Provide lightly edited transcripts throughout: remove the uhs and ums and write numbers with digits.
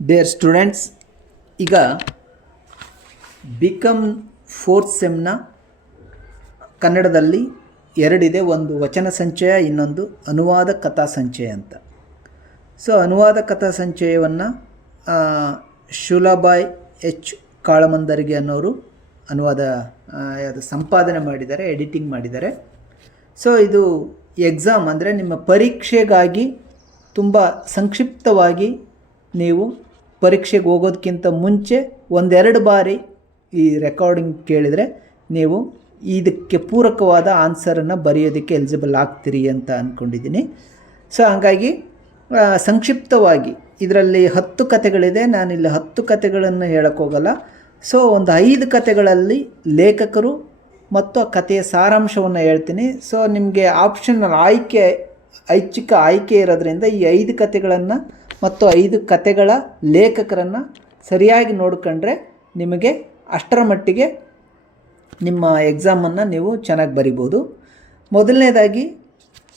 Deere students, ಈಗ become fourth ಸೆಮ್ನ ಕನ್ನಡದಲ್ಲಿ ಎರಡಿದೆ. ಒಂದು ವಚನ ಸಂಚಯ, ಇನ್ನೊಂದು ಅನುವಾದ ಕಥಾ ಸಂಚಯ ಅಂತ. ಸೊ ಅನುವಾದ ಕಥಾ ಸಂಚಯವನ್ನು ಶೂಲಾಬಾಯ್ ಎಚ್ ಕಾಳಮಂದರ್ಗಿ ಅನ್ನೋರು ಸಂಪಾದನೆ ಮಾಡಿದ್ದಾರೆ, ಎಡಿಟಿಂಗ್ ಮಾಡಿದ್ದಾರೆ. ಸೊ ಇದು ಎಕ್ಸಾಮ್ ಅಂದರೆ ನಿಮ್ಮ ಪರೀಕ್ಷೆಗಾಗಿ ತುಂಬ ಸಂಕ್ಷಿಪ್ತವಾಗಿ ನೀವು ಪರೀಕ್ಷೆಗೆ ಹೋಗೋದಕ್ಕಿಂತ ಮುಂಚೆ ಒಂದೆರಡು ಬಾರಿ ಈ ರೆಕಾರ್ಡಿಂಗ್ ಕೇಳಿದರೆ ನೀವು ಇದಕ್ಕೆ ಪೂರಕವಾದ ಆನ್ಸರನ್ನು ಬರೆಯೋದಕ್ಕೆ ಎಲಿಜಿಬಲ್ ಆಗ್ತೀರಿ ಅಂತ ಅಂದ್ಕೊಂಡಿದ್ದೀನಿ. ಸೊ ಹಾಗಾಗಿ ಸಂಕ್ಷಿಪ್ತವಾಗಿ ಇದರಲ್ಲಿ 10 ಕಥೆಗಳಿದೆ. ನಾನಿಲ್ಲಿ 10 ಕಥೆಗಳನ್ನು ಹೇಳೋಕ್ಕೋಗಲ್ಲ. ಸೊ ಒಂದು 5 ಕಥೆಗಳಲ್ಲಿ ಲೇಖಕರು ಮತ್ತು ಆ ಕಥೆಯ ಸಾರಾಂಶವನ್ನು ಹೇಳ್ತೀನಿ. ಸೊ ನಿಮಗೆ ಆಪ್ಷನಲ್ ಐಚ್ಛಿಕ ಆಯ್ಕೆ ಇರೋದ್ರಿಂದ ಈ 5 ಕಥೆಗಳನ್ನು ಮತ್ತು 5 ಕಥೆಗಳ ಲೇಖಕರನ್ನು ಸರಿಯಾಗಿ ನೋಡಿಕೊಂಡ್ರೆ ನಿಮಗೆ ಅಷ್ಟರ ಮಟ್ಟಿಗೆ ನಿಮ್ಮ ಎಕ್ಸಾಮನ್ನು ನೀವು ಚೆನ್ನಾಗಿ ಬರಿಬೋದು. ಮೊದಲನೇದಾಗಿ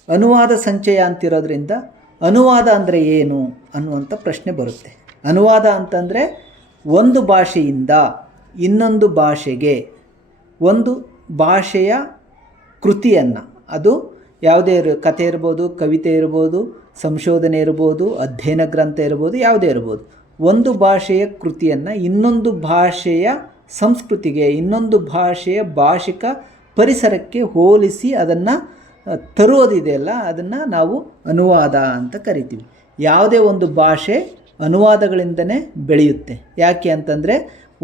ಅನುವಾದ ಸಂಚಯ ಅಂತಿರೋದ್ರಿಂದ ಅನುವಾದ ಅಂದರೆ ಏನು ಅನ್ನುವಂಥ ಪ್ರಶ್ನೆ ಬರುತ್ತೆ. ಅನುವಾದ ಅಂತಂದರೆ ಒಂದು ಭಾಷೆಯಿಂದ ಇನ್ನೊಂದು ಭಾಷೆಗೆ ಒಂದು ಭಾಷೆಯ ಕೃತಿಯನ್ನು, ಅದು ಯಾವುದೇ ಕಥೆ ಇರ್ಬೋದು, ಕವಿತೆ ಇರ್ಬೋದು, ಸಂಶೋಧನೆ ಇರ್ಬೋದು, ಅಧ್ಯಯನ ಗ್ರಂಥ ಇರ್ಬೋದು, ಯಾವುದೇ ಇರ್ಬೋದು, ಒಂದು ಭಾಷೆಯ ಕೃತಿಯನ್ನು ಇನ್ನೊಂದು ಭಾಷೆಯ ಸಂಸ್ಕೃತಿಗೆ, ಇನ್ನೊಂದು ಭಾಷೆಯ ಭಾಷಿಕ ಪರಿಸರಕ್ಕೆ ಹೋಲಿಸಿ ಅದನ್ನು ತರುವುದಿದೆಯಲ್ಲ, ಅದನ್ನು ನಾವು ಅನುವಾದ ಅಂತ ಕರಿತೀವಿ. ಯಾವುದೇ ಒಂದು ಭಾಷೆ ಅನುವಾದಗಳಿಂದನೇ ಬೆಳೆಯುತ್ತೆ. ಯಾಕೆ ಅಂತಂದರೆ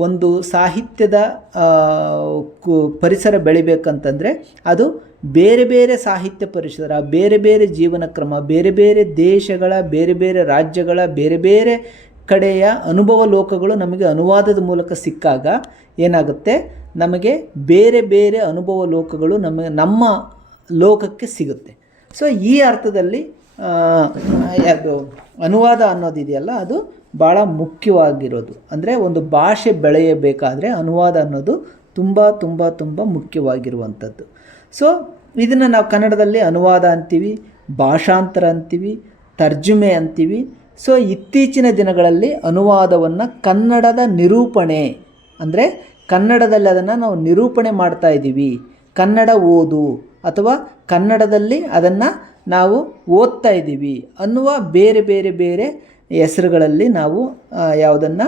ಒಂದು ಸಾಹಿತ್ಯದ ಪರಿಸರ ಬೆಳಿಬೇಕಂತಂದರೆ ಅದು ಬೇರೆ ಬೇರೆ ಸಾಹಿತ್ಯ ಪರಿಸರ, ಬೇರೆ ಬೇರೆ ಜೀವನ ಕ್ರಮ, ಬೇರೆ ಬೇರೆ ದೇಶಗಳ, ಬೇರೆ ಬೇರೆ ರಾಜ್ಯಗಳ, ಬೇರೆ ಬೇರೆ ಕಡೆಯ ಅನುಭವ ಲೋಕಗಳು ನಮಗೆ ಅನುವಾದದ ಮೂಲಕ ಸಿಕ್ಕಾಗ ಏನಾಗುತ್ತೆ, ನಮಗೆ ಬೇರೆ ಬೇರೆ ಅನುಭವ ಲೋಕಗಳು ನಮ್ಮ ಲೋಕಕ್ಕೆ ಸಿಗುತ್ತೆ. ಸೊ ಈ ಅರ್ಥದಲ್ಲಿ ಅದು ಅನುವಾದ ಅನ್ನೋದಿದೆಯಲ್ಲ, ಅದು ಭಾಳ ಮುಖ್ಯವಾಗಿರೋದು. ಅಂದರೆ ಒಂದು ಭಾಷೆ ಬೆಳೆಯಬೇಕಾದ್ರೆ ಅನುವಾದ ಅನ್ನೋದು ತುಂಬ ತುಂಬ ತುಂಬ ಮುಖ್ಯವಾಗಿರುವಂಥದ್ದು. ಸೊ ಇದನ್ನು ನಾವು ಕನ್ನಡದಲ್ಲಿ ಅನುವಾದ ಅಂತೀವಿ, ಭಾಷಾಂತರ ಅಂತೀವಿ, ತರ್ಜುಮೆ ಅಂತೀವಿ. ಸೊ ಇತ್ತೀಚಿನ ದಿನಗಳಲ್ಲಿ ಅನುವಾದವನ್ನು ಕನ್ನಡದ ನಿರೂಪಣೆ, ಅಂದರೆ ಕನ್ನಡದಲ್ಲಿ ಅದನ್ನು ನಾವು ನಿರೂಪಣೆ ಮಾಡ್ತಾ ಇದ್ದೀವಿ, ಕನ್ನಡ ಓದು ಅಥವಾ ಕನ್ನಡದಲ್ಲಿ ಅದನ್ನು ನಾವು ಓದ್ತಾ ಇದ್ದೀವಿ ಅನ್ನುವ ಬೇರೆ ಬೇರೆ ಬೇರೆ ಹೆಸರುಗಳಲ್ಲಿ ನಾವು ಯಾವುದನ್ನು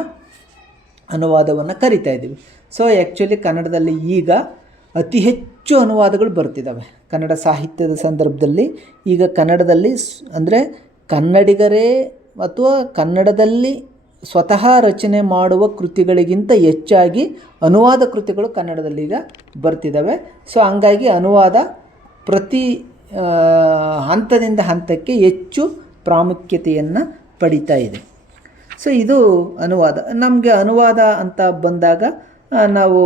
ಅನುವಾದವನ್ನು ಕರಿತಾ ಇದ್ದೀವಿ. ಸೊ ಆ್ಯಕ್ಚುಲಿ ಕನ್ನಡದಲ್ಲಿ ಈಗ ಅತಿ ಹೆಚ್ಚು ಅನುವಾದಗಳು ಬರ್ತಿದ್ದಾವೆ. ಕನ್ನಡ ಸಾಹಿತ್ಯದ ಸಂದರ್ಭದಲ್ಲಿ ಈಗ ಕನ್ನಡದಲ್ಲಿ ಅಂದರೆ ಕನ್ನಡಿಗರೇ ಅಥವಾ ಕನ್ನಡದಲ್ಲಿ ಸ್ವತಃ ರಚನೆ ಮಾಡುವ ಕೃತಿಗಳಿಗಿಂತ ಹೆಚ್ಚಾಗಿ ಅನುವಾದ ಕೃತಿಗಳು ಕನ್ನಡದಲ್ಲಿ ಈಗ ಬರ್ತಿದ್ದಾವೆ. ಸೊ ಹಂಗಾಗಿ ಅನುವಾದ ಪ್ರತಿ ಹಂತದಿಂದ ಹಂತಕ್ಕೆ ಹೆಚ್ಚು ಪ್ರಾಮುಖ್ಯತೆಯನ್ನು ಪಡಿತಾ ಇದೆ. ಸೊ ಇದು ಅನುವಾದ. ನಮಗೆ ಅನುವಾದ ಅಂತ ಬಂದಾಗ ನಾವು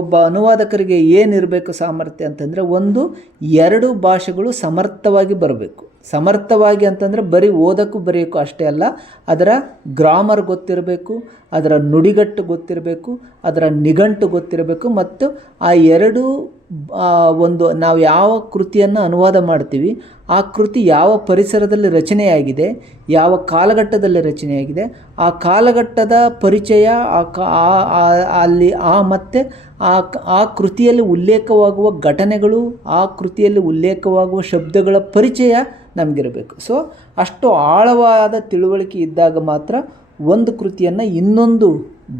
ಒಬ್ಬ ಅನುವಾದಕರಿಗೆ ಏನಿರಬೇಕು ಸಾಮರ್ಥ್ಯ ಅಂತಂದರೆ, 1-2 ಭಾಷೆಗಳು ಸಮರ್ಥವಾಗಿ ಬರಬೇಕು. ಸಮರ್ಥವಾಗಿ ಅಂತಂದರೆ ಬರೀ ಓದೋಕ್ಕೂ ಬರೆಯೋಕ್ಕೂ ಅಷ್ಟೇ ಅಲ್ಲ, ಅದರ ಗ್ರಾಮರ್ ಗೊತ್ತಿರಬೇಕು, ಅದರ ನುಡಿಗಟ್ಟು ಗೊತ್ತಿರಬೇಕು, ಅದರ ನಿಘಂಟು ಗೊತ್ತಿರಬೇಕು. ಮತ್ತು ಆ ಎರಡೂ ನಾವು ಯಾವ ಕೃತಿಯನ್ನು ಅನುವಾದ ಮಾಡ್ತೀವಿ, ಆ ಕೃತಿ ಯಾವ ಪರಿಸರದಲ್ಲಿ ರಚನೆಯಾಗಿದೆ, ಯಾವ ಕಾಲಘಟ್ಟದಲ್ಲಿ ರಚನೆಯಾಗಿದೆ, ಆ ಕಾಲಘಟ್ಟದ ಪರಿಚಯ, ಅಲ್ಲಿ ಮತ್ತು ಆ ಕೃತಿಯಲ್ಲಿ ಉಲ್ಲೇಖವಾಗುವ ಘಟನೆಗಳು, ಆ ಕೃತಿಯಲ್ಲಿ ಉಲ್ಲೇಖವಾಗುವ ಶಬ್ದಗಳ ಪರಿಚಯ ನಮಗಿರಬೇಕು. ಸೊ ಅಷ್ಟು ಆಳವಾದ ತಿಳುವಳಿಕೆ ಇದ್ದಾಗ ಮಾತ್ರ ಒಂದು ಕೃತಿಯನ್ನು ಇನ್ನೊಂದು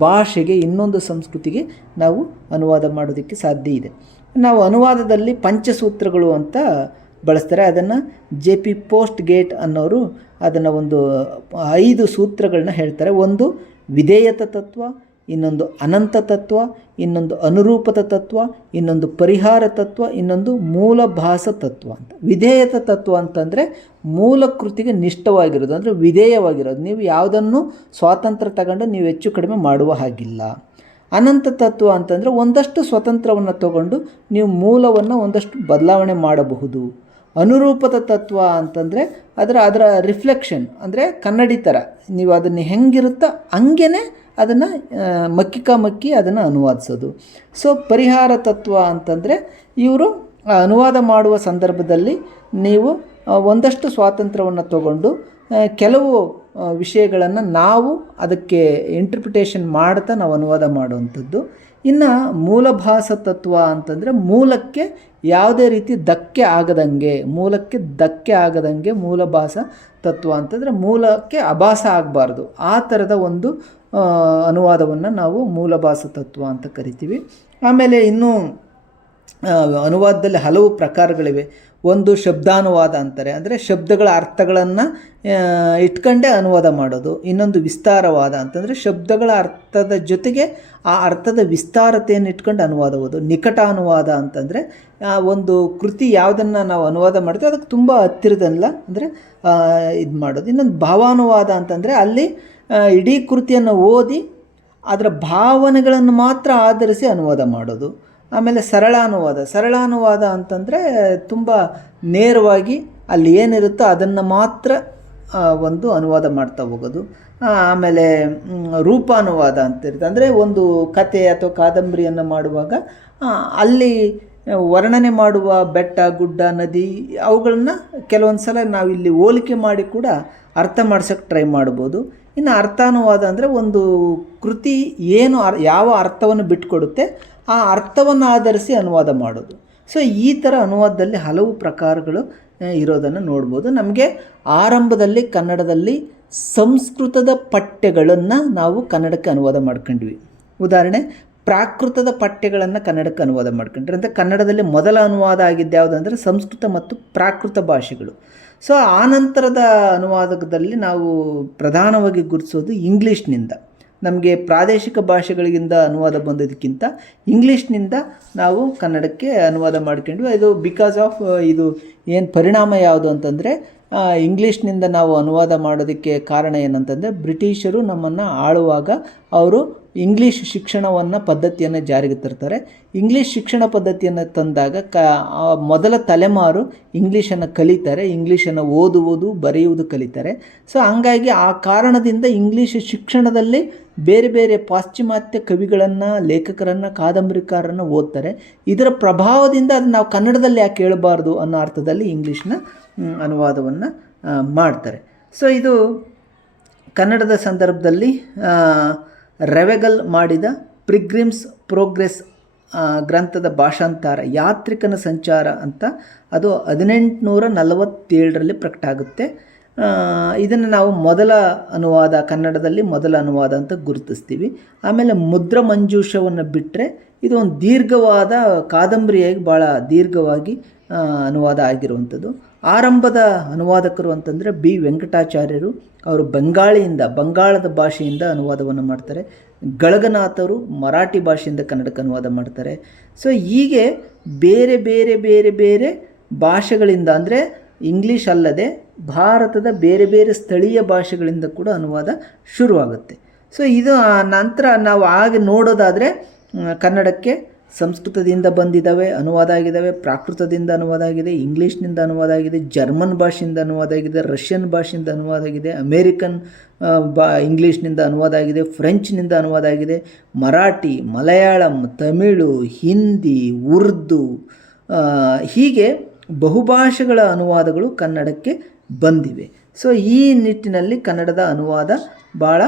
ಭಾಷೆಗೆ, ಇನ್ನೊಂದು ಸಂಸ್ಕೃತಿಗೆ ನಾವು ಅನುವಾದ ಮಾಡೋದಕ್ಕೆ ಸಾಧ್ಯ ಇದೆ. ನಾವು ಅನುವಾದದಲ್ಲಿ ಪಂಚಸೂತ್ರಗಳು ಅಂತ ಬಳಸ್ತಾರೆ. ಅದನ್ನು JP ಪೋಸ್ಟ್ಗೇಟ್ ಅನ್ನೋರು ಅದನ್ನು ಒಂದು 5 ಸೂತ್ರಗಳನ್ನ ಹೇಳ್ತಾರೆ. ಒಂದು ವಿಧೇಯತ ತತ್ವ, ಇನ್ನೊಂದು ಅನಂತ ತತ್ವ, ಇನ್ನೊಂದು ಅನುರೂಪದ ತತ್ವ, ಇನ್ನೊಂದು ಪರಿಹಾರ ತತ್ವ, ಇನ್ನೊಂದು ಮೂಲಭಾಸ ತತ್ವ ಅಂತ. ವಿಧೇಯತ ತತ್ವ ಅಂತಂದರೆ ಮೂಲ ಕೃತಿಗೆ ನಿಷ್ಠವಾಗಿರೋದು, ಅಂದರೆ ವಿಧೇಯವಾಗಿರೋದು. ನೀವು ಯಾವುದನ್ನು ಸ್ವಾತಂತ್ರ್ಯ ತಗೊಂಡು ನೀವು ಹೆಚ್ಚು ಕಡಿಮೆ ಮಾಡುವ ಹಾಗಿಲ್ಲ. ಅನಂತ ತತ್ವ ಅಂತಂದರೆ ಒಂದಷ್ಟು ಸ್ವತಂತ್ರವನ್ನು ತಗೊಂಡು ನೀವು ಮೂಲವನ್ನು ಒಂದಷ್ಟು ಬದಲಾವಣೆ ಮಾಡಬಹುದು. ಅನುರೂಪದ ತತ್ವ ಅಂತಂದರೆ ಅದರ ರಿಫ್ಲೆಕ್ಷನ್, ಅಂದರೆ ಕನ್ನಡಿ ಥರ ನೀವು ಅದನ್ನು ಹೆಂಗಿರುತ್ತೋ ಹಂಗೇ ಅದನ್ನು ಮಕ್ಕಿ ಅದನ್ನು ಅನುವಾದಿಸೋದು. ಸೊ ಪರಿಹಾರ ತತ್ವ ಅಂತಂದರೆ ಇವರು ಅನುವಾದ ಮಾಡುವ ಸಂದರ್ಭದಲ್ಲಿ ನೀವು ಒಂದಷ್ಟು ಸ್ವಾತಂತ್ರ್ಯವನ್ನು ತಗೊಂಡು ಕೆಲವು ವಿಷಯಗಳನ್ನು ನಾವು ಅದಕ್ಕೆ ಇಂಟರ್ಪ್ರಿಟೇಷನ್ ಮಾಡ್ತಾ ನಾವು ಅನುವಾದ ಮಾಡುವಂಥದ್ದು. ಇನ್ನು ಮೂಲಭಾಸ ತತ್ವ ಅಂತಂದರೆ ಮೂಲಕ್ಕೆ ಯಾವುದೇ ರೀತಿ ಧಕ್ಕೆ ಆಗದಂಗೆ ಮೂಲಭಾಸ ತತ್ವ ಅಂತಂದರೆ ಮೂಲಕ್ಕೆ ಅಭಾಸ ಆಗಬಾರ್ದು, ಆ ಥರದ ಒಂದು ಅನುವಾದವನ್ನು ನಾವು ಮೂಲಭಾಸ ತತ್ವ ಅಂತ ಕರಿತೀವಿ. ಆಮೇಲೆ ಇನ್ನೂ ಅನುವಾದದಲ್ಲಿ ಹಲವು ಪ್ರಕಾರಗಳಿವೆ. ಒಂದು ಶಬ್ದಾನುವಾದ ಅಂತಾರೆ, ಅಂದರೆ ಶಬ್ದಗಳ ಅರ್ಥಗಳನ್ನು ಇಟ್ಕೊಂಡೇ ಅನುವಾದ ಮಾಡೋದು. ಇನ್ನೊಂದು ವಿಸ್ತಾರವಾದ ಅಂತಂದರೆ ಶಬ್ದಗಳ ಅರ್ಥದ ಜೊತೆಗೆ ಆ ಅರ್ಥದ ವಿಸ್ತಾರತೆಯನ್ನು ಇಟ್ಕೊಂಡು ಅನುವಾದ ಓದು. ನಿಕಟಾನುವಾದ ಅಂತಂದರೆ ಒಂದು ಕೃತಿ ಯಾವುದನ್ನು ನಾವು ಅನುವಾದ ಮಾಡ್ತೀವಿ ಅದಕ್ಕೆ ತುಂಬ ಹತ್ತಿರದಲ್ಲ ಅಂದರೆ ಇದು ಮಾಡೋದು. ಇನ್ನೊಂದು ಭಾವಾನುವಾದ ಅಂತಂದರೆ ಅಲ್ಲಿ ಇಡೀ ಕೃತಿಯನ್ನು ಓದಿ ಅದರ ಭಾವನೆಗಳನ್ನು ಮಾತ್ರ ಆಧರಿಸಿ ಅನುವಾದ ಮಾಡೋದು. ಆಮೇಲೆ ಸರಳಾನುವಾದ ಅಂತಂದರೆ ತುಂಬ ನೇರವಾಗಿ ಅಲ್ಲಿ ಏನಿರುತ್ತೋ ಅದನ್ನು ಮಾತ್ರ ಒಂದು ಅನುವಾದ ಮಾಡ್ತಾ ಹೋಗೋದು. ಆಮೇಲೆ ರೂಪಾನುವಾದ ಅಂತಿರುತ್ತೆ, ಅಂದರೆ ಒಂದು ಕತೆ ಅಥವಾ ಕಾದಂಬರಿಯನ್ನು ಮಾಡುವಾಗ ಅಲ್ಲಿ ವರ್ಣನೆ ಮಾಡುವ ಬೆಟ್ಟ, ಗುಡ್ಡ, ನದಿ ಅವುಗಳನ್ನ ಕೆಲವೊಂದು ಸಲ ನಾವು ಇಲ್ಲಿ ಹೋಲಿಕೆ ಮಾಡಿ ಕೂಡ ಅರ್ಥ ಮಾಡ್ಸೋಕ್ಕೆ ಟ್ರೈ ಮಾಡ್ಬೋದು. ಇನ್ನು ಅರ್ಥಾನುವಾದ ಅಂದರೆ ಒಂದು ಕೃತಿ ಏನು ಯಾವ ಅರ್ಥವನ್ನು ಬಿಟ್ಟುಕೊಡುತ್ತೆ ಆ ಅರ್ಥವನ್ನು ಆಧರಿಸಿ ಅನುವಾದ ಮಾಡೋದು. ಸೊ ಈ ಥರ ಅನುವಾದದಲ್ಲಿ ಹಲವು ಪ್ರಕಾರಗಳು ಇರೋದನ್ನು ನೋಡ್ಬೋದು. ನಮಗೆ ಆರಂಭದಲ್ಲಿ ಕನ್ನಡದಲ್ಲಿ ಸಂಸ್ಕೃತದ ಪಠ್ಯಗಳನ್ನು ನಾವು ಕನ್ನಡಕ್ಕೆ ಅನುವಾದ ಮಾಡ್ಕೊಂಡ್ವಿ. ಉದಾಹರಣೆ, ಪ್ರಾಕೃತದ ಪಠ್ಯಗಳನ್ನು ಕನ್ನಡಕ್ಕೆ ಅನುವಾದ ಮಾಡ್ಕೊಂಡ್ರೆ. ಅಂದರೆ ಕನ್ನಡದಲ್ಲಿ ಮೊದಲ ಅನುವಾದ ಆಗಿದ್ದು ಯಾವುದಂದರೆ ಸಂಸ್ಕೃತ ಮತ್ತು ಪ್ರಾಕೃತ ಭಾಷೆಗಳು. ಸೊ ಆನಂತರದ ಅನುವಾದದಲ್ಲಿ ನಾವು ಪ್ರಧಾನವಾಗಿ ಗುರುತಿಸೋದು ಇಂಗ್ಲೀಷ್ನಿಂದ. ನಮಗೆ ಪ್ರಾದೇಶಿಕ ಭಾಷೆಗಳಿಂದ ಅನುವಾದ ಬಂದೋದಕ್ಕಿಂತ ಇಂಗ್ಲೀಷ್ನಿಂದ ನಾವು ಕನ್ನಡಕ್ಕೆ ಅನುವಾದ ಮಾಡ್ಕೊಂಡ್ವಿ. ಇದು ಬಿಕಾಸ್ ಆಫ್ ಇದು ಏನು ಪರಿಣಾಮ ಯಾವುದು ಅಂತಂದರೆ, ಇಂಗ್ಲೀಷ್ನಿಂದ ನಾವು ಅನುವಾದ ಮಾಡೋದಕ್ಕೆ ಕಾರಣ ಏನಂತಂದರೆ, ಬ್ರಿಟಿಷರು ನಮ್ಮನ್ನು ಆಳುವಾಗ ಅವರು ಇಂಗ್ಲೀಷ್ ಪದ್ಧತಿಯನ್ನು ಜಾರಿಗೆ ತರ್ತಾರೆ. ಇಂಗ್ಲೀಷ್ ಶಿಕ್ಷಣ ಪದ್ಧತಿಯನ್ನು ತಂದಾಗ ಮೊದಲ ತಲೆಮಾರು ಇಂಗ್ಲೀಷನ್ನು ಕಲಿತಾರೆ, ಇಂಗ್ಲೀಷನ್ನು ಓದುವುದು ಬರೆಯುವುದು ಕಲಿತಾರೆ. ಸೊ ಹಂಗಾಗಿ ಆ ಕಾರಣದಿಂದ ಇಂಗ್ಲೀಷ್ ಶಿಕ್ಷಣದಲ್ಲಿ ಬೇರೆ ಬೇರೆ ಪಾಶ್ಚಿಮಾತ್ಯ ಕವಿಗಳನ್ನು, ಲೇಖಕರನ್ನು, ಕಾದಂಬರಿಕಾರರನ್ನು ಓದ್ತಾರೆ. ಇದರ ಪ್ರಭಾವದಿಂದ ಅದು ನಾವು ಕನ್ನಡದಲ್ಲಿ ಯಾಕೆ ಹೇಳಬಾರ್ದು ಅನ್ನೋ ಅರ್ಥದಲ್ಲಿ ಇಂಗ್ಲೀಷ್ನ ಅನುವಾದವನ್ನು ಮಾಡ್ತಾರೆ. ಸೊ ಇದು ಕನ್ನಡದ ಸಂದರ್ಭದಲ್ಲಿ ರೆವೆಗಲ್ ಮಾಡಿದ ಪಿಲ್ಗ್ರಿಮ್ಸ್ ಪ್ರೋಗ್ರೆಸ್ ಗ್ರಂಥದ ಭಾಷಾಂತರ ಯಾತ್ರಿಕನ ಸಂಚಾರ ಅಂತ ಅದು 1847ರಲ್ಲಿ ಪ್ರಕಟ ಆಗುತ್ತೆ. ಇದನ್ನು ನಾವು ಕನ್ನಡದಲ್ಲಿ ಮೊದಲ ಅನುವಾದ ಅಂತ ಗುರುತಿಸ್ತೀವಿ. ಆಮೇಲೆ ಮುದ್ರ ಮಂಜೂಷವನ್ನು ಬಿಟ್ಟರೆ ಇದು ಒಂದು ದೀರ್ಘವಾದ ಕಾದಂಬರಿಯಾಗಿ ಭಾಳ ದೀರ್ಘವಾಗಿ ಅನುವಾದ ಆಗಿರುವಂಥದ್ದು. ಆರಂಭದ ಅನುವಾದಕರು ಅಂತಂದರೆ ಬಿ ವೆಂಕಟಾಚಾರ್ಯರು. ಅವರು ಬಂಗಾಳದ ಭಾಷೆಯಿಂದ ಅನುವಾದವನ್ನು ಮಾಡ್ತಾರೆ. ಗಳಗನಾಥರು ಮರಾಠಿ ಭಾಷೆಯಿಂದ ಕನ್ನಡಕ್ಕೆ ಅನುವಾದ ಮಾಡ್ತಾರೆ. ಸೊ ಹೀಗೆ ಬೇರೆ ಬೇರೆ ಬೇರೆ ಬೇರೆ ಭಾಷೆಗಳಿಂದ, ಅಂದರೆ ಇಂಗ್ಲೀಷ್ ಅಲ್ಲದೆ ಭಾರತದ ಬೇರೆ ಬೇರೆ ಸ್ಥಳೀಯ ಭಾಷೆಗಳಿಂದ ಕೂಡ ಅನುವಾದ ಶುರುವಾಗುತ್ತೆ. ಸೊ ಇದು ನಂತರ ನಾವು ಹಾಗೆ ನೋಡೋದಾದರೆ ಕನ್ನಡಕ್ಕೆ ಸಂಸ್ಕೃತದಿಂದ ಬಂದಿದ್ದಾವೆ, ಅನುವಾದ ಆಗಿದ್ದಾವೆ, ಪ್ರಾಕೃತದಿಂದ ಅನುವಾದ ಆಗಿದೆ, ಇಂಗ್ಲೀಷ್ನಿಂದ ಅನುವಾದ ಆಗಿದೆ, ಜರ್ಮನ್ ಭಾಷೆಯಿಂದ ಅನುವಾದ ಆಗಿದೆ, ರಷ್ಯನ್ ಭಾಷೆಯಿಂದ ಅನುವಾದ ಆಗಿದೆ, ಅಮೇರಿಕನ್ ಇಂಗ್ಲೀಷ್ನಿಂದ ಅನುವಾದ ಆಗಿದೆ, ಫ್ರೆಂಚ್ನಿಂದ ಅನುವಾದ ಆಗಿದೆ, ಮರಾಠಿ, ಮಲಯಾಳಂ, ತಮಿಳು, ಹಿಂದಿ, ಉರ್ದು, ಹೀಗೆ ಬಹುಭಾಷೆಗಳ ಅನುವಾದಗಳು ಕನ್ನಡಕ್ಕೆ ಬಂದಿವೆ. ಸೊ ಈ ನಿಟ್ಟಿನಲ್ಲಿ ಕನ್ನಡದ ಅನುವಾದ ಭಾಳ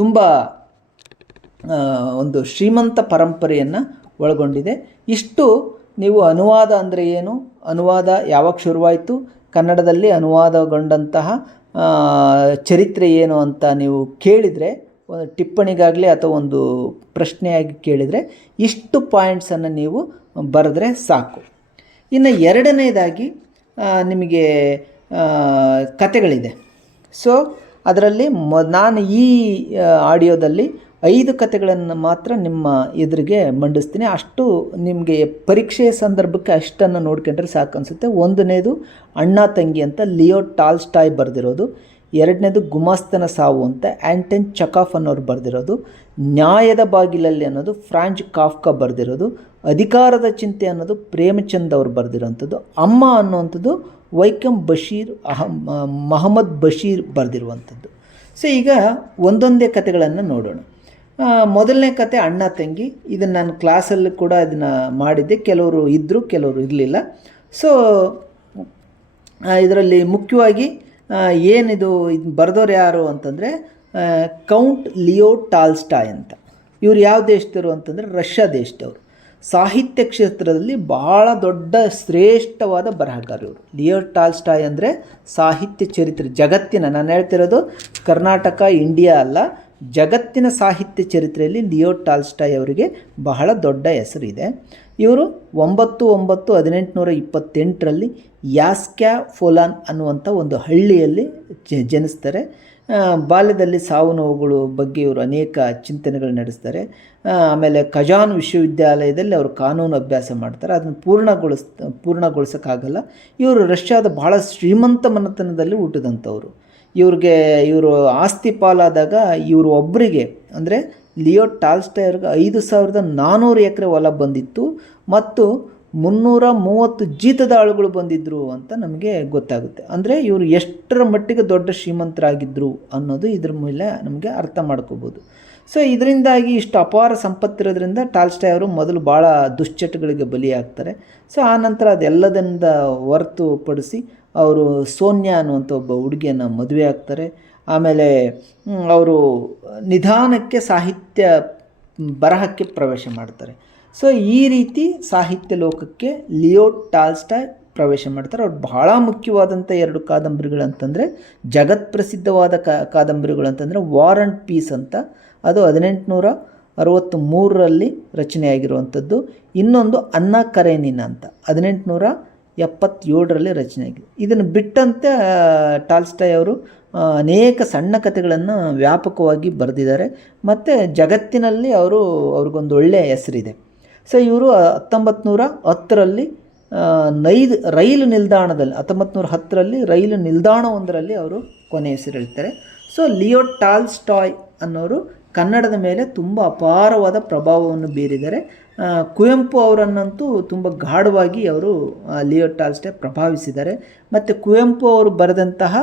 ತುಂಬ ಒಂದು ಶ್ರೀಮಂತ ಪರಂಪರೆಯನ್ನು ಒಳಗೊಂಡಿದೆ. ಇಷ್ಟು ನೀವು ಅನುವಾದ ಅಂದರೆ ಏನು, ಅನುವಾದ ಯಾವಾಗ ಶುರುವಾಯಿತು, ಕನ್ನಡದಲ್ಲಿ ಅನುವಾದಗೊಂಡಂತಹ ಚರಿತ್ರೆ ಏನು ಅಂತ ನೀವು ಕೇಳಿದರೆ, ಒಂದು ಟಿಪ್ಪಣಿಗಾಗಲಿ ಅಥವಾ ಒಂದು ಪ್ರಶ್ನೆಯಾಗಿ ಕೇಳಿದರೆ ಇಷ್ಟು ಪಾಯಿಂಟ್ಸನ್ನು ನೀವು ಬರೆದ್ರೆ ಸಾಕು. ಇನ್ನು ಎರಡನೇದಾಗಿ ನಿಮಗೆ ಕತೆಗಳಿದೆ. ಸೊ ಅದರಲ್ಲಿ ನಾನು ಈ ಆಡಿಯೋದಲ್ಲಿ 5 ಕತೆಗಳನ್ನು ಮಾತ್ರ ನಿಮ್ಮ ಎದುರಿಗೆ ಮಂಡಿಸ್ತೀನಿ. ಅಷ್ಟು ನಿಮಗೆ ಪರೀಕ್ಷೆಯ ಸಂದರ್ಭಕ್ಕೆ ಅಷ್ಟನ್ನು ನೋಡ್ಕೊಂಡ್ರೆ ಸಾಕು ಅನಿಸುತ್ತೆ. ಒಂದನೇದು ಅಣ್ಣ ತಂಗಿ ಅಂತ ಲಿಯೋ ಟಾಲ್ಸ್ಟಾಯ್ ಬರೆದಿರೋದು. ಎರಡನೇದು ಗುಮಾಸ್ತನ ಸಾವು ಅಂತ ಆ್ಯಂಟನ್ ಚಕಾಫ್ ಅನ್ನೋರು ಬರೆದಿರೋದು. ನ್ಯಾಯದ ಬಾಗಿಲಲ್ಲಿ ಅನ್ನೋದು ಫ್ರಾಂಜ್ ಕಾಫ್ಕಾ ಬರೆದಿರೋದು. ಅಧಿಕಾರದ ಚಿಂತೆ ಅನ್ನೋದು ಪ್ರೇಮಚಂದ್ ಅವರು ಬರೆದಿರೋವಂಥದ್ದು. ಅಮ್ಮ ಅನ್ನುವಂಥದ್ದು ವೈಕಂ ಮಹಮ್ಮದ್ ಬಶೀರ್ ಬರೆದಿರುವಂಥದ್ದು. ಸೊ ಈಗ ಒಂದೊಂದೇ ಕತೆಗಳನ್ನು ನೋಡೋಣ. ಮೊದಲನೇ ಕತೆ ಅಣ್ಣ ತಂಗಿ. ಇದನ್ನು ನಾನು ಕ್ಲಾಸಲ್ಲಿ ಕೂಡ ಇದನ್ನು ಮಾಡಿದ್ದೆ. ಕೆಲವರು ಇದ್ದರು, ಕೆಲವರು ಇರಲಿಲ್ಲ. ಸೊ ಇದರಲ್ಲಿ ಮುಖ್ಯವಾಗಿ ಏನಿದು ಇದು ಬರೆದವ್ರು ಯಾರು ಅಂತಂದರೆ ಕೌಂಟ್ ಲಿಯೋ ಟಾಲ್ಸ್ಟಾಯ್ ಅಂತ. ಇವರು ಯಾವ ದೇಶದವರು ಅಂತಂದರೆ ರಷ್ಯಾ ದೇಶದವರು. ಸಾಹಿತ್ಯ ಕ್ಷೇತ್ರದಲ್ಲಿ ಬಹಳ ದೊಡ್ಡ ಶ್ರೇಷ್ಠವಾದ ಬರಹಗಾರ ಇವರು. ಲಿಯೋ ಟಾಲ್ಸ್ಟಾಯ್ ಅಂದರೆ ಸಾಹಿತ್ಯ ಚರಿತ್ರೆ ಜಗತ್ತಿನ, ನಾನು ಹೇಳ್ತಿರೋದು ಕರ್ನಾಟಕ ಇಂಡಿಯಾ ಅಲ್ಲ, ಜಗತ್ತಿನ ಸಾಹಿತ್ಯ ಚರಿತ್ರೆಯಲ್ಲಿ ಲಿಯೋ ಟಾಲ್ಸ್ಟಾಯ್ ಅವರಿಗೆ ಬಹಳ ದೊಡ್ಡ ಹೆಸರಿದೆ. ಇವರು 9/9/1828 ಯಾಸ್ಕ್ಯಾ ಫೋಲಾನ್ ಅನ್ನುವಂಥ ಒಂದು ಹಳ್ಳಿಯಲ್ಲಿ ಜನಿಸ್ತಾರೆ. ಬಾಲ್ಯದಲ್ಲಿ ಸಾವು ನೋವುಗಳು ಬಗ್ಗೆ ಇವರು ಅನೇಕ ಚಿಂತನೆಗಳು ನಡೆಸ್ತಾರೆ. ಆಮೇಲೆ ಕಜಾನ್ ವಿಶ್ವವಿದ್ಯಾಲಯದಲ್ಲಿ ಅವರು ಕಾನೂನು ಅಭ್ಯಾಸ ಮಾಡ್ತಾರೆ. ಅದನ್ನು ಪೂರ್ಣಗೊಳಿಸೋಕ್ಕಾಗಲ್ಲ. ಇವರು ರಷ್ಯಾದ ಬಹಳ ಶ್ರೀಮಂತ ಮನೆತನದಲ್ಲಿ ಹುಟ್ಟಿದಂಥವ್ರು. ಇವರು ಆಸ್ತಿ ಪಾಲಾದಾಗ ಇವರು ಒಬ್ಬರಿಗೆ ಅಂದರೆ ಲಿಯೋ ಟಾಲ್ಸ್ಟಾಯ್ ಅವ್ರಿಗೆ 5,400 ಎಕರೆ ಹೊಲ ಬಂದಿತ್ತು ಮತ್ತು 330 ಜೀತದ ಆಳುಗಳು ಬಂದಿದ್ದರು ಅಂತ ನಮಗೆ ಗೊತ್ತಾಗುತ್ತೆ. ಅಂದರೆ ಇವರು ಎಷ್ಟರ ಮಟ್ಟಿಗೆ ದೊಡ್ಡ ಶ್ರೀಮಂತರಾಗಿದ್ದರು ಅನ್ನೋದು ಇದ್ರ ಮೇಲೆ ನಮಗೆ ಅರ್ಥ ಮಾಡ್ಕೋಬೋದು. ಸೊ ಇದರಿಂದಾಗಿ ಇಷ್ಟು ಅಪಾರ ಸಂಪತ್ತಿರೋದ್ರಿಂದ ಟಾಲ್ಸ್ಟಾಯ್ ಅವರು ಮೊದಲು ಭಾಳ ದುಶ್ಚಟಗಳಿಗೆ ಬಲಿಯಾಗ್ತಾರೆ. ಸೊ ಆನಂತರ ಅದೆಲ್ಲದರಿಂದ ಹೊರತುಪಡಿಸಿ ಅವರು ಸೋನ್ಯಾ ಅನ್ನುವಂಥ ಒಬ್ಬ ಹುಡುಗಿಯನ್ನು ಮದುವೆ ಆಗ್ತಾರೆ. ಆಮೇಲೆ ಅವರು ನಿಧಾನಕ್ಕೆ ಸಾಹಿತ್ಯ ಬರಹಕ್ಕೆ ಪ್ರವೇಶ ಮಾಡ್ತಾರೆ. ಸೊ ಈ ರೀತಿ ಸಾಹಿತ್ಯ ಲೋಕಕ್ಕೆ ಲಿಯೋ ಟಾಲ್ಸ್ಟಾಯ್ ಪ್ರವೇಶ ಮಾಡ್ತಾರೆ. ಅವ್ರು ಬಹಳ ಮುಖ್ಯವಾದಂಥ 2 ಕಾದಂಬರಿಗಳಂತಂದರೆ ಜಗತ್ಪ್ರಸಿದ್ಧವಾದ ಕಾದಂಬರಿಗಳು ಅಂತಂದರೆ ವಾರ್ ಆ್ಯಂಡ್ ಪೀಸ್ ಅಂತ, ಅದು 1863 ರಚನೆಯಾಗಿರುವಂಥದ್ದು. ಇನ್ನೊಂದು ಅನ್ನಾ ಕರೇನಿನಾ ಅಂತ 1877 ರಚನೆಯಾಗಿದೆ. ಇದನ್ನು ಬಿಟ್ಟಂತೆ ಟಾಲ್ಸ್ಟಾಯ್ ಅವರು ಅನೇಕ ಸಣ್ಣ ಕಥೆಗಳನ್ನು ವ್ಯಾಪಕವಾಗಿ ಬರೆದಿದ್ದಾರೆ ಮತ್ತು ಜಗತ್ತಿನಲ್ಲಿ ಅವ್ರಿಗೊಂದು ಒಳ್ಳೆಯ ಹೆಸರಿದೆ. ಸೊ ಇವರು 1910 ರೈಲು ನಿಲ್ದಾಣದಲ್ಲಿ 1910 ರೈಲು ನಿಲ್ದಾಣವೊಂದರಲ್ಲಿ ಅವರು ಕೊನೆಯುಸಿರೆಳ್ತಾರೆ. ಸೊ ಲಿಯೋ ಟಾಲ್ಸ್ಟಾಯ್ ಅನ್ನೋರು ಕನ್ನಡದ ಮೇಲೆ ತುಂಬ ಅಪಾರವಾದ ಪ್ರಭಾವವನ್ನು ಬೀರಿದ್ದಾರೆ. ಕುವೆಂಪು ಅವರನ್ನಂತೂ ತುಂಬ ಗಾಢವಾಗಿ ಅವರು ಲಿಯೋ ಟಾಲ್ಸ್ಟಾಯ್ ಪ್ರಭಾವಿಸಿದ್ದಾರೆ. ಮತ್ತು ಕುವೆಂಪು ಅವರು ಬರೆದಂತಹ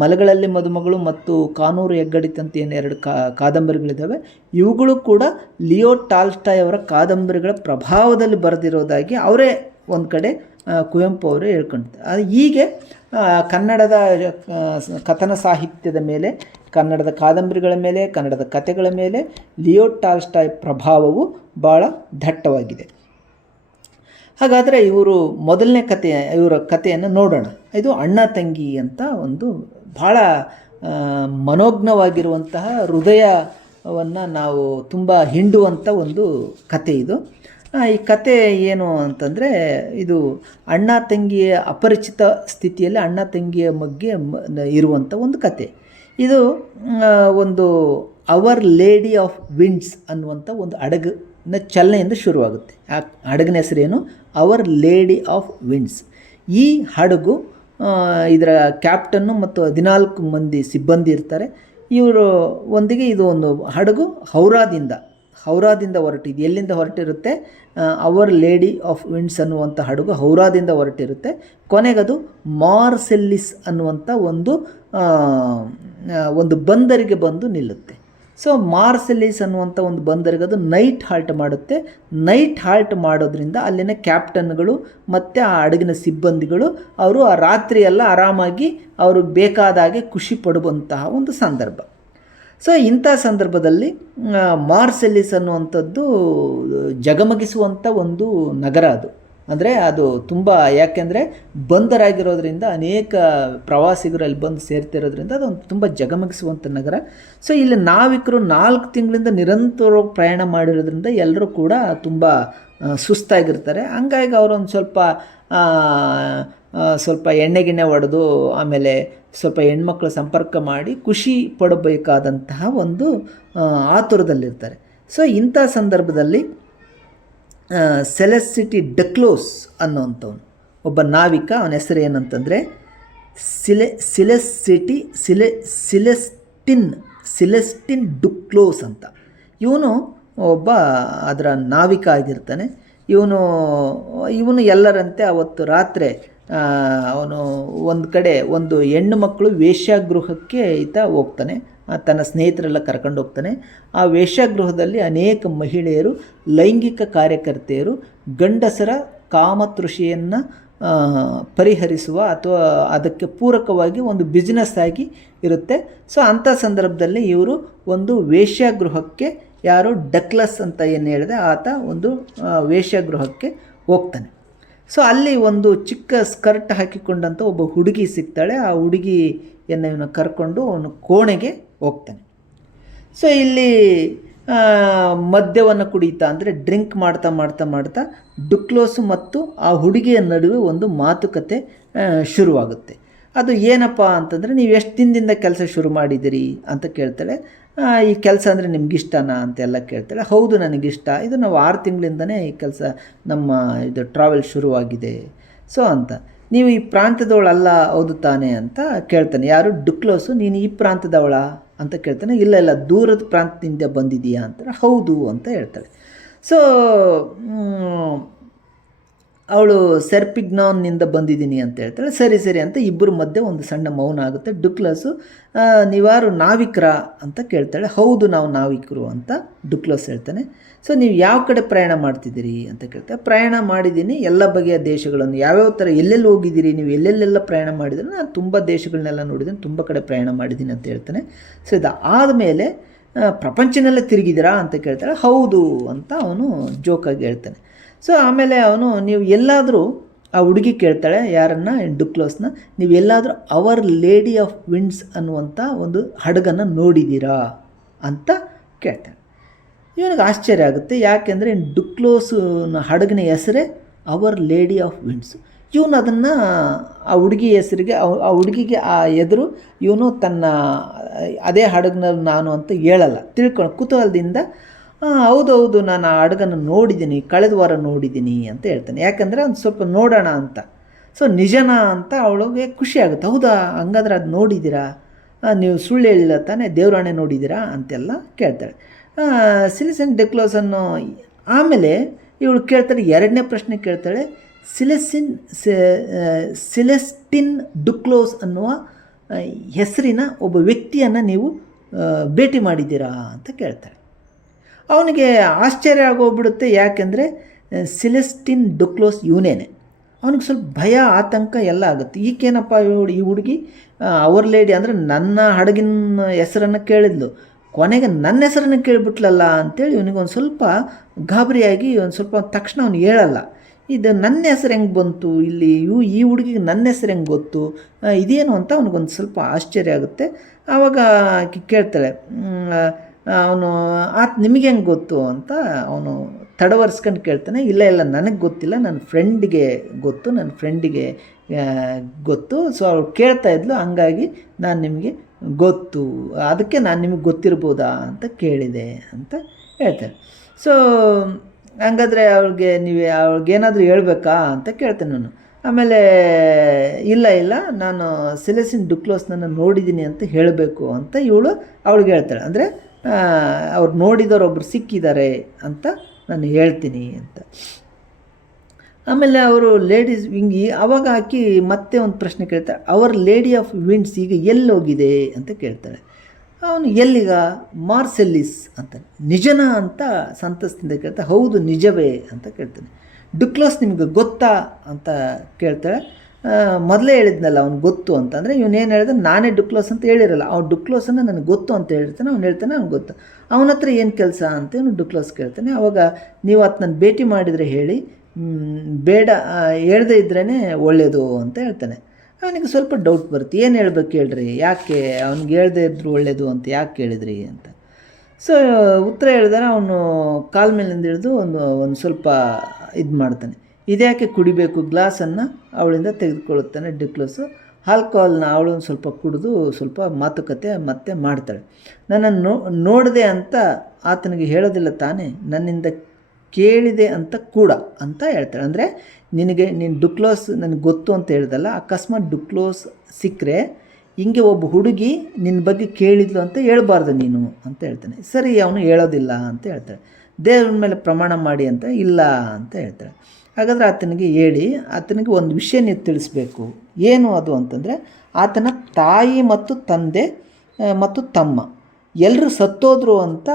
ಮಲಗಳಲ್ಲಿ ಮದುಮಗಳು ಮತ್ತು ಕಾನೂರು ಹೆಗ್ಗಡಿತಂತ ಏನು 2 ಕಾದಂಬರಿಗಳಿದ್ದಾವೆ, ಇವುಗಳು ಕೂಡ ಲಿಯೋ ಟಾಲ್ಸ್ಟಾಯ್ ಅವರ ಕಾದಂಬರಿಗಳ ಪ್ರಭಾವದಲ್ಲಿ ಬರೆದಿರೋದಾಗಿ ಅವರೇ ಒಂದು ಕಡೆ ಕುವೆಂಪು ಅವರು ಹೇಳ್ಕೊಳ್ತಾರೆ. ಹೀಗೆ ಕನ್ನಡದ ಕಥನ ಸಾಹಿತ್ಯದ ಮೇಲೆ, ಕನ್ನಡದ ಕಾದಂಬರಿಗಳ ಮೇಲೆ, ಕನ್ನಡದ ಕಥೆಗಳ ಮೇಲೆ ಲಿಯೋ ಟಾಲ್ಸ್ಟಾಯ್ ಪ್ರಭಾವವು ಭಾಳ ದಟ್ಟವಾಗಿದೆ. ಹಾಗಾದರೆ ಮೊದಲನೇ ಇವರ ಕಥೆಯನ್ನು ನೋಡೋಣ. ಇದು ಅಣ್ಣ ತಂಗಿ ಅಂತ ಒಂದು ಭಾಳ ಮನೋಜ್ಞವಾಗಿರುವಂತಹ ಹೃದಯವನ್ನು ನಾವು ತುಂಬ ಹಿಂಡುವಂಥ ಒಂದು ಕತೆ ಇದು. ಈ ಕತೆ ಏನು ಅಂತಂದರೆ, ಇದು ಅಣ್ಣ ತಂಗಿಯ ಅಪರಿಚಿತ ಸ್ಥಿತಿಯಲ್ಲಿ ಅಣ್ಣ ತಂಗಿಯ ಬಗ್ಗೆ ಇರುವಂಥ ಒಂದು ಕತೆ. ಇದು ಒಂದು ಅವರ್ ಲೇಡಿ ಆಫ್ ವಿಂಡ್ಸ್ ಅನ್ನುವಂಥ ಒಂದು ಹಡಗಿನ ಚಲನೆಯಿಂದ ಶುರುವಾಗುತ್ತೆ. ಆ ಹಡಗಿನ ಹೆಸರೇನು? Our Lady of Winds. ಈ ಹಡಗು ಇದರ ಕ್ಯಾಪ್ಟನ್ನು ಮತ್ತು 14 ಮಂದಿ ಸಿಬ್ಬಂದಿ ಇರ್ತಾರೆ. ಇವರು ಒಂದಿಗೆ ಇದು ಒಂದು ಹಡಗು ಹೌರಾದಿಂದ ಹೊರಟಿದೆ. ಎಲ್ಲಿಂದ ಹೊರಟಿರುತ್ತೆ? ಅವರ್ ಲೇಡಿ ಆಫ್ ವಿಂಡ್ಸ್ ಅನ್ನುವಂಥ ಹಡಗು ಹೌರಾದಿಂದ ಹೊರಟಿರುತ್ತೆ. ಕೊನೆಗದು ಮಾರ್ಸೆಲ್ಲಿಸ್ ಅನ್ನುವಂಥ ಒಂದು ಬಂದರಿಗೆ ಬಂದು ನಿಲ್ಲುತ್ತೆ. ಸೊ ಮಾರ್ಸೆಲ್ಲಿಸ್ ಅನ್ನುವಂಥ ಒಂದು ಬಂದರಿಗೆ ಅದು ನೈಟ್ ಹಾಲ್ಟ್ ಮಾಡುತ್ತೆ. ನೈಟ್ ಹಾಲ್ಟ್ ಮಾಡೋದ್ರಿಂದ ಅಲ್ಲಿನ ಕ್ಯಾಪ್ಟನ್ಗಳು ಮತ್ತು ಆ ಹಡಗಿನ ಸಿಬ್ಬಂದಿಗಳು ಅವರು ಆ ರಾತ್ರಿಯೆಲ್ಲ ಆರಾಮಾಗಿ ಅವ್ರಿಗೆ ಬೇಕಾದ ಹಾಗೆ ಖುಷಿ ಪಡುವಂತಹ ಒಂದು ಸಂದರ್ಭ. ಸೊ ಇಂಥ ಸಂದರ್ಭದಲ್ಲಿ ಮಾರ್ಸೆಲ್ಲಿಸ್ ಅನ್ನುವಂಥದ್ದು ಜಗಮಗಿಸುವಂಥ ಒಂದು ನಗರ ಅದು. ಅಂದರೆ ಅದು ತುಂಬ, ಯಾಕೆಂದರೆ ಬಂದರಾಗಿರೋದ್ರಿಂದ ಅನೇಕ ಪ್ರವಾಸಿಗರು ಅಲ್ಲಿ ಬಂದು ಸೇರ್ತಿರೋದ್ರಿಂದ ಅದೊಂದು ತುಂಬ ಜಗಮಗಿಸುವಂಥ ನಗರ. ಸೊ ಇಲ್ಲಿ ನಾವಿಕರು 4 ತಿಂಗಳಿಂದ ನಿರಂತರವಾಗಿ ಪ್ರಯಾಣ ಮಾಡಿರೋದ್ರಿಂದ ಎಲ್ಲರೂ ಕೂಡ ತುಂಬ ಸುಸ್ತಾಗಿರ್ತಾರೆ. ಹಂಗಾಗಿ ಅವರೊಂದು ಸ್ವಲ್ಪ ಎಣ್ಣೆ ಹೊಡೆದು ಆಮೇಲೆ ಸ್ವಲ್ಪ ಹೆಣ್ಮಕ್ಳ ಸಂಪರ್ಕ ಮಾಡಿ ಖುಷಿ ಪಡಬೇಕಾದಂತಹ ಒಂದು ಆತುರದಲ್ಲಿರ್ತಾರೆ. ಸೊ ಇಂಥ ಸಂದರ್ಭದಲ್ಲಿ ಸೆಲೆಸ್ಟಿನ್ ಡಕ್ಲೋಸ್ ಅನ್ನೋವಂಥವನು ಒಬ್ಬ ನಾವಿಕ. ಅವನ ಹೆಸರು ಏನಂತಂದರೆ ಸಿಲೆಸ್ಟಿನ್ ಡುಕ್ಲೋಸ್ ಅಂತ. ಇವನು ಒಬ್ಬ ಅದರ ನಾವಿಕ ಆಗಿರ್ತಾನೆ. ಇವನು ಎಲ್ಲರಂತೆ ಅವತ್ತು ರಾತ್ರಿ ಅವನು ಒಂದು ಕಡೆ ಒಂದು ಹೆಣ್ಣು ಮಕ್ಕಳು ವೇಶ್ಯಾಗೃಹಕ್ಕೆ ಈತ ಹೋಗ್ತಾನೆ. ತನ್ನ ಸ್ನೇಹಿತರೆಲ್ಲ ಕರ್ಕೊಂಡು ಹೋಗ್ತಾನೆ. ಆ ವೇಶ್ಯಾಗೃಹದಲ್ಲಿ ಅನೇಕ ಮಹಿಳೆಯರು, ಲೈಂಗಿಕ ಕಾರ್ಯಕರ್ತೆಯರು ಗಂಡಸರ ಕಾಮತೃಷೆಯನ್ನು ಪರಿಹರಿಸುವ ಅಥವಾ ಅದಕ್ಕೆ ಪೂರಕವಾಗಿ ಒಂದು ಬಿಸ್ನೆಸ್ ಆಗಿ ಇರುತ್ತೆ. ಸೊ ಅಂಥ ಸಂದರ್ಭದಲ್ಲಿ ಇವರು ಒಂದು ವೇಶ್ಯಾಗೃಹಕ್ಕೆ, ಯಾರು ಡಕ್ಲಸ್ ಅಂತ ಏನು ಹೇಳಿದೆ ಆತ ಒಂದು ವೇಶ್ಯಾಗೃಹಕ್ಕೆ ಹೋಗ್ತಾನೆ. ಸೊ ಅಲ್ಲಿ ಒಂದು ಚಿಕ್ಕ ಸ್ಕರ್ಟ್ ಹಾಕಿಕೊಂಡಂಥ ಒಬ್ಬ ಹುಡುಗಿ ಸಿಗ್ತಾಳೆ. ಆ ಹುಡುಗಿಯನ್ನು ಇವನು ಕರ್ಕೊಂಡು ಅವನು ಕೋಣೆಗೆ ಹೋಗ್ತಾನೆ. ಸೊ ಇಲ್ಲಿ ಮದ್ಯವನ್ನು ಕುಡಿತಾ, ಅಂದರೆ ಡ್ರಿಂಕ್ ಮಾಡ್ತಾ ಮಾಡ್ತಾ ಮಾಡ್ತಾ ಡುಕ್ಲೋಸು ಮತ್ತು ಆ ಹುಡುಗಿಯ ನಡುವೆ ಒಂದು ಮಾತುಕತೆ ಶುರುವಾಗುತ್ತೆ. ಅದು ಏನಪ್ಪ ಅಂತಂದರೆ, ನೀವು ಎಷ್ಟು ದಿನದಿಂದ ಕೆಲಸ ಶುರು ಮಾಡಿದ್ದೀರಿ ಅಂತ ಕೇಳ್ತಾಳೆ. ಈ ಕೆಲಸ ಅಂದರೆ ನಿಮಗಿಷ್ಟನಾ ಅಂತೆಲ್ಲ ಕೇಳ್ತಾಳೆ. ಹೌದು ನನಗಿಷ್ಟ, ಇದು ನಾವು 6 ತಿಂಗಳಿಂದನೇ ಈ ಕೆಲಸ ನಮ್ಮ ಇದು ಟ್ರಾವೆಲ್ ಶುರುವಾಗಿದೆ. ಸೊ ಅಂತ, ನೀವು ಈ ಪ್ರಾಂತ್ಯದವಳಲ್ಲ ಹೌದು ತಾನೇ ಅಂತ ಕೇಳ್ತಾನೆ. ಯಾರು? ಡುಕ್ಲೋಸು. ನೀನು ಈ ಪ್ರಾಂತ್ಯದವಳ ಅಂತ ಕೇಳ್ತಾನೆ. ಇಲ್ಲ ಇಲ್ಲ, ದೂರದ ಪ್ರಾಂತ್ಯದಿಂದ ಬಂದಿದೆಯಾ ಅಂತಾರೆ. ಹೌದು ಅಂತ ಹೇಳ್ತಾಳೆ. ಸೊ ಅವಳು ಸೆರ್ಪಿಗ್ನಾನ್ನಿಂದ ಬಂದಿದ್ದೀನಿ ಅಂತ ಹೇಳ್ತಾಳೆ. ಸರಿ ಸರಿ ಅಂತ ಇಬ್ಬರ ಮಧ್ಯೆ ಒಂದು ಸಣ್ಣ ಮೌನ ಆಗುತ್ತೆ. ಡುಕ್ಲೋಸು, ನೀವಾರು ನಾವಿಕರ ಅಂತ ಕೇಳ್ತಾಳೆ. ಹೌದು ನಾವು ನಾವಿಕರು ಅಂತ ಡುಕ್ಲೋಸ್ ಹೇಳ್ತಾನೆ. ಸೊ ನೀವು ಯಾವ ಕಡೆ ಪ್ರಯಾಣ ಮಾಡ್ತಿದ್ದೀರಿ ಅಂತ ಕೇಳ್ತಾರೆ. ಪ್ರಯಾಣ ಮಾಡಿದ್ದೀನಿ ಎಲ್ಲ ಬಗೆಯ ದೇಶಗಳನ್ನು. ಯಾವ್ಯಾವ ಥರ ಎಲ್ಲೆಲ್ಲಿ ಹೋಗಿದ್ದೀರಿ ನೀವು, ಎಲ್ಲೆಲ್ಲೆಲ್ಲ ಪ್ರಯಾಣ ಮಾಡಿದರೆ? ನಾನು ತುಂಬ ದೇಶಗಳನ್ನೆಲ್ಲ ನೋಡಿದ್ದೀನಿ, ತುಂಬ ಕಡೆ ಪ್ರಯಾಣ ಮಾಡಿದ್ದೀನಿ ಅಂತ ಹೇಳ್ತಾನೆ. ಸೊ ಇದು ಆದಮೇಲೆ ಪ್ರಪಂಚನೆಲ್ಲ ತಿರುಗಿದ್ದೀರಾ ಅಂತ ಕೇಳ್ತಾಳೆ. ಹೌದು ಅಂತ ಅವನು ಜೋಕಾಗಿ ಹೇಳ್ತಾನೆ. ಸೊ ಆಮೇಲೆ ಅವನು, ನೀವು ಎಲ್ಲಾದರೂ, ಆ ಹುಡುಗಿ ಕೇಳ್ತಾಳೆ ಯಾರನ್ನು, ಡುಕ್ಲೋಸ್ನ, ನೀವು ಎಲ್ಲಾದರೂ ಅವರ್ ಲೇಡಿ ಆಫ್ ವಿಂಡ್ಸ್ ಅನ್ನುವಂಥ ಒಂದು ಹಡಗನ್ನು ನೋಡಿದ್ದೀರಾ ಅಂತ ಕೇಳ್ತಾಳೆ. ಇವನಿಗೆ ಆಶ್ಚರ್ಯ ಆಗುತ್ತೆ. ಯಾಕೆಂದರೆ ಡುಕ್ಲೋಸ್ನ ಹಡಗಿನ ಹೆಸರೇ ಅವರ್ ಲೇಡಿ ಆಫ್ ವಿಂಡ್ಸು. ಇವನು ಅದನ್ನು ಆ ಹುಡುಗಿ ಹೆಸರಿಗೆ, ಆ ಹುಡುಗಿಗೆ ಆ ಎದುರು ಇವನು ತನ್ನ ಅದೇ ಹಡಗಿನಲ್ಲಿ ನಾನು ಅಂತ ಹೇಳಲ್ಲ, ತಿಳ್ಕೊಂಡು ಕುತೂಹಲದಿಂದ ಹೌದೌದು ನಾನು ಆ ಹಡಗನ್ನು ನೋಡಿದ್ದೀನಿ, ಕಳೆದ ವಾರ ನೋಡಿದ್ದೀನಿ ಅಂತ ಹೇಳ್ತಾನೆ. ಯಾಕಂದರೆ ಒಂದು ಸ್ವಲ್ಪ ನೋಡೋಣ ಅಂತ. ಸೊ ನಿಜನಾ ಅಂತ ಅವಳಿಗೆ ಖುಷಿ ಆಗುತ್ತೆ. ಹೌದಾ, ಹಂಗಾದ್ರೆ ಅದು ನೋಡಿದ್ದೀರಾ, ನೀವು ಸುಳ್ಳು ಹೇಳಿಲ್ಲ ತಾನೇ, ದೇವರಾಣೆ ನೋಡಿದ್ದೀರಾ ಅಂತೆಲ್ಲ ಕೇಳ್ತಾಳೆ. ಸಿಲೆಸಿನ್ ಡುಕ್ಲೋಸನ್ನು. ಆಮೇಲೆ ಇವಳು ಕೇಳ್ತಾಳೆ, ಎರಡನೇ ಪ್ರಶ್ನೆ ಕೇಳ್ತಾಳೆ, ಸಿಲೆಸ್ಟಿನ್ ಡುಕ್ಲೋಸ್ ಅನ್ನುವ ಹೆಸರಿನ ಒಬ್ಬ ವ್ಯಕ್ತಿಯನ್ನು ನೀವು ಭೇಟಿ ಮಾಡಿದ್ದೀರಾ ಅಂತ ಕೇಳ್ತಾಳೆ. ಅವನಿಗೆ ಆಶ್ಚರ್ಯ ಆಗೋಗ್ಬಿಡುತ್ತೆ. ಯಾಕೆಂದರೆ ಸಿಲೆಸ್ಟಿನ್ ಡುಕ್ಲೋಸ್ ಇವನೇನೆ. ಅವನಿಗೆ ಸ್ವಲ್ಪ ಭಯ, ಆತಂಕ ಎಲ್ಲ ಆಗುತ್ತೆ. ಈಗೇನಪ್ಪ ಈ ಹುಡುಗಿ ಅವರ್ ಲೇಡಿ ಅಂದರೆ ನನ್ನ ಹಡಗಿನ ಹೆಸರನ್ನು ಕೇಳಿದ್ಲು, ಕೊನೆಗೆ ನನ್ನ ಹೆಸರನ್ನು ಕೇಳಿಬಿಟ್ಲಲ್ಲ ಅಂತೇಳಿ ಇವನಿಗೆ ಒಂದು ಸ್ವಲ್ಪ ಗಾಬರಿಯಾಗಿ ಒಂದು ಸ್ವಲ್ಪ ತಕ್ಷಣ ಅವನು ಹೇಳಲ್ಲ. ಇದು ನನ್ನ ಹೆಸರು ಹೆಂಗೆ ಬಂತು ಇಲ್ಲಿ, ಈ ಹುಡುಗಿಗೆ ನನ್ನ ಹೆಸರು ಹೆಂಗೆ ಗೊತ್ತು, ಇದೇನು ಅಂತ ಅವನಿಗೊಂದು ಸ್ವಲ್ಪ ಆಶ್ಚರ್ಯ ಆಗುತ್ತೆ. ಆವಾಗ ಕೇಳ್ತಾಳೆ, ಅವನು ನಿಮಗೆ ಹೆಂಗೆ ಗೊತ್ತು ಅಂತ ಅವನು ತಡವರ್ಸ್ಕೊಂಡು ಕೇಳ್ತಾನೆ. ಇಲ್ಲ ಇಲ್ಲ ನನಗೆ ಗೊತ್ತಿಲ್ಲ, ನನ್ನ ಫ್ರೆಂಡಿಗೆ ಗೊತ್ತು, ನನ್ನ ಫ್ರೆಂಡಿಗೆ ಗೊತ್ತು. ಸೊ ಅವಳು ಕೇಳ್ತಾ ಇದ್ಲು, ಹಂಗಾಗಿ ನಾನು ನಿಮಗೆ ಗೊತ್ತು, ಅದಕ್ಕೆ ನಾನು ನಿಮಗೆ ಗೊತ್ತಿರ್ಬೋದಾ ಅಂತ ಕೇಳಿದೆ ಅಂತ ಹೇಳ್ತಾರೆ. ಸೊ ಹಂಗಾದ್ರೆ ಅವ್ಳಿಗೇನಾದರೂ ಹೇಳ್ಬೇಕಾ ಅಂತ ಕೇಳ್ತೇನೆ ನಾನು. ಆಮೇಲೆ ಇಲ್ಲ ಇಲ್ಲ ನಾನು ಸಿಲೆಸಿನ್ ಡುಕ್ಲೋಸ್ನನ್ನು ನೋಡಿದ್ದೀನಿ ಅಂತ ಹೇಳಬೇಕು ಅಂತ ಅವಳಿಗೆ ಹೇಳ್ತಾಳೆ. ಅಂದರೆ ಅವ್ರು ನೋಡಿದವರೊಬ್ಬರು ಸಿಕ್ಕಿದ್ದಾರೆ ಅಂತ ನಾನು ಹೇಳ್ತೀನಿ ಅಂತ. ಆಮೇಲೆ ಅವರು ಲೇಡೀಸ್ ವಿಂಗಿ ಅವಾಗ ಹಾಕಿ ಮತ್ತೆ ಒಂದು ಪ್ರಶ್ನೆ ಕೇಳ್ತಾರೆ, ಅವರ್ ಲೇಡಿ ಆಫ್ ವಿಂಡ್ಸ್ ಈಗ ಎಲ್ಲೋಗಿದೆ ಅಂತ ಕೇಳ್ತಾಳೆ. ಅವನು ಎಲ್ಲಿಗ, ಮಾರ್ಸೆಲ್ಲಿಸ್ ಅಂತ. ನಿಜನ ಅಂತ ಸಂತಸದಿಂದ ಕೇಳ್ತಾಳೆ. ಹೌದು ನಿಜವೇ ಅಂತ ಕೇಳ್ತಾನೆ. ಡುಕ್ಲೋಸ್ ನಿಮಗೆ ಗೊತ್ತಾ ಅಂತ ಕೇಳ್ತಾಳೆ. ಮೊದಲೇ ಹೇಳಿದ್ನಲ್ಲ ಅವ್ನು ಗೊತ್ತು ಅಂತ. ಅಂದರೆ ಇವನೇನು ಹೇಳಿದ್ರೆ, ನಾನೇ ಡುಕ್ಲೋಸ್ ಅಂತ ಹೇಳಿರಲ್ಲ, ಅವ್ನು ಡುಕ್ಲೋಸನ್ನು ನನಗೆ ಗೊತ್ತು ಅಂತ ಹೇಳ್ತಾನೆ. ಅವ್ನು ಹೇಳ್ತಾನೆ ಅವ್ನು ಗೊತ್ತು. ಅವನ ಹತ್ರ ಏನು ಕೆಲಸ ಅಂತ ಇವನು ಡುಕ್ಲೋಸ್ ಕೇಳ್ತಾನೆ. ಆವಾಗ ನೀವು ನನ್ನ ಭೇಟಿ ಮಾಡಿದರೆ ಹೇಳಿ, ಬೇಡ ಹೇಳ್ದೇ ಇದ್ರೇ ಒಳ್ಳೆಯದು ಅಂತ ಹೇಳ್ತಾನೆ. ಅವನಿಗೆ ಸ್ವಲ್ಪ ಡೌಟ್ ಬರುತ್ತೆ, ಏನು ಹೇಳ್ಬೇಕು ಹೇಳ್ರಿ, ಯಾಕೆ ಅವ್ನಿಗೆ ಹೇಳ್ದೇ ಇದ್ರು ಒಳ್ಳೆಯದು ಅಂತ ಯಾಕೆ ಕೇಳಿದ್ರಿ ಅಂತ. ಸೊ ಉತ್ತರ ಹೇಳಿದರೆ ಅವನು ಕಾಲ ಮೇಲಿಂದ ಹಿಡಿದು ಒಂದು ಸ್ವಲ್ಪ ಇದು ಮಾಡ್ತಾನೆ. ಇದ್ಯಾಕೆ ಕುಡಿಬೇಕು, ಗ್ಲಾಸನ್ನು ಅವಳಿಂದ ತೆಗೆದುಕೊಳ್ಳುತ್ತಾನೆ ಡುಕ್ಲೋಸು. ಆಲ್ಕೋಹಾಲ್ನ ಅವಳು ಒಂದು ಸ್ವಲ್ಪ ಕುಡಿದು ಸ್ವಲ್ಪ ಮಾತುಕತೆ ಮತ್ತೆ ಮಾಡ್ತಾಳೆ. ನನ್ನನ್ನು ನೋಡಿದೆ ಅಂತ ಆತನಿಗೆ ಹೇಳೋದಿಲ್ಲ ತಾನೇ, ನನ್ನಿಂದ ಕೇಳಿದೆ ಅಂತ ಕೂಡ ಅಂತ ಹೇಳ್ತಾಳೆ. ಅಂದರೆ ನೀನು ಡುಕ್ಲೋಸ್ ನನಗೆ ಗೊತ್ತು ಅಂತ ಹೇಳ್ದಲ್ಲ, ಅಕಸ್ಮಾತ್ ಡುಕ್ಲೋಸ್ ಸಿಕ್ಕರೆ ಹಿಂಗೆ ಒಬ್ಬ ಹುಡುಗಿ ನಿನ್ನ ಬಗ್ಗೆ ಕೇಳಿದ್ಲು ಅಂತ ಹೇಳ್ಬಾರ್ದು ನೀನು ಅಂತ ಹೇಳ್ತಾನೆ. ಸರಿ ಅವನು ಹೇಳೋದಿಲ್ಲ ಅಂತ ಹೇಳ್ತಾಳೆ. ದೇವ್ರ ಮೇಲೆ ಪ್ರಮಾಣ ಮಾಡಿ ಅಂತ ಇಲ್ಲ ಅಂತ ಹೇಳ್ತಾಳೆ. ಹಾಗಾದರೆ ಆತನಿಗೆ ಹೇಳಿ, ಆತನಿಗೆ ಒಂದು ವಿಷಯ ನೀವು ತಿಳಿಸ್ಬೇಕು. ಏನು ಅದು ಅಂತಂದರೆ, ಆತನ ತಾಯಿ ಮತ್ತು ತಂದೆ ಮತ್ತು ತಮ್ಮ ಎಲ್ಲರೂ ಸತ್ತೋದ್ರು ಅಂತ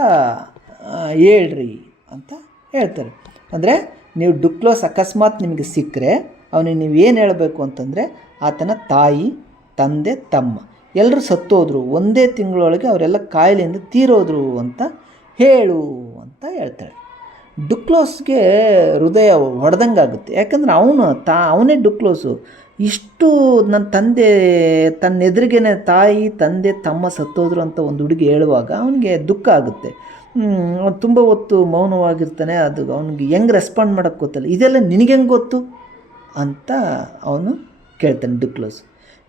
ಹೇಳ್ರಿ ಅಂತ ಹೇಳ್ತಾರೆ. ಅಂದರೆ ನೀವು ಡುಕ್ಲೋಸ್ ಅಕಸ್ಮಾತ್ ನಿಮಗೆ ಸಿಕ್ಕರೆ ಅವನಿಗೆ ನೀವು ಏನು ಹೇಳಬೇಕು ಅಂತಂದರೆ ಆತನ ತಾಯಿ, ತಂದೆ, ತಮ್ಮ ಎಲ್ಲರೂ ಸತ್ತೋದ್ರು, ಒಂದೇ ತಿಂಗಳೊಳಗೆ ಅವರೆಲ್ಲ ಕಾಯಿಲೆಯಿಂದ ತೀರೋದ್ರು ಅಂತ ಹೇಳು ಅಂತ ಹೇಳ್ತಾಳೆ. ಡುಕ್ಲೋಸ್ಗೆ ಹೃದಯ ಹೊಡೆದಂಗಾಗುತ್ತೆ. ಯಾಕಂದರೆ ಅವನೇ ಡುಕ್ಲೋಸು. ಇಷ್ಟು ನನ್ನ ತಂದೆ ತನ್ನ ಎದುರಿಗೇನೆ ತಾಯಿ, ತಂದೆ, ತಮ್ಮ ಸತ್ತೋದ್ರು ಅಂತ ಒಂದು ಹುಡುಗಿ ಹೇಳುವಾಗ ಅವನಿಗೆ ದುಃಖ ಆಗುತ್ತೆ. ತುಂಬ ಹೊತ್ತು ಮೌನವಾಗಿರ್ತಾನೆ. ಅದು ಅವನಿಗೆ ಹೆಂಗೆ ರೆಸ್ಪಾಂಡ್ ಮಾಡೋಕ್ಕೆ ಗೊತ್ತಲ್ಲ. ಇದೆಲ್ಲ ನಿನಗೆ ಹೆಂಗೆ ಗೊತ್ತು ಅಂತ ಅವನು ಕೇಳ್ತಾನೆ ಡುಕ್ಲೋಸ್.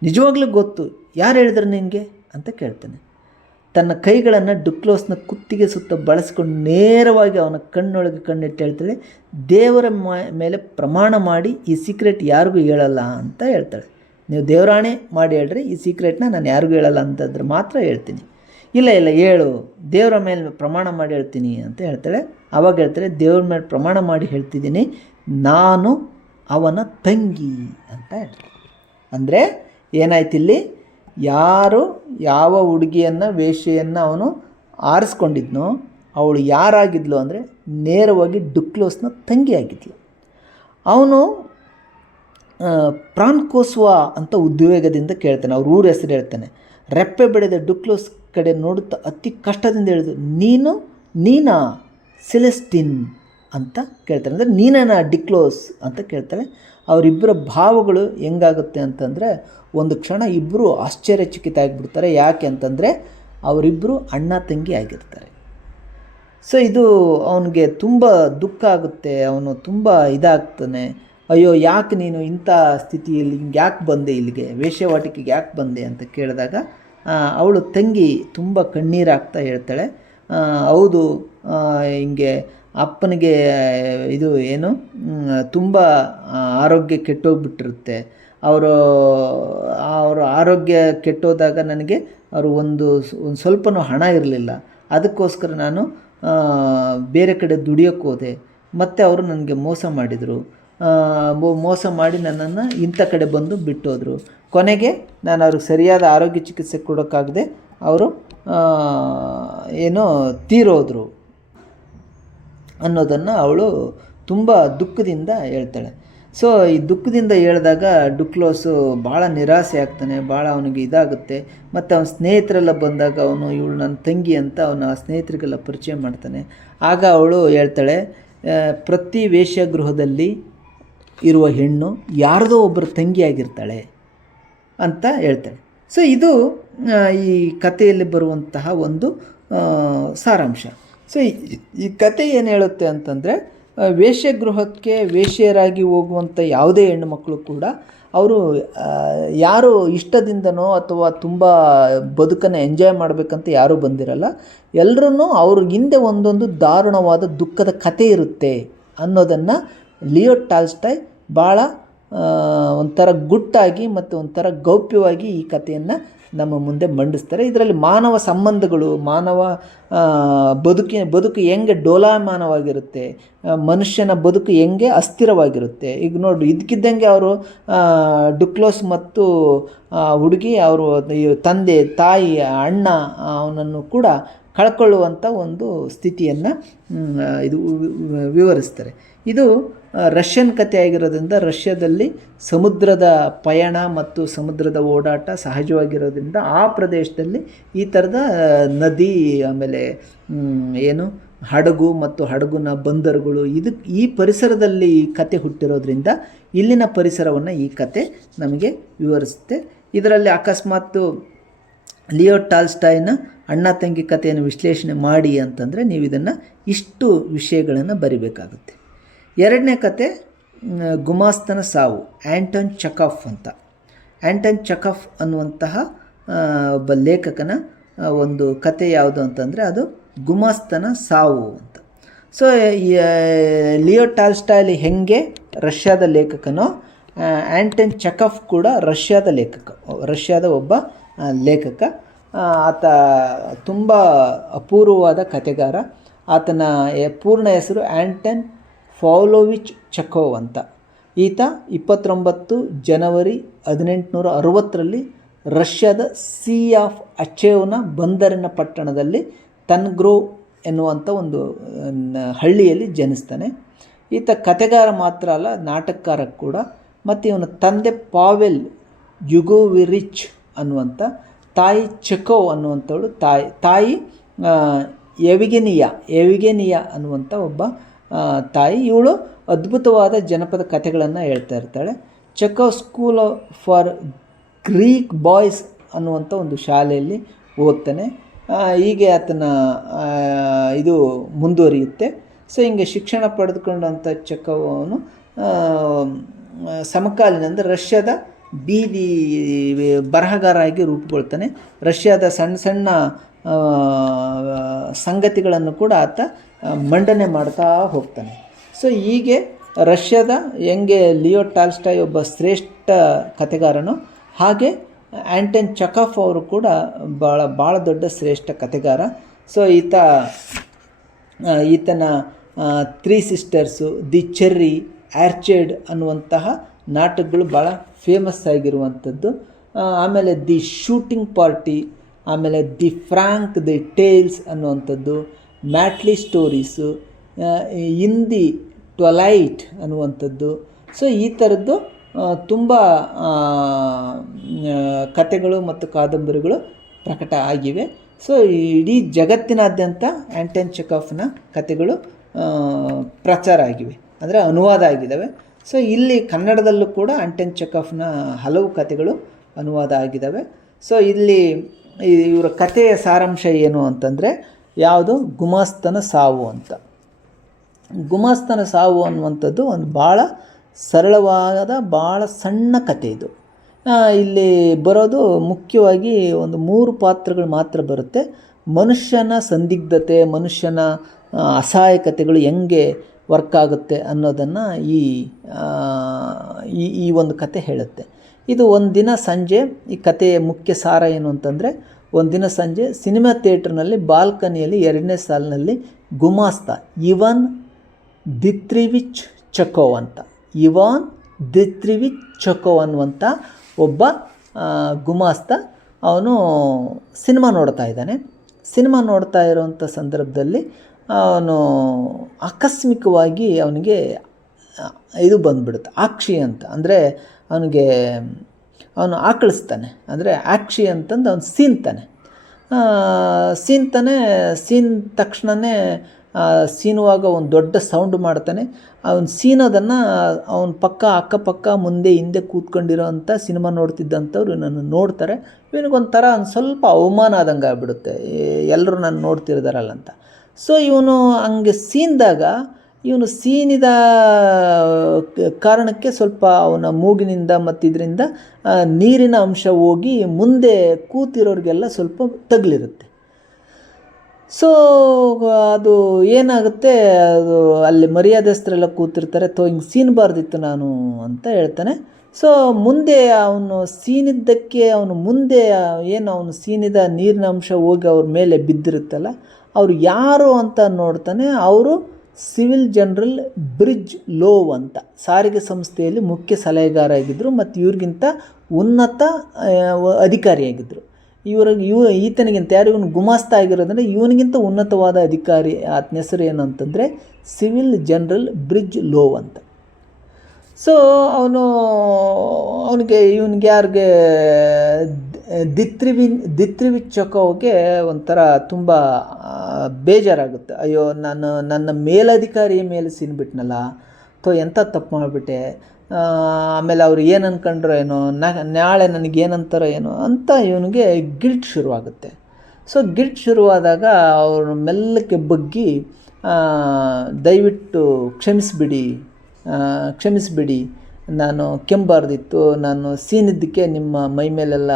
ನಿಜವಾಗ್ಲೂ ಗೊತ್ತು, ಯಾರು ಹೇಳಿದ್ರು ನಿನಗೆ ಅಂತ ಕೇಳ್ತಾನೆ. ತನ್ನ ಕೈಗಳನ್ನು ಡುಕ್ಲೋಸ್ನ ಕುತ್ತಿಗೆ ಸುತ್ತ ಬಳಸ್ಕೊಂಡು ನೇರವಾಗಿ ಅವನ ಕಣ್ಣೊಳಗೆ ಕಣ್ಣಿಟ್ಟು ಹೇಳ್ತಾಳೆ, ದೇವರ ಮೇಲೆ ಪ್ರಮಾಣ ಮಾಡಿ ಈ ಸೀಕ್ರೆಟ್ ಯಾರಿಗೂ ಹೇಳಲ್ಲ ಅಂತ ಹೇಳ್ತಾಳೆ. ನೀವು ದೇವರಾಣೆ ಮಾಡಿ ಹೇಳ್ರಿ, ಈ ಸೀಕ್ರೆಟ್ನ ನಾನು ಯಾರಿಗೂ ಹೇಳಲ್ಲ ಅಂತಂದ್ರೆ ಮಾತ್ರ ಹೇಳ್ತೀನಿ. ಇಲ್ಲ ಹೇಳು, ದೇವರ ಮೇಲೆ ಪ್ರಮಾಣ ಮಾಡಿ ಹೇಳ್ತೀನಿ ಅಂತ ಹೇಳ್ತಾಳೆ. ಆವಾಗ ಹೇಳ್ತಾಳೆ, ದೇವ್ರ ಮೇಲೆ ಪ್ರಮಾಣ ಮಾಡಿ ಹೇಳ್ತಿದ್ದೀನಿ, ನಾನು ಅವನ ತಂಗಿ ಅಂತ ಹೇಳ್ತಾಳೆ. ಅಂದರೆ ಏನಾಯ್ತು ಇಲ್ಲಿ, ಯಾರು ಯಾವ ಹುಡುಗಿಯನ್ನು, ವೇಶ್ಯೆಯನ್ನು ಅವನು ಆರಿಸ್ಕೊಂಡಿದ್ನೋ ಅವಳು ಯಾರಾಗಿದ್ಲು ಅಂದರೆ ನೇರವಾಗಿ ಡುಕ್ಲೋಸ್ನ ತಂಗಿ ಆಗಿದ್ಲು. ಅವನು ಪ್ರಾನ್ಕೋಸ್ವ ಅಂತ ಉದ್ವೇಗದಿಂದ ಕೇಳ್ತಾನೆ. ಅವ್ರ ಊರ ಹೆಸರು ಹೇಳ್ತಾನೆ. ರೆಪ್ಪೆ ಬೆಳೆದ ಡುಕ್ಲೋಸ್ ಕಡೆ ನೋಡುತ್ತಾ ಅತಿ ಕಷ್ಟದಿಂದ ಹೇಳಿದ್ರು, ನೀನಾ ಸೆಲೆಸ್ಟಿನ್ ಅಂತ ಕೇಳ್ತಾನೆ. ಅಂದರೆ ನೀನೇನಾ ಡಿಕ್ಲೋಸ್ ಅಂತ ಕೇಳ್ತಾಳೆ. ಅವರಿಬ್ಬರ ಭಾವಗಳು ಹೆಂಗಾಗುತ್ತೆ ಅಂತಂದರೆ ಒಂದು ಕ್ಷಣ ಇಬ್ಬರು ಆಶ್ಚರ್ಯಚಕಿತ ಆಗಿಬಿಡ್ತಾರೆ. ಯಾಕೆ ಅಂತಂದರೆ ಅವರಿಬ್ಬರು ಅಣ್ಣ ತಂಗಿ ಆಗಿರ್ತಾರೆ. ಸೊ ಇದು ಅವನಿಗೆ ತುಂಬ ದುಃಖ ಆಗುತ್ತೆ. ಅವನು ತುಂಬ ಇದಾಗ್ತಾನೆ. ಅಯ್ಯೋ, ಯಾಕೆ ನೀನು ಇಂಥ ಸ್ಥಿತಿಯಲ್ಲಿ ಹಿಂಗೆ ಯಾಕೆ ಬಂದೆ, ಇಲ್ಲಿಗೆ ವೇಶ್ಯಾವಾಟಿಕೆಗೆ ಯಾಕೆ ಬಂದೆ ಅಂತ ಕೇಳಿದಾಗ ಅವಳು ತಂಗಿ ತುಂಬ ಕಣ್ಣೀರಾಗ್ತಾ ಹೇಳ್ತಾಳೆ, ಹೌದು, ಹಿಂಗೆ ಅಪ್ಪನಿಗೆ ಇದು ಏನು ತುಂಬ ಆರೋಗ್ಯ ಕೆಟ್ಟೋಗ್ಬಿಟ್ಟಿರುತ್ತೆ. ಅವರ ಆರೋಗ್ಯ ಕೆಟ್ಟೋದಾಗ ನನಗೆ ಒಂದು ಸ್ವಲ್ಪನೂ ಹಣ ಇರಲಿಲ್ಲ. ಅದಕ್ಕೋಸ್ಕರ ನಾನು ಬೇರೆ ಕಡೆ ದುಡಿಯೋಕ್ಕೆ ಹೋದೆ. ಮತ್ತು ಅವರು ನನಗೆ ಮೋಸ ಮಾಡಿದರು. ಮೋಸ ಮಾಡಿ ನನ್ನನ್ನು ಇಂಥ ಕಡೆ ಬಂದು ಬಿಟ್ಟೋದ್ರು. ಕೊನೆಗೆ ನಾನು ಅವ್ರಿಗೆ ಸರಿಯಾದ ಆರೋಗ್ಯ ಚಿಕಿತ್ಸೆ ಕೊಡೋಕ್ಕಾಗದೆ ಅವರು ಏನೋ ತೀರೋದ್ರು ಅನ್ನೋದನ್ನು ಅವಳು ತುಂಬ ದುಃಖದಿಂದ ಹೇಳ್ತಾಳೆ. ಸೊ ಈ ದುಃಖದಿಂದ ಹೇಳಿದಾಗ ಡುಕ್ಲೋಸು ಭಾಳ ನಿರಾಸೆ ಆಗ್ತಾನೆ, ಭಾಳ ಅವನಿಗೆ ಇದಾಗುತ್ತೆ. ಮತ್ತು ಅವನ ಸ್ನೇಹಿತರೆಲ್ಲ ಬಂದಾಗ ಅವನು ಇವಳು ನನ್ನ ತಂಗಿ ಅಂತ ಅವನ ಸ್ನೇಹಿತರಿಗೆಲ್ಲ ಪರಿಚಯ ಮಾಡ್ತಾನೆ. ಆಗ ಅವಳು ಹೇಳ್ತಾಳೆ, ಪ್ರತಿ ವೇಶ್ಯಾಗೃಹದಲ್ಲಿ ಇರುವ ಹೆಣ್ಣು ಯಾರದೋ ಒಬ್ಬರ ತಂಗಿಯಾಗಿರ್ತಾಳೆ ಅಂತ ಹೇಳ್ತಾಳೆ. ಸೊ ಇದು ಈ ಕಥೆಯಲ್ಲಿ ಬರುವಂತಹ ಒಂದು ಸಾರಾಂಶ. ಸೊ ಈ ಕತೆ ಏನು ಹೇಳುತ್ತೆ ಅಂತಂದರೆ, ವೇಶ್ಯಗೃಹಕ್ಕೆ ವೇಶ್ಯರಾಗಿ ಹೋಗುವಂಥ ಯಾವುದೇ ಹೆಣ್ಣು ಮಕ್ಕಳು ಕೂಡ ಅವರು ಯಾರು ಇಷ್ಟದಿಂದನೋ ಅಥವಾ ತುಂಬ ಬದುಕನ್ನು ಎಂಜಾಯ್ ಮಾಡಬೇಕಂತ ಯಾರೂ ಬಂದಿರಲ್ಲ. ಎಲ್ಲರೂ ಅವ್ರ ಹಿಂದೆ ಒಂದೊಂದು ದಾರುಣವಾದ ದುಃಖದ ಕಥೆ ಇರುತ್ತೆ ಅನ್ನೋದನ್ನು ಲಿಯೋ ಟಾಲ್ಸ್ಟಾಯ್ ಭಾಳ ಒಂಥರ ಗುಟ್ಟಾಗಿ ಮತ್ತು ಒಂಥರ ಗೌಪ್ಯವಾಗಿ ಈ ಕಥೆಯನ್ನು ನಮ್ಮ ಮುಂದೆ ಮಂಡಿಸ್ತಾರೆ. ಇದರಲ್ಲಿ ಮಾನವ ಸಂಬಂಧಗಳು, ಮಾನವ ಬದುಕು ಹೆಂಗೆ ಡೋಲಾಯಮಾನವಾಗಿರುತ್ತೆ, ಮನುಷ್ಯನ ಬದುಕು ಹೆಂಗೆ ಅಸ್ಥಿರವಾಗಿರುತ್ತೆ. ಈಗ ನೋಡಿ, ಇದಕ್ಕಿದ್ದಂಗೆ ಅವರು ಡುಕ್ಲೋಸ್ ಮತ್ತು ಹುಡುಗಿ ಅವರು ತಂದೆ, ತಾಯಿ, ಅಣ್ಣ ಅವನನ್ನು ಕೂಡ ಕಳ್ಕೊಳ್ಳುವಂಥ ಒಂದು ಸ್ಥಿತಿಯನ್ನು ಇದು ವಿವರಿಸ್ತಾರೆ. ಇದು ರಷ್ಯನ್ ಕಥೆ ಆಗಿರೋದ್ರಿಂದ ರಷ್ಯಾದಲ್ಲಿ ಸಮುದ್ರದ ಪಯಣ ಮತ್ತು ಸಮುದ್ರದ ಓಡಾಟ ಸಹಜವಾಗಿರೋದ್ರಿಂದ ಆ ಪ್ರದೇಶದಲ್ಲಿ ಈ ಥರದ ನದಿ, ಆಮೇಲೆ ಏನು ಹಡಗು ಮತ್ತು ಹಡಗುನ ಬಂದರುಗಳು, ಈ ಪರಿಸರದಲ್ಲಿ ಈ ಕತೆ ಹುಟ್ಟಿರೋದ್ರಿಂದ ಇಲ್ಲಿನ ಪರಿಸರವನ್ನು ಈ ಕತೆ ನಮಗೆ ವಿವರಿಸುತ್ತೆ. ಇದರಲ್ಲಿ ಅಕಸ್ಮಾತ್ ಲಿಯೋ ಟಾಲ್ಸ್ಟಾಯ್ನ ಅಣ್ಣ ತಂಗಿ ಕಥೆಯನ್ನು ವಿಶ್ಲೇಷಣೆ ಮಾಡಿ ಅಂತಂದರೆ ನೀವು ಇದನ್ನು ಇಷ್ಟು ವಿಷಯಗಳನ್ನು ಬರಿಬೇಕಾಗುತ್ತೆ. ಎರಡನೇ ಕತೆ ಗುಮಾಸ್ತನ ಸಾವು, ಆ್ಯಂಟನ್ ಚೆಖಾಫ್ ಅಂತ. ಆ್ಯಂಟನ್ ಚೆಖಾಫ್ ಅನ್ನುವಂತಹ ಒಬ್ಬ ಲೇಖಕನ ಒಂದು ಕತೆ ಯಾವುದು ಅಂತಂದರೆ ಅದು ಗುಮಾಸ್ತನ ಸಾವು ಅಂತ. ಸೊ ಲಿಯೋ ಟಾಲ್ಸ್ಟಾಯ್ ಹೆಂಗೆ ರಷ್ಯಾದ ಲೇಖಕನೋ, ಆ್ಯಂಟನ್ ಚೆಖಾಫ್ ಕೂಡ ರಷ್ಯಾದ ಒಬ್ಬ ಲೇಖಕ. ಆತ ತುಂಬ ಅಪೂರ್ವವಾದ ಕತೆಗಾರ. ಆತನ ಪೂರ್ಣ ಹೆಸರು ಆ್ಯಂಟನ್ ಪವ್ಲೋವಿಚ್ ಚೆಖೋವ್ ಅಂತ. ಈತ 29 ಜನವರಿ 1860ರಲ್ಲಿ ರಷ್ಯಾದ ಸೀ ಆಫ್ ಅಚೇವ್ನ ಬಂದರಿನ ಪಟ್ಟಣದಲ್ಲಿ ತನ್ಗ್ರೋವ್ ಎನ್ನುವಂಥ ಒಂದು ಹಳ್ಳಿಯಲ್ಲಿ ಜನಿಸ್ತಾನೆ. ಈತ ಕತೆಗಾರ ಮಾತ್ರ ಅಲ್ಲ, ನಾಟಕಕಾರ ಕೂಡ. ಮತ್ತು ಇವನ ತಂದೆ ಪಾವೆಲ್ ಯುಗೋವಿರಿಚ್ ಅನ್ನುವಂಥ, ತಾಯಿ ಚೆಕೋವ್ ಅನ್ನುವಂಥವಳು, ತಾಯಿ ಎವಿಗೆನಿಯಾ ಅನ್ನುವಂಥ ಒಬ್ಬ ತಾಯಿ. ಇವಳು ಅದ್ಭುತವಾದ ಜನಪದ ಕಥೆಗಳನ್ನು ಹೇಳ್ತಾ ಇರ್ತಾಳೆ. ಚೆಕೋವ್ ಸ್ಕೂಲ್ ಫಾರ್ ಗ್ರೀಕ್ ಬಾಯ್ಸ್ ಅನ್ನುವಂಥ ಒಂದು ಶಾಲೆಯಲ್ಲಿ ಓದ್ತಾನೆ. ಹೀಗೆ ಆತನ ಇದು ಮುಂದುವರಿಯುತ್ತೆ. ಸೊ ಹಿಂಗೆ ಶಿಕ್ಷಣ ಪಡೆದುಕೊಂಡಂಥ ಚೆಕೋವ್ ಅವನು ಸಮಕಾಲೀನ ಅಂದರೆ ರಷ್ಯಾದ ಬೀದಿ ಬರಹಗಾರ ಆಗಿ ರೂಪುಗೊಳ್ತಾನೆ. ರಷ್ಯಾದ ಸಣ್ಣ ಸಣ್ಣ ಸಂಗತಿಗಳನ್ನು ಕೂಡ ಆತ ಮಂಡನೆ ಮಾಡ್ತಾ ಹೋಗ್ತಾನೆ. ಸೊ ಹೀಗೆ ರಷ್ಯಾದ ಹೆಂಗೆ ಲಿಯೋ ಟಾಲ್ಸ್ಟಾಯ್ ಒಬ್ಬ ಶ್ರೇಷ್ಠ ಕಥೆಗಾರನು, ಹಾಗೆ ಆ್ಯಂಟನ್ ಚೆಖಾವ್ ಅವರು ಕೂಡ ಭಾಳ ದೊಡ್ಡ ಶ್ರೇಷ್ಠ ಕಥೆಗಾರ. ಸೊ ಈತನ 3 ಸಿಸ್ಟರ್ಸು, ದಿ ಚೆರ್ರಿ, ಆರ್ಚರ್ಡ್ ಅನ್ನುವಂತಹ ನಾಟಕಗಳು ಭಾಳ ಫೇಮಸ್ ಆಗಿರುವಂಥದ್ದು. ಆಮೇಲೆ ದಿ ಶೂಟಿಂಗ್ ಪಾರ್ಟಿ, ಆಮೇಲೆ ದಿ ಫ್ರಾಂಕ್ ದಿ ಟೇಲ್ಸ್ ಅನ್ನುವಂಥದ್ದು, ಮ್ಯಾಟ್ಲಿ ಸ್ಟೋರೀಸು, ಹಿಂದಿ ಟ್ವಲೈಟ್ ಅನ್ನುವಂಥದ್ದು. ಸೊ ಈ ಥರದ್ದು ತುಂಬ ಕಥೆಗಳು ಮತ್ತು ಕಾದಂಬರಿಗಳು ಪ್ರಕಟ ಆಗಿವೆ. ಸೊ ಇಡೀ ಜಗತ್ತಿನಾದ್ಯಂತ ಆ್ಯಂಟನ್ ಚೆಖಾವ್ನ ಕಥೆಗಳು ಪ್ರಚಾರ ಆಗಿವೆ, ಅಂದರೆ ಅನುವಾದ ಆಗಿದ್ದಾವೆ. ಸೊ ಇಲ್ಲಿ ಕನ್ನಡದಲ್ಲೂ ಕೂಡ ಆ್ಯಂಟನ್ ಚೆಖಾವ್ನ ಹಲವು ಕಥೆಗಳು ಅನುವಾದ ಆಗಿದ್ದಾವೆ. ಸೊ ಇಲ್ಲಿ ಇವರ ಕಥೆಯ ಸಾರಾಂಶ ಏನು ಅಂತಂದರೆ ಯಾವುದು, ಗುಮಾಸ್ತನ ಸಾವು ಅಂತ. ಗುಮಾಸ್ತನ ಸಾವು ಅನ್ನುವಂಥದ್ದು ಒಂದು ಭಾಳ ಸರಳವಾದ ಭಾಳ ಸಣ್ಣ ಕಥೆ. ಇದು ಇಲ್ಲಿ ಬರೋದು ಮುಖ್ಯವಾಗಿ ಒಂದು 3 ಪಾತ್ರಗಳು ಮಾತ್ರ ಬರುತ್ತೆ. ಮನುಷ್ಯನ ಸಂದಿಗ್ಧತೆ, ಮನುಷ್ಯನ ಅಸಹಾಯಕತೆಗಳು ಹೆಂಗೆ ವರ್ಕ್ ಆಗುತ್ತೆ ಅನ್ನೋದನ್ನು ಈ ಒಂದು ಕತೆ ಹೇಳುತ್ತೆ. ಇದು ಒಂದಿನ ಸಂಜೆ, ಈ ಕಥೆಯ ಮುಖ್ಯ ಸಾರ ಏನು ಅಂತಂದರೆ, ಒಂದಿನ ಸಂಜೆ ಸಿನಿಮಾ ಥಿಯೇಟ್ರ್ನಲ್ಲಿ ಬಾಲ್ಕನಿಯಲ್ಲಿ 2ನೇ ಸಾಲಿನಲ್ಲಿ ಗುಮಾಸ್ತ ಇವಾನ್ ದಿತ್ರಿವಿಚ್ ಚೆಕೋವ್ ಅಂತ, ಇವಾನ್ ದಿತ್ರಿವಿಚ್ ಚೆಕೋವ್ ಅನ್ನುವಂಥ ಒಬ್ಬ ಗುಮಾಸ್ತ ಅವನು ಸಿನಿಮಾ ನೋಡ್ತಾ ಇದ್ದಾನೆ. ಸಿನಿಮಾ ನೋಡ್ತಾ ಇರೋವಂಥ ಸಂದರ್ಭದಲ್ಲಿ ಅವನು ಆಕಸ್ಮಿಕವಾಗಿ ಅವನಿಗೆ ಇದು ಬಂದುಬಿಡುತ್ತೆ, ಆಕ್ಷಿ ಅಂತ. ಅಂದರೆ ಅವನು ಆಕಳಿಸ್ತಾನೆ, ಅಂದರೆ ಆಕ್ಷಿ ಅಂತಂದು ಅವನು ಸೀನ್ತಾನೆ ತಕ್ಷಣವೇ ಸೀನುವಾಗ ಒಂದು ದೊಡ್ಡ ಸೌಂಡ್ ಮಾಡ್ತಾನೆ. ಅವನು ಸೀನೋದನ್ನು ಅವನ ಅಕ್ಕಪಕ್ಕ ಮುಂದೆ ಹಿಂದೆ ಕೂತ್ಕೊಂಡಿರೋಂಥ ಸಿನಿಮಾ ನೋಡ್ತಿದ್ದಂಥವ್ರು ನನ್ನ ನೋಡ್ತಾರೆ. ಇವನಿಗೊಂಥರ ಒಂದು ಸ್ವಲ್ಪ ಅವಮಾನ ಆದಂಗೆ ಆಗ್ಬಿಡುತ್ತೆ, ಎಲ್ಲರೂ ನಾನು ನೋಡ್ತಿರ್ದಾರಲ್ಲ ಅಂತ. ಸೊ ಇವನು ಹಂಗೆ ಸೀನಿದಾಗ, ಇವನು ಸೀನಿದ ಕಾರಣಕ್ಕೆ ಸ್ವಲ್ಪ ಅವನ ಮೂಗಿನಿಂದ ಮತ್ತು ಇದರಿಂದ ನೀರಿನ ಅಂಶ ಹೋಗಿ ಮುಂದೆ ಕೂತಿರೋರಿಗೆಲ್ಲ ಸ್ವಲ್ಪ ತಗುಲಿರುತ್ತೆ. ಸೊ ಅದು ಏನಾಗುತ್ತೆ, ಅದು ಅಲ್ಲಿ ಮರ್ಯಾದಸ್ಥರೆಲ್ಲ ಕೂತಿರ್ತಾರೆ, ಹಿಂಗೆ ಸೀನಬಾರ್ದಿತ್ತು ನಾನು ಅಂತ ಹೇಳ್ತಾನೆ. ಸೊ ಮುಂದೆ ಅವನು ಸೀನಿದ್ದಕ್ಕೆ ಅವನು ಮುಂದೆ ಏನು ಅವನು ಸೀನಿದ ನೀರಿನ ಅಂಶ ಹೋಗಿ ಅವ್ರ ಮೇಲೆ ಬಿದ್ದಿರುತ್ತಲ್ಲ, ಅವರು ಯಾರು ಅಂತ ನೋಡ್ತಾನೆ. ಅವರು ಸಿವಿಲ್ ಜನರಲ್ ಬ್ರಿಜ್ ಲೋವ್ ಅಂತ ಸಾರಿಗೆ ಸಂಸ್ಥೆಯಲ್ಲಿ ಮುಖ್ಯ ಸಲಹೆಗಾರ ಆಗಿದ್ದರು ಮತ್ತು ಇವ್ರಿಗಿಂತ ಉನ್ನತ ಅಧಿಕಾರಿಯಾಗಿದ್ದರು. ಈತನಿಗಿಂತ ಇವನು ಗುಮಾಸ್ತ ಆಗಿರೋದಂದರೆ ಇವನಿಗಿಂತ ಉನ್ನತವಾದ ಅಧಿಕಾರಿ. ಆತನ ಹೆಸರು ಏನಂತಂದರೆ ಸಿವಿಲ್ ಜನರಲ್ ಬ್ರಿಜ್ ಲೋವ್ ಅಂತ. ಸೊ ಇವನಿಗೆ ಯಾರಿಗೆ ದಿತ್ರಿವಿಚ್ ಚೆಕೋವ್ಗೆ ಒಂಥರ ತುಂಬ ಬೇಜಾರಾಗುತ್ತೆ. ಅಯ್ಯೋ, ನನ್ನ ಮೇಲಧಿಕಾರಿಯ ಮೇಲೆ ಸೀನ್ಬಿಟ್ನಲ್ಲ, ಎಂಥ ತಪ್ಪು ಮಾಡಿಬಿಟ್ಟೆ, ಆಮೇಲೆ ಅವ್ರು ಏನು ಅಂದ್ಕೊಂಡ್ರೋ ಏನೋ, ನಾಳೆ ನನಗೇನಂತಾರೋ ಏನೋ ಅಂತ ಇವನಿಗೆ ಗಿಲ್ಟ್ ಶುರುವಾಗುತ್ತೆ. ಸೊ ಗಿಲ್ಟ್ ಶುರುವಾದಾಗ ಅವರು ಮೆಲ್ಲಕ್ಕೆ ಬಗ್ಗಿ ದಯವಿಟ್ಟು ಕ್ಷಮಿಸಿಬಿಡಿ, ನಾನು ಕೆಂಬಾರ್ದಿತ್ತು, ನಾನು ಸೀನಿದ್ದಕ್ಕೆ ನಿಮ್ಮ ಮೈ ಮೇಲೆಲ್ಲ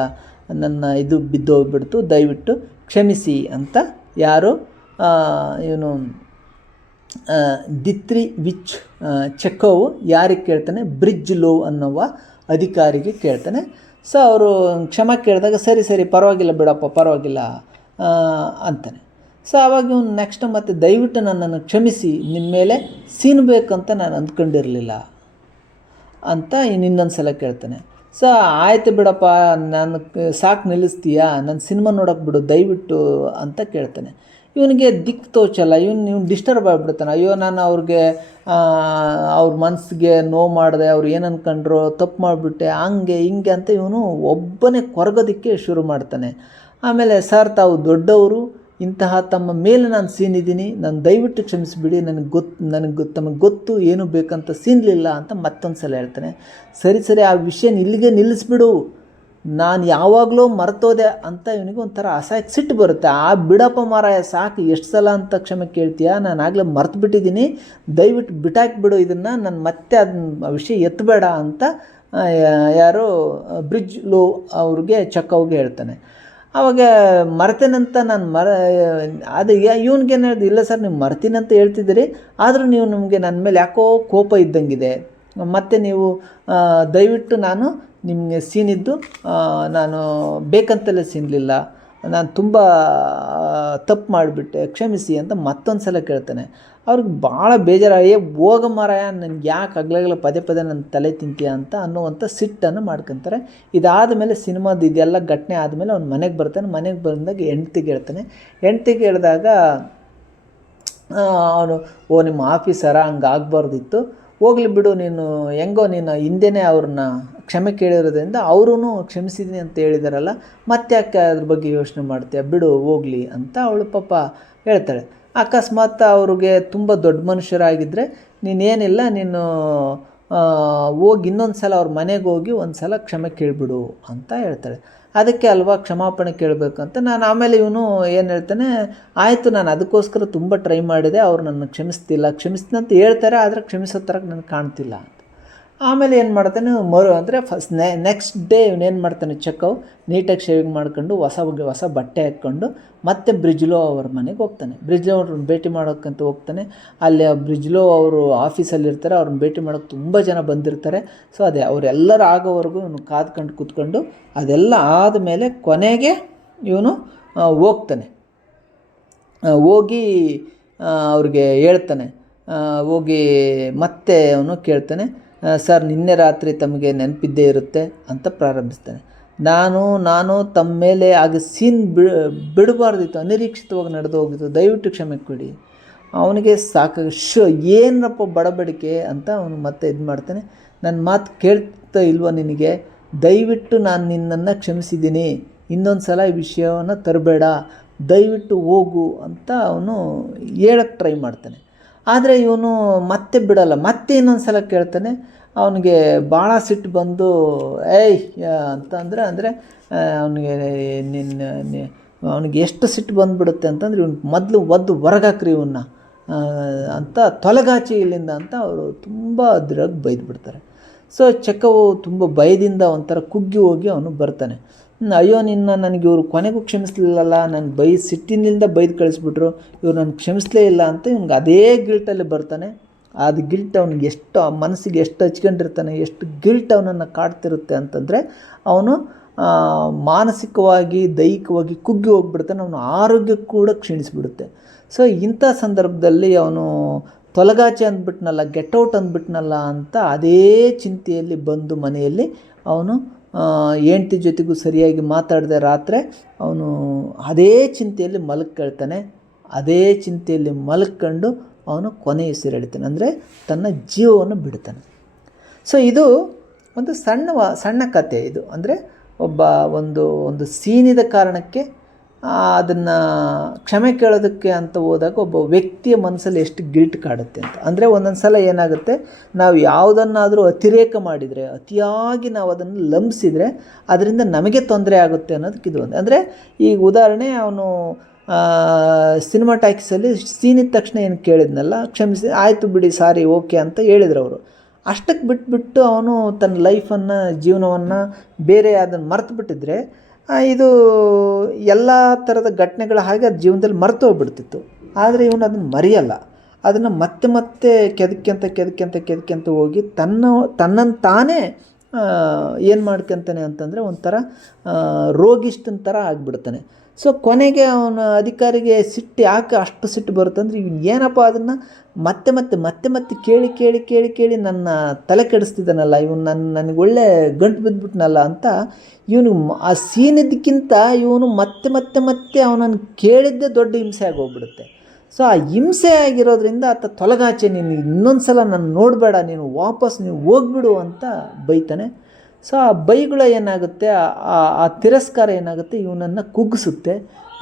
ನನ್ನ ಇದು ಬಿದ್ದೋಗ್ಬಿಡ್ತು, ದಯವಿಟ್ಟು ಕ್ಷಮಿಸಿ ಅಂತ ಯಾರು ಇವನು ದಿತ್ರಿವಿಚ್ ಚೆಕೋವ್ ಯಾರಿಗೆ ಕೇಳ್ತಾನೆ, ಬ್ರಿಜ್ ಲೋವ್ ಅನ್ನುವ ಅಧಿಕಾರಿಗೆ ಕೇಳ್ತಾನೆ. ಸೊ ಅವರು ಕ್ಷಮೆ ಕೇಳಿದಾಗ ಸರಿ ಪರವಾಗಿಲ್ಲ ಬಿಡಪ್ಪ, ಪರವಾಗಿಲ್ಲ ಅಂತಾನೆ. ಸೊ ಆವಾಗ ಇವನು ನೆಕ್ಸ್ಟ್ ಮತ್ತೆ ದಯವಿಟ್ಟು ನನ್ನನ್ನು ಕ್ಷಮಿಸಿ, ನಿಮ್ಮ ಮೇಲೆ ಸೀನ್ಬೇಕಂತ ನಾನು ಅಂದ್ಕೊಂಡಿರಲಿಲ್ಲ ಅಂತ ಇನ್ನೊಂದು ಸಲ ಕೇಳ್ತಾನೆ. ಸೊ ಆಯ್ತು ಬಿಡಪ್ಪ, ನಾನು ಸಾಕು ನಿಲ್ಲಿಸ್ತೀಯಾ, ನನ್ನ ಸಿನಿಮಾ ನೋಡೋಕೆ ಬಿಡು ದಯವಿಟ್ಟು ಅಂತ ಕೇಳ್ತಾನೆ. ಇವನಿಗೆ ದಿಕ್ಕು ತೋಚಲ್ಲ, ಇವ್ನು ಡಿಸ್ಟರ್ಬ್ ಆಗಿಬಿಡ್ತಾನೆ. ಅಯ್ಯೋ ನಾನು ಅವ್ರಿಗೆ ಅವ್ರ ಮನಸ್ಸಿಗೆ ನೋವು ಮಾಡಿದೆ, ಅವ್ರು ಏನು ಅಂದ್ಕೊಂಡ್ರು, ತಪ್ಪು ಮಾಡಿಬಿಟ್ಟೆ, ಹಂಗೆ ಹಿಂಗೆ ಅಂತ ಇವನು ಒಬ್ಬನೇ ಕೊರಗೋದಕ್ಕೆ ಶುರು ಮಾಡ್ತಾನೆ. ಆಮೇಲೆ ಸರ್ ತಾವು ದೊಡ್ಡವರು, ಇಂತಹ ತಮ್ಮ ಮೇಲೆ ನಾನು ಸೀನಿದ್ದೀನಿ, ನಾನು ದಯವಿಟ್ಟು ಕ್ಷಮಿಸಿಬಿಡಿ, ತಮಗೆ ಗೊತ್ತು ಏನು ಬೇಕಂತ ಸೀನ್ಲಿಲ್ಲ ಅಂತ ಮತ್ತೊಂದು ಸಲ ಹೇಳ್ತಾನೆ. ಸರಿ ಆ ವಿಷಯ ಇಲ್ಲಿಗೆ ನಿಲ್ಲಿಸ್ಬಿಡು, ನಾನು ಯಾವಾಗಲೂ ಮರ್ತೋದೆ ಅಂತ ಇವನಿಗೆ ಒಂಥರ ಅಸಹ್ಯಕ್ಕೆ ಸಿಟ್ಟು ಬರುತ್ತೆ. ಬಿಡಪ್ಪ ಮಾರಾಯ ಸಾಕು, ಎಷ್ಟು ಸಲ ಅಂತ ಕ್ಷಮೆ ಕೇಳ್ತೀಯ, ನಾನು ಆಗಲೇ ಮರ್ತು ಬಿಟ್ಟಿದ್ದೀನಿ, ದಯವಿಟ್ಟು ಬಿಟ್ಟಾಕಿಬಿಡು ಇದನ್ನು, ನಾನು ಮತ್ತೆ ಅದನ್ನ ವಿಷಯ ಎತ್ತಬೇಡ ಅಂತ ಯಾರೋ ಬ್ರಿಡ್ಜ್ ಲೋ ಅವ್ರಿಗೆ ಚೆಕ್ಕವ್ಗೆ ಹೇಳ್ತಾನೆ. ಆವಾಗ ಮರ್ತೇನಂತ ನಾನು ಅದು ಇವನಿಗೇನು ಹೇಳ್ದು, ಇಲ್ಲ ಸರ್ ನೀವು ಮರ್ತೀನಂತ ಹೇಳ್ತಿದ್ದೀರಿ, ಆದರೂ ನೀವು ನಮಗೆ ನನ್ನ ಮೇಲೆ ಯಾಕೋ ಕೋಪ ಇದ್ದಂಗಿದೆ, ಮತ್ತು ನೀವು ದಯವಿಟ್ಟು ನಾನು ನಿಮಗೆ ಸೀನಿದ್ದು ನಾನು ಬೇಕಂತಲೇ ಸೀನಲಿಲ್ಲ, ನಾನು ತುಂಬ ತಪ್ಪು ಮಾಡಿಬಿಟ್ಟೆ, ಕ್ಷಮಿಸಿ ಅಂತ ಮತ್ತೊಂದು ಸಲ ಕೇಳ್ತಾನೆ. ಅವ್ರಿಗೆ ಭಾಳ ಬೇಜಾರಾಗಿ ಹೋಗ ಮಾರಾಯ, ನನಗೆ ಯಾಕೆ ಹಗಲಾಗಲ ಪದೇ ನನ್ನ ತಲೆ ತಿಂತೀಯ ಅಂತ ಅನ್ನುವಂಥ ಸಿಟ್ಟನ್ನು ಮಾಡ್ಕೊತಾರೆ. ಇದಾದ ಮೇಲೆ ಸಿನಿಮಾದ ಇದೆಲ್ಲ ಘಟನೆ ಆದಮೇಲೆ ಅವ್ನು ಮನೆಗೆ ಬರ್ತಾನೆ. ಮನೆಗೆ ಬಂದಾಗ ಹೆಂಡ್ತಿಗೆ ಹೇಳಿದಾಗ ಅವನು, ಓ ನಿಮ್ಮ ಆಫೀಸರ, ಹಂಗೆ ಆಗಬಾರ್ದಿತ್ತು, ಹೋಗಲಿ ಬಿಡು, ನೀನು ಹೆಂಗೋ ನೀನು ಹಿಂದೆನೇ ಅವ್ರನ್ನ ಕ್ಷಮೆ ಕೇಳಿರೋದ್ರಿಂದ ಅವರೂ ಕ್ಷಮಿಸಿದ್ದೀನಿ ಅಂತ ಹೇಳಿದಾರಲ್ಲ, ಮತ್ತೆ ಯಾಕೆ ಅದ್ರ ಬಗ್ಗೆ ಯೋಚನೆ ಮಾಡ್ತೀಯ, ಬಿಡು ಹೋಗಲಿ ಅಂತ ಅವಳು ಪಾಪ ಹೇಳ್ತಾಳೆ. ಅಕಸ್ಮಾತ್ ಅವ್ರಿಗೆ ತುಂಬ ದೊಡ್ಡ ಮನುಷ್ಯರಾಗಿದ್ದರೆ ನೀನೇನಿಲ್ಲ, ನೀನು ಹೋಗಿ ಇನ್ನೊಂದು ಸಲ ಅವ್ರ ಮನೆಗೆ ಹೋಗಿ ಒಂದು ಸಲ ಕ್ಷಮೆ ಕೇಳಿಬಿಡು ಅಂತ ಹೇಳ್ತಾಳೆ. ಅದಕ್ಕೆ ಅಲ್ವಾ ಕ್ಷಮಾಪಣೆ ಕೇಳಬೇಕಂತ. ನಾನು ಆಮೇಲೆ ಇವನು ಏನು ಹೇಳ್ತಾನೆ, ಆಯಿತು ನಾನು ಅದಕ್ಕೋಸ್ಕರ ತುಂಬ ಟ್ರೈ ಮಾಡಿದೆ, ಅವ್ರು ನನ್ನ ಕ್ಷಮಿಸ್ತೀನಿ ಅಂತ ಹೇಳ್ತಾರೆ, ಆದರೆ ಕ್ಷಮಿಸೋ ಥರ ನನಗೆ ಕಾಣ್ತಿಲ್ಲ ಅಂತ. ಆಮೇಲೆ ಏನು ಮಾಡ್ತಾನೆ, ಅಂದರೆ ನೆಕ್ಸ್ಟ್ ಡೇ ಇವನೇನು ಮಾಡ್ತಾನೆ, ಚೆಕ್ಕವ್ ನೀಟಾಗಿ ಶೇವಿಂಗ್ ಮಾಡ್ಕೊಂಡು ಹೊಸ ಬಟ್ಟೆ ಹಾಕ್ಕೊಂಡು ಮತ್ತೆ ಬ್ರಿಜ್ಲೋ ಅವ್ರ ಮನೆಗೆ ಹೋಗ್ತಾನೆ. ಬ್ರಿಜ್ಲೋ ಅವ್ರನ್ನ ಭೇಟಿ ಮಾಡೋಕ್ಕಂತ ಹೋಗ್ತಾನೆ. ಅಲ್ಲಿ ಬ್ರಿಜ್ಲೋ ಅವರು ಆಫೀಸಲ್ಲಿರ್ತಾರೆ, ಅವ್ರನ್ನ ಭೇಟಿ ಮಾಡೋಕ್ಕೆ ತುಂಬ ಜನ ಬಂದಿರ್ತಾರೆ. ಸೊ ಅದೇ ಅವರೆಲ್ಲರೂ ಆಗೋವರೆಗೂ ಇವನು ಕಾದ್ಕೊಂಡು ಕೂತ್ಕೊಂಡು ಅದೆಲ್ಲ ಆದಮೇಲೆ ಕೊನೆಗೆ ಇವನು ಹೋಗ್ತಾನೆ. ಹೋಗಿ ಅವ್ರಿಗೆ ಹೇಳ್ತಾನೆ, ಹೋಗಿ ಮತ್ತೆ ಅವನು ಕೇಳ್ತಾನೆ, ಸರ್ ನಿನ್ನೆ ರಾತ್ರಿ ತಮಗೆ ನೆನಪಿದ್ದೇ ಇರುತ್ತೆ ಅಂತ ಪ್ರಾರಂಭಿಸ್ತಾನೆ. ನಾನು ತಮ್ಮ ಮೇಲೆ ಆಗ ಸೀನ್ ಬಿಡಬಾರ್ದಿತ್ತು, ಅನಿರೀಕ್ಷಿತವಾಗಿ ನಡೆದು ಹೋಗಿತ್ತು, ದಯವಿಟ್ಟು ಕ್ಷಮೆ ಕೊಡಿ. ಅವನಿಗೆ ಏನಪ್ಪ ಬಡಬಡಿಕೆ ಅಂತ ಅವನು ಮತ್ತೆ ಇದು ಮಾಡ್ತಾನೆ. ನನ್ನ ಮಾತು ಕೇಳ್ತಾ ಇಲ್ವ ನಿನಗೆ, ದಯವಿಟ್ಟು ನಾನು ನಿನ್ನನ್ನು ಕ್ಷಮಿಸಿದ್ದೀನಿ, ಇನ್ನೊಂದು ಸಲ ಈ ವಿಷಯವನ್ನು ತರಬೇಡ, ದಯವಿಟ್ಟು ಹೋಗು ಅಂತ ಅವನು ಹೇಳಕ್ಕೆ ಟ್ರೈ ಮಾಡ್ತಾನೆ. ಆದರೆ ಇವನು ಮತ್ತೆ ಬಿಡಲ್ಲ, ಮತ್ತೆ ಇನ್ನೊಂದು ಸಲ ಕೇಳ್ತಾನೆ. ಅವನಿಗೆ ಭಾಳ ಸಿಟ್ಟು ಬಂದು ಅಂದರೆ ಅವನಿಗೆ ಎಷ್ಟು ಸಿಟ್ಟು ಬಂದುಬಿಡುತ್ತೆ ಅಂತಂದರೆ ಇವ್ನು ಮೊದಲು ಹೊರಗಾಕ್ರಿ ಇವನ್ನ ಅಂತ, ತೊಲಗಾಚಿ ಇಲ್ಲಿಂದ ಅಂತ ಅವರು ತುಂಬ ಅದ್ರಾಗ ಬೈದುಬಿಡ್ತಾರೆ. ಸೊ ಚೆಕ್ಕವು ತುಂಬ ಭಯದಿಂದ ಒಂಥರ ಕುಗ್ಗಿ ಹೋಗಿ ಅವನು ಬರ್ತಾನೆ. ಅಯ್ಯೋ ನನಗೆ ಇವರು ಕೊನೆಗೂ ಕ್ಷಮಿಸಲಿಲ್ಲಲ್ಲ, ನಾನು ಸಿಟ್ಟಿನಿಂದ ಬೈದು ಕಳಿಸ್ಬಿಟ್ರು, ಇವ್ರು ನಾನು ಕ್ಷಮಿಸಲೇ ಇಲ್ಲ ಅಂತ ಇವ್ನಿಗೆ ಅದೇ ಗಿಲ್ಟಲ್ಲಿ ಬರ್ತಾನೆ. ಅದು ಗಿಲ್ಟ್ ಅವ್ನಿಗೆ ಎಷ್ಟು ಮನಸ್ಸಿಗೆ ಎಷ್ಟು ಹಚ್ಕೊಂಡಿರ್ತಾನೆ, ಎಷ್ಟು ಗಿಲ್ಟ್ ಅವನನ್ನು ಕಾಡ್ತಿರುತ್ತೆ ಅಂತಂದರೆ ಅವನು ಮಾನಸಿಕವಾಗಿ ದೈಹಿಕವಾಗಿ ಕುಗ್ಗಿ ಹೋಗ್ಬಿಡ್ತಾನೆ, ಅವನ ಆರೋಗ್ಯ ಕೂಡ ಕ್ಷೀಣಿಸ್ಬಿಡುತ್ತೆ. ಸೊ ಇಂಥ ಸಂದರ್ಭದಲ್ಲಿ ಅವನು ತೊಲಗಾಚೆ ಅಂದ್ಬಿಟ್ನಲ್ಲ, ಗೆಟ್ಔಟ್ ಅಂದ್ಬಿಟ್ನಲ್ಲ ಅಂತ ಅದೇ ಚಿಂತೆಯಲ್ಲಿ ಬಂದು ಮನೆಯಲ್ಲಿ ಅವನು ಹೆಂಡ್ತಿ ಜೊತೆಗೂ ಸರಿಯಾಗಿ ಮಾತಾಡದೆ ರಾತ್ರಿ ಅವನು ಅದೇ ಚಿಂತೆಯಲ್ಲಿ ಮಲಗ್ಕೊಳ್ತಾನೆ. ಅದೇ ಚಿಂತೆಯಲ್ಲಿ ಮಲಗ್ಕೊಂಡು ಅವನು ಕೊನೆ ಉಸಿರೆಳಿತಾನೆ, ಅಂದರೆ ತನ್ನ ಜೀವವನ್ನು ಬಿಡ್ತಾನೆ. ಸೊ ಇದು ಒಂದು ಸಣ್ಣ ಕತೆ. ಇದು ಅಂದರೆ ಒಂದು ಸೀನಿದ ಕಾರಣಕ್ಕೆ ಅದನ್ನು ಕ್ಷಮೆ ಕೇಳೋದಕ್ಕೆ ಅಂತ ಹೋದಾಗ ಒಬ್ಬ ವ್ಯಕ್ತಿಯ ಮನಸ್ಸಲ್ಲಿ ಎಷ್ಟು ಗಿಲ್ಟ್ ಕಾಡುತ್ತೆ ಅಂತ. ಅಂದರೆ ಒಂದೊಂದು ಸಲ ಏನಾಗುತ್ತೆ, ನಾವು ಯಾವುದನ್ನಾದರೂ ಅತಿರೇಕ ಮಾಡಿದರೆ, ಅತಿಯಾಗಿ ನಾವು ಅದನ್ನು ಲಂಬಿಸಿದರೆ ಅದರಿಂದ ನಮಗೆ ತೊಂದರೆ ಆಗುತ್ತೆ ಅನ್ನೋದಕ್ಕೆ ಇದು ಒಂದು. ಅಂದರೆ ಈಗ ಉದಾಹರಣೆ, ಅವನು ಸಿನಿಮಾ ಟಾಕೀಸಲ್ಲಿ ಸೀನಿದ ತಕ್ಷಣ ಏನು ಕೇಳಿದ್ನಲ್ಲ, ಕ್ಷಮಿಸಿ ಆಯಿತು ಬಿಡಿ ಸಾರಿ ಓಕೆ ಅಂತ ಹೇಳಿದ್ರು ಅವರು. ಅಷ್ಟಕ್ಕೆ ಬಿಟ್ಬಿಟ್ಟು ಅವನು ತನ್ನ ಲೈಫನ್ನು ಜೀವನವನ್ನು ಬೇರೆ ಅದನ್ನು ಮರೆತು ಬಿಟ್ಟಿದ್ರೆ ಇದು ಎಲ್ಲ ಥರದ ಘಟನೆಗಳ ಹಾಗೆ ಅದು ಜೀವನದಲ್ಲಿ ಮರೆತು ಹೋಗ್ಬಿಡ್ತಿತ್ತು. ಆದರೆ ಇವನು ಅದನ್ನು ಮರೆಯಲ್ಲ, ಅದನ್ನು ಮತ್ತೆ ಕೆದಕ್ಯಂತ ಹೋಗಿ ತನ್ನನ್ನು ತಾನೇ ಏನು ಮಾಡ್ಕೊತಾನೆ ಅಂತಂದರೆ ಒಂಥರ ರೋಗಿಷ್ಟನ ಥರ ಆಗಿಬಿಡ್ತಾನೆ. ಸೊ ಕೊನೆಗೆ ಅವನ ಅಧಿಕಾರಿಗೆ ಸಿಟ್ಟು ಯಾಕೆ ಅಷ್ಟು ಸಿಟ್ಟು ಬರುತ್ತಂದರೆ ಇವನು ಏನಪ್ಪ ಅದನ್ನು ಮತ್ತೆ ಮತ್ತೆ ಮತ್ತೆ ಮತ್ತೆ ಕೇಳಿ ಕೇಳಿ ಕೇಳಿ ಕೇಳಿ ನನ್ನ ತಲೆ ಕೆಡಿಸ್ತಿದ್ದಾನಲ್ಲ, ಇವನು ನನಗೆ ಒಳ್ಳೆ ಗಂಟು ಬಿದ್ದುಬಿಟ್ನಲ್ಲ ಅಂತ ಇವನು ಆ ಸೀನಿದ್ದಕ್ಕಿಂತ ಇವನು ಮತ್ತೆ ಮತ್ತೆ ಮತ್ತೆ ಅವನನ್ನು ಕೇಳಿದ್ದೇ ದೊಡ್ಡ ಹಿಂಸೆ ಆಗೋಗ್ಬಿಡುತ್ತೆ. ಸೊ ಆ ಹಿಂಸೆ ಆಗಿರೋದ್ರಿಂದ ಆತ ತೊಲಗಾಚೆ, ನೀನು ಇನ್ನೊಂದು ಸಲ ನಾನು ನೋಡಬೇಡ, ನೀನು ವಾಪಸ್ ನೀವು ಹೋಗ್ಬಿಡು ಅಂತ ಬೈತಾನೆ. ಸೊ ಆ ಬೈಗಳು ಏನಾಗುತ್ತೆ, ಆ ತಿರಸ್ಕಾರ ಏನಾಗುತ್ತೆ, ಇವನನ್ನು ಕುಗ್ಗಿಸುತ್ತೆ.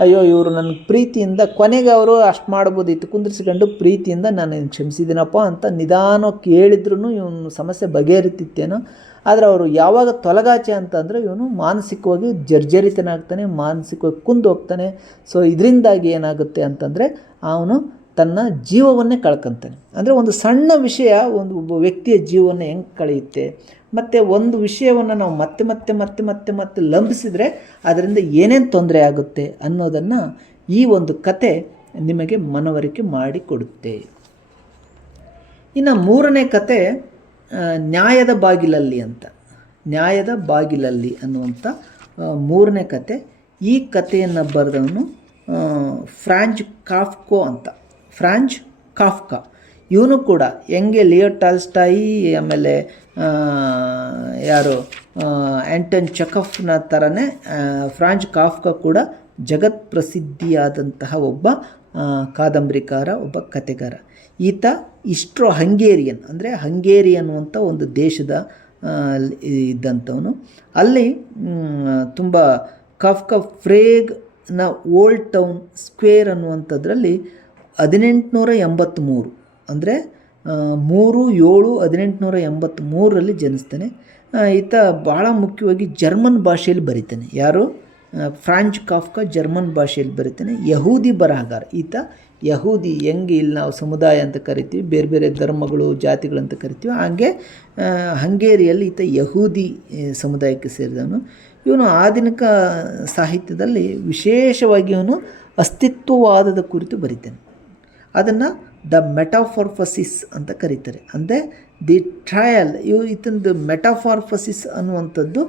ಅಯ್ಯೋ ಇವರು ನನ್ನ ಪ್ರೀತಿಯಿಂದ, ಕೊನೆಗೆ ಅವರು ಅಷ್ಟು ಮಾಡ್ಬೋದಿತ್ತು, ಕುಂದಿರಿಸ್ಕೊಂಡು ಪ್ರೀತಿಯಿಂದ ನಾನು ಕ್ಷಮಿಸಿದ್ದೀನಪ್ಪ ಅಂತ ನಿಧಾನಕ್ಕೆ ಹೇಳಿದ್ರೂ ಇವನು ಸಮಸ್ಯೆ ಬಗೆಹರಿತಿತ್ತೇನೋ. ಆದರೆ ಅವರು ಯಾವಾಗ ತೊಲಗಾಚೆ ಅಂತಂದರೆ ಇವನು ಮಾನಸಿಕವಾಗಿ ಜರ್ಜರಿತನಾಗ್ತಾನೆ, ಮಾನಸಿಕವಾಗಿ ಕುಂದು ಹೋಗ್ತಾನೆ. ಸೊ ಇದರಿಂದಾಗಿ ಏನಾಗುತ್ತೆ ಅಂತಂದರೆ ಅವನು ತನ್ನ ಜೀವವನ್ನೇ ಕಳ್ಕೊತಾನೆ. ಅಂದರೆ ಒಂದು ಸಣ್ಣ ವಿಷಯ ಒಬ್ಬ ವ್ಯಕ್ತಿಯ ಜೀವವನ್ನು ಹೆಂಗೆ ಕಳೆಯುತ್ತೆ, ಮತ್ತು ಒಂದು ವಿಷಯವನ್ನು ನಾವು ಮತ್ತೆ ಮತ್ತೆ ಮತ್ತೆ ಮತ್ತೆ ಮತ್ತೆ ಲಂಬಿಸಿದರೆ ಅದರಿಂದ ಏನೇನು ತೊಂದರೆ ಆಗುತ್ತೆ ಅನ್ನೋದನ್ನು ಈ ಒಂದು ಕತೆ ನಿಮಗೆ ಮನವರಿಕೆ ಮಾಡಿಕೊಡುತ್ತೆ. ಇನ್ನು ಮೂರನೇ ಕತೆ ನ್ಯಾಯದ ಬಾಗಿಲಲ್ಲಿ ಅಂತ. ನ್ಯಾಯದ ಬಾಗಿಲಲ್ಲಿ ಅನ್ನುವಂಥ ಮೂರನೇ ಕತೆ. ಈ ಕಥೆಯನ್ನು ಬರೆದವನು ಫ್ರಾಂಜ್ ಕಾಫ್ಕಾ ಅಂತ. ಫ್ರಾಂಜ್ ಕಾಫ್ಕಾ ಇವನು ಕೂಡ ಹೆಂಗೆ ಲಿಯೋ ಟಾಲ್ಸ್ಟಾಯಿ ಆಮೇಲೆ ಯಾರು ಆ್ಯಂಟನ್ ಚೆಖವ್ನ ಥರನೇ ಫ್ರಾಂಜ್ ಕಾಫ್ಕಾ ಕೂಡ ಜಗತ್ ಪ್ರಸಿದ್ಧಿಯಾದಂತಹ ಒಬ್ಬ ಕಾದಂಬರಿಕಾರ, ಒಬ್ಬ ಕಥೆಗಾರ. ಈತ ಇಸ್ಟ್ರೋ ಹಂಗೇರಿಯನ್, ಅಂದರೆ ಹಂಗೇರಿ ಅನ್ನುವಂಥ ಒಂದು ದೇಶದ ಇದ್ದಂಥವನು. ಅಲ್ಲಿ ತುಂಬ ಕಾಫ್ಕಾ ಫ್ರೇಗ್ನ ಓಲ್ಡ್ ಟೌನ್ ಸ್ಕ್ವೇರ್ ಅನ್ನುವಂಥದ್ರಲ್ಲಿ 1883 ಅಂದರೆ 3/7/1883 ಜನಿಸ್ತಾನೆ. ಈತ ಭಾಳ ಮುಖ್ಯವಾಗಿ ಜರ್ಮನ್ ಭಾಷೆಯಲ್ಲಿ ಬರೀತಾನೆ. ಯಾರು? ಫ್ರಾಂಜ್ ಕಾಫ್ಕಾ ಜರ್ಮನ್ ಭಾಷೆಯಲ್ಲಿ ಬರೀತಾನೆ. ಯಹೂದಿ ಬರಹಗಾರ ಈತ. ಯಹೂದಿ ಹೆಂಗೆ ಇಲ್ಲಿ ನಾವು ಸಮುದಾಯ ಅಂತ ಕರಿತೀವಿ, ಬೇರೆ ಬೇರೆ ಧರ್ಮಗಳು ಜಾತಿಗಳಂತ ಕರಿತೀವಿ, ಹಾಗೆ ಹಂಗೇರಿಯಲ್ಲಿ ಈತ ಯಹೂದಿ ಸಮುದಾಯಕ್ಕೆ ಸೇರಿದವನು. ಇವನು ಆಧುನಿಕ ಸಾಹಿತ್ಯದಲ್ಲಿ ವಿಶೇಷವಾಗಿ ಇವನು ಅಸ್ತಿತ್ವವಾದದ ಕುರಿತು ಬರೀತಾನೆ. ಅದನ್ನು ದ ಮೆಟಾಫಾರ್ಫಸಿಸ್ ಅಂತ ಕರೀತಾರೆ. ಅಂದರೆ ದಿ ಟ್ರಯಲ್. ಈತಂದು ಮೆಟಾಫಾರ್ಫಸಿಸ್ ಅನ್ನುವಂಥದ್ದು,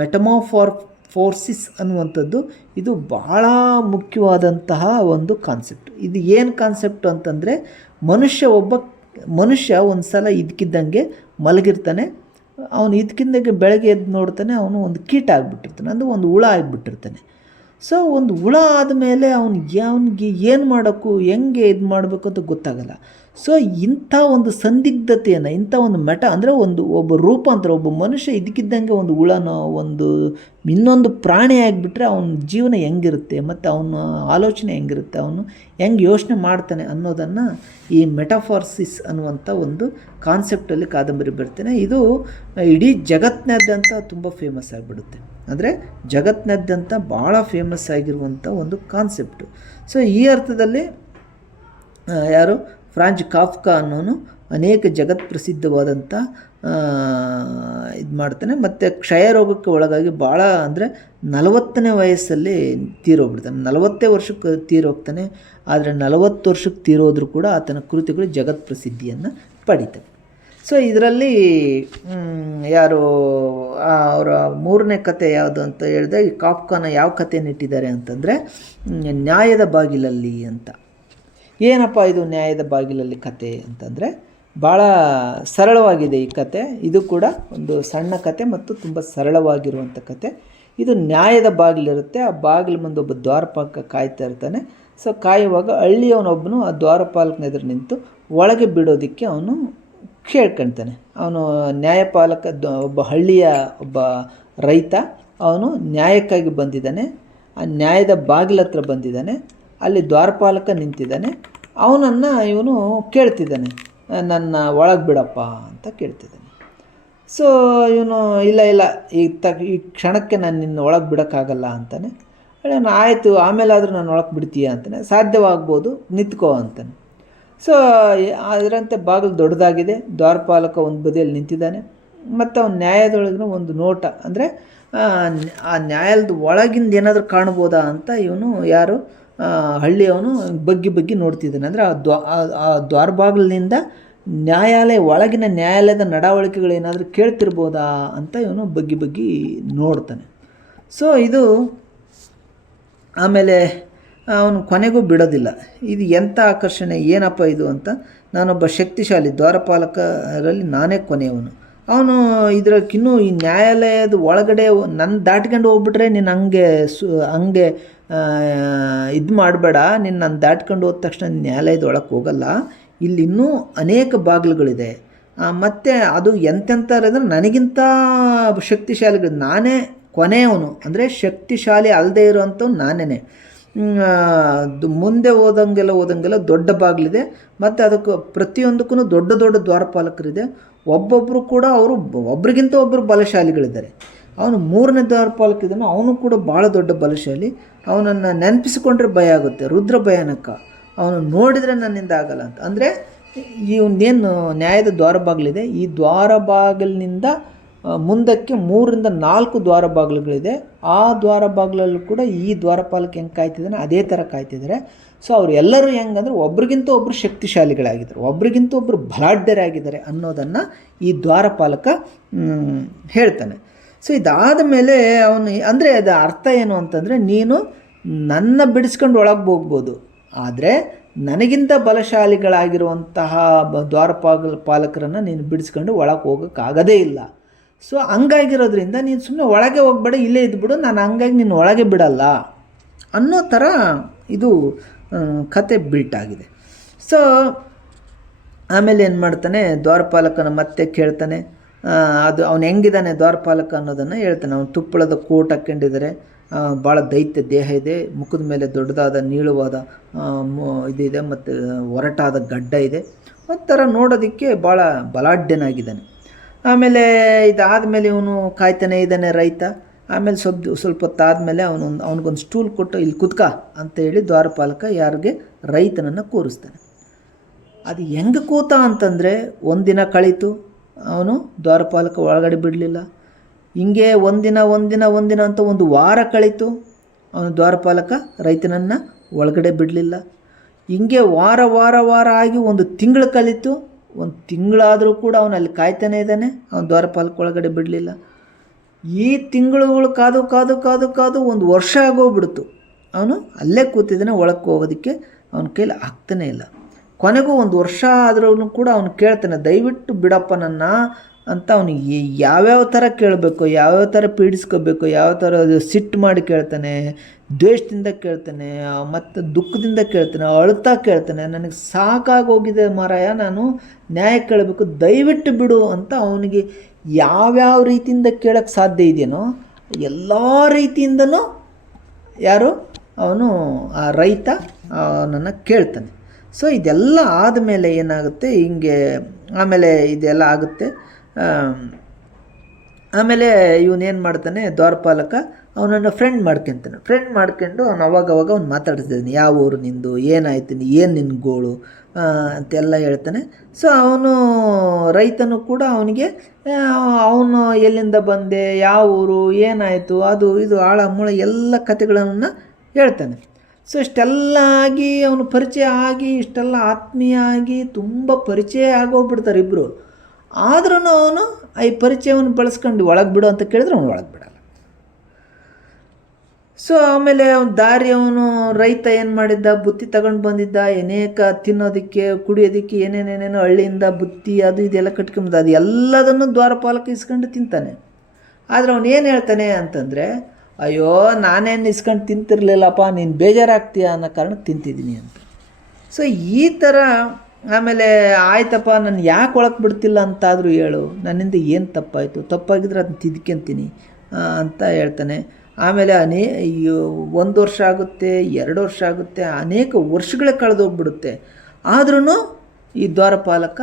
ಮೆಟಮಾಫಾರ್ಫೋರ್ಸಿಸ್ ಅನ್ನುವಂಥದ್ದು ಇದು ಭಾಳ ಮುಖ್ಯವಾದಂತಹ ಒಂದು ಕಾನ್ಸೆಪ್ಟ್. ಇದು ಏನು ಕಾನ್ಸೆಪ್ಟ್ ಅಂತಂದರೆ, ಮನುಷ್ಯ ಒಂದು ಸಲ ಇದಕ್ಕಿದ್ದಂಗೆ ಮಲಗಿರ್ತಾನೆ. ಅವನು ಇದಕ್ಕಿದ್ದಂಗೆ ಬೆಳಗ್ಗೆ ಎದ್ದು ನೋಡ್ತಾನೆ, ಅವನು ಒಂದು ಕೀಟ ಆಗಿಬಿಟ್ಟಿರ್ತಾನೆ, ಅಂದರೆ ಒಂದು ಹುಳ ಆಗಿಬಿಟ್ಟಿರ್ತಾನೆ. ಸೊ ಒಂದು ಹುಳ ಆದಮೇಲೆ ಅವನಿಗೆ ಏನು ಮಾಡೋಕ್ಕೂ ಹೆಂಗೆ ಇದು ಮಾಡಬೇಕು ಅಂತ ಗೊತ್ತಾಗಲ್ಲ. ಸೊ ಇಂಥ ಒಂದು ಸಂದಿಗ್ಧತೆಯನ್ನು, ಇಂಥ ಒಂದು ಅಂದರೆ ಒಬ್ಬ ರೂಪಾಂತರ, ಒಬ್ಬ ಮನುಷ್ಯ ಇದಕ್ಕಿದ್ದಂಗೆ ಒಂದು ಹುಳನೋ ಇನ್ನೊಂದು ಪ್ರಾಣಿ ಆಗಿಬಿಟ್ರೆ ಅವನ ಜೀವನ ಹೆಂಗಿರುತ್ತೆ, ಮತ್ತು ಅವನ ಆಲೋಚನೆ ಹೆಂಗಿರುತ್ತೆ, ಅವನು ಹೆಂಗೆ ಯೋಚನೆ ಮಾಡ್ತಾನೆ ಅನ್ನೋದನ್ನು ಈ ಮೆಟಾಫಾರ್ಸಿಸ್ ಅನ್ನುವಂಥ ಒಂದು ಕಾನ್ಸೆಪ್ಟಲ್ಲಿ ಕಾದಂಬರಿ ಬರ್ತಾನೆ. ಇದು ಇಡೀ ಜಗತ್ತಿನಾದ್ಯಂತ ತುಂಬ ಫೇಮಸ್ ಆಗಿಬಿಡುತ್ತೆ. ಅಂದರೆ ಜಗತ್ತಿನಾದ್ಯಂತ ಭಾಳ ಫೇಮಸ್ ಆಗಿರುವಂಥ ಒಂದು ಕಾನ್ಸೆಪ್ಟು. ಸೊ ಈ ಅರ್ಥದಲ್ಲಿ ಯಾರು? ಫ್ರಾಂಜ್ ಕಾಫ್ಕಾ ಅನ್ನೋನು ಅನೇಕ ಜಗತ್ ಪ್ರಸಿದ್ಧವಾದಂಥ ಇದು ಮಾಡ್ತಾನೆ. ಮತ್ತು ಕ್ಷಯರೋಗಕ್ಕೆ ಒಳಗಾಗಿ ಭಾಳ ಅಂದರೆ 40ನೇ ವಯಸ್ಸಲ್ಲಿ ತೀರೋಗ್ಬಿಡ್ತಾನೆ. 40 ವರ್ಷಕ್ಕೆ ತೀರೋಗ್ತಾನೆ. ಆದರೆ 40 ವರ್ಷಕ್ಕೆ ತೀರೋದ್ರೂ ಕೂಡ ಆತನ ಕೃತಿಗಳು ಜಗತ್ ಪ್ರಸಿದ್ಧಿಯನ್ನು ಪಡೀತವೆ. ಸೊ ಇದರಲ್ಲಿ ಯಾರು ಅವರ ಮೂರನೇ ಕತೆ ಯಾವುದು ಅಂತ ಹೇಳಿದ್ರೆ, ಈ ಕಾಫ್ಕಾನ ಯಾವ ಕಥೆಯನ್ನು ಇಟ್ಟಿದ್ದಾರೆ ಅಂತಂದರೆ ನ್ಯಾಯದ ಬಾಗಿಲಲ್ಲಿ ಅಂತ. ಏನಪ್ಪ ಇದು ನ್ಯಾಯದ ಬಾಗಿಲಲ್ಲಿ ಕತೆ ಅಂತಂದರೆ, ಭಾಳ ಸರಳವಾಗಿದೆ ಈ ಕತೆ. ಇದು ಕೂಡ ಒಂದು ಸಣ್ಣ ಕತೆ ಮತ್ತು ತುಂಬ ಸರಳವಾಗಿರುವಂಥ ಕತೆ. ಇದು ನ್ಯಾಯದ ಬಾಗಿಲಿರುತ್ತೆ. ಆ ಬಾಗಿಲು ಮುಂದೆ ಒಬ್ಬ ದ್ವಾರಪಾಲಕ ಕಾಯ್ತಾ ಇರ್ತಾನೆ. ಸೊ ಕಾಯುವಾಗ ಹಳ್ಳಿಯವನೊಬ್ಬನು ಆ ದ್ವಾರಪಾಲಕನ ಎದುರು ನಿಂತು ಒಳಗೆ ಬಿಡೋದಕ್ಕೆ ಅವನು ಕೇಳ್ಕೊಳ್ತಾನೆ. ಅವನು ನ್ಯಾಯಪಾಲಕ, ಒಬ್ಬ ಹಳ್ಳಿಯ ಒಬ್ಬ ರೈತ, ಅವನು ನ್ಯಾಯಕ್ಕಾಗಿ ಬಂದಿದ್ದಾನೆ. ಆ ನ್ಯಾಯದ ಬಾಗಿಲ ಹತ್ರ ಬಂದಿದ್ದಾನೆ. ಅಲ್ಲಿ ದ್ವಾರಪಾಲಕ ನಿಂತಿದ್ದಾನೆ. ಅವನನ್ನು ಇವನು ಕೇಳ್ತಿದ್ದಾನೆ, ನನ್ನ ಒಳಗೆ ಬಿಡಪ್ಪ ಅಂತ ಕೇಳ್ತಿದ್ದಾನೆ. ಸೊ ಇವನು ಇಲ್ಲ ಈ ಕ್ಷಣಕ್ಕೆ ನಾನು ನಿನ್ನ ಒಳಗೆ ಬಿಡೋಕ್ಕಾಗಲ್ಲ ಅಂತಾನೆ. ಅವನು ಆಯಿತು, ಆಮೇಲಾದರೂ ನಾನು ಒಳಗೆ ಬಿಡ್ತೀಯ ಅಂತಾನೆ. ಸಾಧ್ಯವಾಗ್ಬೋದು, ನಿಂತ್ಕೋ ಅಂತಾನೆ. ಸೊ ಅದರಂತೆ ಬಾಗಿಲು ದೊಡ್ಡದಾಗಿದೆ. ದ್ವಾರಪಾಲಕ ಒಂದು ಬದಿಯಲ್ಲಿ ನಿಂತಿದ್ದಾನೆ. ಮತ್ತು ಅವನ ನ್ಯಾಯದೊಳಗಿನ ಒಂದು ನೋಟ, ಅಂದರೆ ಆ ನ್ಯಾಯದ ಒಳಗಿಂದ ಏನಾದರೂ ಕಾಣ್ಬೋದಾ ಅಂತ ಇವನು ಯಾರು ಹಳ್ಳಿಯವನು ಬಗ್ಗಿ ನೋಡ್ತಿದ್ದಾನೆ. ಅಂದರೆ ಆ ದ್ವಾರಬಾಗಿಲಿನಿಂದ ಒಳಗಿನ ನ್ಯಾಯಾಲಯದ ನಡವಳಿಕೆಗಳು ಏನಾದರೂ ಕೇಳ್ತಿರ್ಬೋದಾ ಅಂತ ಇವನು ಬಗ್ಗಿ ನೋಡ್ತಾನೆ. ಸೊ ಇದು ಆಮೇಲೆ ಅವನು ಕೊನೆಗೂ ಬಿಡೋದಿಲ್ಲ. ಇದು ಎಂಥ ಆಕರ್ಷಣೆ, ಏನಪ್ಪ ಇದು ಅಂತ. ನಾನೊಬ್ಬ ಶಕ್ತಿಶಾಲಿ ದ್ವಾರಪಾಲಕರಲ್ಲಿ ನಾನೇ ಕೊನೆಯವನು. ಅವನು ಇದಕ್ಕಿನ್ನೂ ಈ ನ್ಯಾಯಾಲಯದ ಒಳಗಡೆ ನನ್ನ ದಾಟ್ಕೊಂಡು ಹೋಗ್ಬಿಟ್ರೆ ನೀನು ಹಂಗೆ ಇದು ಮಾಡಬೇಡ, ನೀನು ನಾನು ದಾಟ್ಕೊಂಡು ಹೋದ ತಕ್ಷಣ ನ್ಯಾಯಾಲಯದ ಒಳಗೆ ಹೋಗಲ್ಲ, ಇಲ್ಲಿ ಇನ್ನೂ ಅನೇಕ ಬಾಗಿಲುಗಳಿದೆ. ಮತ್ತು ಅದು ಎಂತೆಂಥವ್ರು ಅಂದರೆ ನನಗಿಂತ ಶಕ್ತಿಶಾಲಿಗಳು, ನಾನೇ ಕೊನೆಯವನು. ಅಂದರೆ ಶಕ್ತಿಶಾಲಿ ಅಲ್ಲದೆ ಇರೋವಂಥವ್ನು ನಾನೇ. ಮುಂದೆ ಹೋದಂಗೆಲ್ಲ ದೊಡ್ಡ ಬಾಗಿಲಿದೆ, ಮತ್ತು ಅದಕ್ಕೆ ಪ್ರತಿಯೊಂದಕ್ಕೂ ದೊಡ್ಡ ದೊಡ್ಡ ದ್ವಾರಪಾಲಕರಿದೆ. ಒಬ್ಬೊಬ್ಬರು ಕೂಡ ಅವರು ಒಬ್ರಿಗಿಂತ ಒಬ್ಬರು ಬಲಶಾಲಿಗಳಿದ್ದಾರೆ. ಅವನು 3ನೇ ದ್ವಾರಪಾಲಕ ಇದ್ದಾನೆ, ಅವನು ಕೂಡ ಭಾಳ ದೊಡ್ಡ ಬಲಶಾಲಿ. ಅವನನ್ನು ನೆನಪಿಸಿಕೊಂಡ್ರೆ ಭಯ ಆಗುತ್ತೆ, ರುದ್ರ ಭಯಾನಕ. ಅವನು ನೋಡಿದರೆ ನನ್ನಿಂದ ಆಗಲ್ಲ ಅಂತ. ಅಂದರೆ ಇವನೇನು ನ್ಯಾಯದ ದ್ವಾರ ಬಾಗಿಲಿದೆ, ಈ ದ್ವಾರ ಬಾಗಿಲಿನಿಂದ ಮುಂದಕ್ಕೆ 3ರಿಂದ 4 ದ್ವಾರ ಬಾಗಿಲುಗಳಿದೆ. ಆ ದ್ವಾರ ಬಾಗಿಲಲ್ಲೂ ಕೂಡ ಈ ದ್ವಾರಪಾಲಕ ಹೆಂಗೆ ಕಾಯ್ತಿದ್ದಾನೆ ಅದೇ ಥರ ಕಾಯ್ತಿದ್ದಾರೆ. ಸೊ ಅವರು ಎಲ್ಲರೂ ಹೆಂಗಂದ್ರೆ ಒಬ್ರಿಗಿಂತ ಒಬ್ಬರು ಶಕ್ತಿಶಾಲಿಗಳಾಗಿದ್ದಾರೆ, ಒಬ್ರಿಗಿಂತ ಒಬ್ಬರು ಬಲಾಢ್ಯರಾಗಿದ್ದಾರೆ ಅನ್ನೋದನ್ನು ಈ ದ್ವಾರಪಾಲಕ ಹೇಳ್ತಾನೆ. ಸೊ ಇದಾದ ಮೇಲೆ ಅವನು ಅಂದರೆ ಅದು ಅರ್ಥ ಏನು ಅಂತಂದರೆ, ನೀನು ನನ್ನ ಬಿಡಿಸ್ಕೊಂಡು ಒಳಗೆ ಹೋಗ್ಬೋದು, ಆದರೆ ನನಗಿಂತ ಬಲಶಾಲಿಗಳಾಗಿರುವಂತಹ ದ್ವಾರಪಾಲಕರನ್ನು ನೀನು ಬಿಡಿಸ್ಕೊಂಡು ಒಳಗೆ ಹೋಗೋಕ್ಕಾಗದೇ ಇಲ್ಲ. ಸೊ ಹಂಗಾಗಿರೋದ್ರಿಂದ ನೀನು ಸುಮ್ಮನೆ ಒಳಗೆ ಹೋಗ್ಬೇಡ, ಇಲ್ಲೇ ಇದ್ಬಿಡು, ನಾನು ಹಂಗಾಗಿ ನೀನು ಒಳಗೆ ಬಿಡಲ್ಲ ಅನ್ನೋ ಥರ ಇದು ಕತೆ ಬಿಲ್ಟ್ ಆಗಿದೆ. ಸೊ ಆಮೇಲೆ ಏನು ಮಾಡ್ತಾನೆ, ದ್ವಾರಪಾಲಕನ ಮತ್ತೆ ಕೇಳ್ತಾನೆ. ಅದು ಅವನು ಹೆಂಗಿದ್ದಾನೆ ದ್ವಾರಪಾಲಕ ಅನ್ನೋದನ್ನು ಹೇಳ್ತಾನೆ. ಅವನು ತುಪ್ಪಳದ ಕೋಟ್ ಹಾಕ್ಕೊಂಡಿದ್ದಾರೆ, ಭಾಳ ದೈತ್ಯ ದೇಹ ಇದೆ, ಮುಖದ ಮೇಲೆ ದೊಡ್ಡದಾದ ನೀಳುವಾದ ಇದಿದೆ, ಮತ್ತು ಒರಟಾದ ಗಡ್ಡ ಇದೆ, ಒಂಥರ ನೋಡೋದಕ್ಕೆ ಭಾಳ ಬಲಾಢ್ಯನಾಗಿದ್ದಾನೆ. ಆಮೇಲೆ ಇದಾದಮೇಲೆ ಇವನು ಕಾಯ್ತಾನೆ ಇದ್ದಾನೆ ರೈತ. ಆಮೇಲೆ ಸ್ವಲ್ಪ ಹೊತ್ತಾದಮೇಲೆ ಅವನಿಗೊಂದು ಸ್ಟೂಲ್ ಕೊಟ್ಟು ಇಲ್ಲಿ ಕುತ್ಕ ಅಂತ ಹೇಳಿ ದ್ವಾರಪಾಲಕ ಯಾರಿಗೆ ರೈತನನ್ನು ಕೂರಿಸ್ತಾನೆ. ಅದು ಹೆಂಗೆ ಕೂತ ಅಂತಂದರೆ, ಒಂದಿನ ಕಳೀತು, ಅವನು ದ್ವಾರಪಾಲಕ ಒಳಗಡೆ ಬಿಡಲಿಲ್ಲ. ಹಿಂಗೆ ಒಂದಿನ ಅಂತ 1 ವಾರ ಕಳೀತು, ಅವನು ದ್ವಾರಪಾಲಕ ರೈತನನ್ನು ಒಳಗಡೆ ಬಿಡಲಿಲ್ಲ. ಹಿಂಗೆ ವಾರ ಆಗಿ 1 ತಿಂಗಳು ಕಳೀತು, 1 ತಿಂಗಳಾದರೂ ಕೂಡ ಅವನು ಅಲ್ಲಿ ಕಾಯ್ತಾನೆ ಇದ್ದಾನೆ, ಅವನು ದ್ವಾರಪಾಲಕ ಒಳಗಡೆ ಬಿಡಲಿಲ್ಲ. ಈ ತಿಂಗಳುಗಳು ಕಾದು 1 ವರ್ಷ ಆಗೋಗ್ಬಿಡ್ತು. ಅವನು ಅಲ್ಲೇ ಕೂತಿದ್ದಾನೆ, ಒಳಕ್ಕೆ ಹೋಗೋದಕ್ಕೆ ಅವನ ಕೈಲಿ ಆಗ್ತಾನೇ ಇಲ್ಲ. ಕೊನೆಗೂ 1 ವರ್ಷ ಆದ್ರೂ ಕೂಡ ಅವನು ಕೇಳ್ತಾನೆ, ದಯವಿಟ್ಟು ಬಿಡಪ್ಪ ನನ್ನ ಅಂತ. ಅವನಿಗೆ ಯಾವ್ಯಾವ ಥರ ಕೇಳಬೇಕು, ಯಾವ್ಯಾವ ಥರ ಪೀಡಿಸ್ಕೋಬೇಕು, ಯಾವ ಥರ ಸಿಟ್ಟು ಮಾಡಿ ಕೇಳ್ತಾನೆ, ದ್ವೇಷದಿಂದ ಕೇಳ್ತಾನೆ, ಮತ್ತು ದುಃಖದಿಂದ ಕೇಳ್ತಾನೆ, ಅಳ್ತಾ ಕೇಳ್ತಾನೆ. ನನಗೆ ಸಾಕಾಗೋಗಿದೆ ಮಾರಾಯ, ನಾನು ನ್ಯಾಯ ಕೇಳಬೇಕು, ದಯವಿಟ್ಟು ಬಿಡು ಅಂತ ಅವನಿಗೆ ಯಾವ್ಯಾವ ರೀತಿಯಿಂದ ಕೇಳೋಕ್ಕೆ ಸಾಧ್ಯ ಇದೆಯೋ ಎಲ್ಲ ರೀತಿಯಿಂದನೂ ಅವನು ಆ ರೈತ ಅವನನ್ನು ಕೇಳ್ತಾನೆ. ಸೊ ಇದೆಲ್ಲ ಆದಮೇಲೆ ಏನಾಗುತ್ತೆ, ಹಿಂಗೆ ಆಮೇಲೆ ಇದೆಲ್ಲ ಆಗುತ್ತೆ. ಆಮೇಲೆ ಇವನೇನು ಮಾಡ್ತಾನೆ, ದ್ವಾರಪಾಲಕ ಅವನನ್ನು ಫ್ರೆಂಡ್ ಮಾಡ್ಕೊಂಡು ಅವನು ಅವಾಗವಾಗ ಅವ್ನು ಮಾತಾಡ್ತಿದ್ದಾನೆ. ಯಾವ ಊರು ನಿಂದು, ಏನಾಯ್ತು, ಏನು ನಿನ್ನ ಗೋಳು ಅಂತೆಲ್ಲ ಹೇಳ್ತಾನೆ. ಸೊ ಅವನು ರೈತನು ಕೂಡ ಅವನಿಗೆ ಅವನು ಎಲ್ಲಿಂದ ಬಂದೆ, ಯಾವ ಊರು, ಏನಾಯಿತು, ಅದು ಇದು ಆಳ ಮೂಳ ಎಲ್ಲ ಕಥೆಗಳನ್ನು ಹೇಳ್ತಾನೆ. ಸೊ ಇಷ್ಟೆಲ್ಲ ಆಗಿ ಅವನು ಪರಿಚಯ ಆಗಿ ಇಷ್ಟೆಲ್ಲ ಆತ್ಮೀಯ ಆಗಿ ತುಂಬ ಪರಿಚಯ ಆಗೋಗ್ಬಿಡ್ತಾರೆ ಇಬ್ಬರು. ಆದ್ರೂ ಅವನು ಈ ಪರಿಚಯವನ್ನು ಬಳಸ್ಕೊಂಡು ಒಳಗೆ ಬಿಡು ಅಂತ ಕೇಳಿದ್ರೆ ಅವನು ಒಳಗೆ ಬಿಡಲ್ಲ. ಸೊ ಆಮೇಲೆ ಅವನು ರೈತ ಏನು ಮಾಡಿದ್ದ, ಬುತ್ತಿ ತಗೊಂಡು ಬಂದಿದ್ದ, ಅನೇಕ ತಿನ್ನೋದಕ್ಕೆ ಕುಡಿಯೋದಕ್ಕೆ ಏನೇನೇನೇನೋ ಹಳ್ಳಿಯಿಂದ ಬುತ್ತಿ ಅದು ಇದೆಲ್ಲ ಕಟ್ಕೊಂಬಂದ, ಅದು ಎಲ್ಲದನ್ನು ದ್ವಾರಪಾಲಕ ಇಸ್ಕೊಂಡು ತಿಂತಾನೆ. ಆದರೆ ಅವನು ಏನು ಹೇಳ್ತಾನೆ ಅಂತಂದರೆ, ಅಯ್ಯೋ ನಾನೇನು ಇಸ್ಕೊಂಡು ತಿಂತಿರ್ಲಿಲ್ಲಪ್ಪ, ನೀನು ಬೇಜಾರಾಗ್ತೀಯ ಅನ್ನೋ ಕಾರಣಕ್ಕೆ ತಿಂತಿದ್ದೀನಿ ಅಂತ. ಸೊ ಈ ಥರ. ಆಮೇಲೆ ಆಯ್ತಪ್ಪ, ನಾನು ಯಾಕೆ ಒಳಗೆ ಬಿಡ್ತಿಲ್ಲ ಅಂತಾದರೂ ಹೇಳು, ನನ್ನಿಂದ ಏನು ತಪ್ಪಾಗಿದ್ರೆ ಅದನ್ನ ತಿದ್ಕೊಂತೀನಿ ಅಂತ ಹೇಳ್ತಾನೆ. ಆಮೇಲೆ 1 ವರ್ಷ ಆಗುತ್ತೆ, 2 ವರ್ಷ ಆಗುತ್ತೆ, ಅನೇಕ ವರ್ಷಗಳೇ ಕಳೆದೋಗ್ಬಿಡುತ್ತೆ. ಆದ್ರೂ ಈ ದ್ವಾರಪಾಲಕ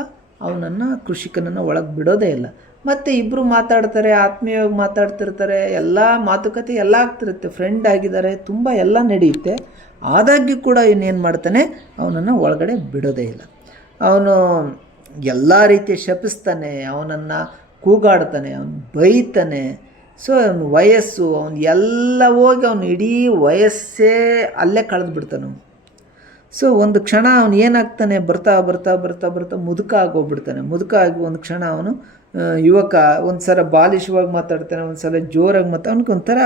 ಅವನನ್ನು ಕೃಷಿಕನನ್ನು ಒಳಗೆ ಬಿಡೋದೇ ಇಲ್ಲ. ಮತ್ತು ಇಬ್ಬರು ಮಾತಾಡ್ತಾರೆ, ಆತ್ಮೀಯವಾಗಿ ಮಾತಾಡ್ತಿರ್ತಾರೆ, ಎಲ್ಲ ಮಾತುಕತೆ ಎಲ್ಲ ಆಗ್ತಿರುತ್ತೆ, ಫ್ರೆಂಡ್ ಆಗಿದ್ದಾರೆ, ತುಂಬ ಎಲ್ಲ ನಡೆಯುತ್ತೆ. ಆದಾಗ್ಯೂ ಕೂಡ ಇನ್ನೇನು ಮಾಡ್ತಾನೆ, ಅವನನ್ನು ಒಳಗಡೆ ಬಿಡೋದೇ ಇಲ್ಲ. ಅವನು ಎಲ್ಲ ರೀತಿಯ ಶಪಿಸ್ತಾನೆ, ಅವನನ್ನು ಕೂಗಾಡ್ತಾನೆ, ಅವನು ಬೈತಾನೆ. ಸೊ ಅವನ ವಯಸ್ಸು ಅವನು ಎಲ್ಲ ಹೋಗಿ ಅವನು ಇಡೀ ವಯಸ್ಸೇ ಅಲ್ಲೇ ಕಳೆದು ಬಿಡ್ತಾನೆ. ಸೊ ಒಂದು ಕ್ಷಣ ಅವನು ಏನಾಗ್ತಾನೆ, ಬರ್ತಾ ಮುದುಕ ಆಗೋಗ್ಬಿಡ್ತಾನೆ. ಮುದುಕ ಆಗಿ ಒಂದು ಕ್ಷಣ ಅವನು ಯುವಕ ಒಂದು ಸಲ ಬಾಲಿಶವಾಗಿ ಮಾತಾಡ್ತಾನೆ, ಒಂದು ಸಲ ಜೋರಾಗಿ ಅವನಿಗೊಂಥರ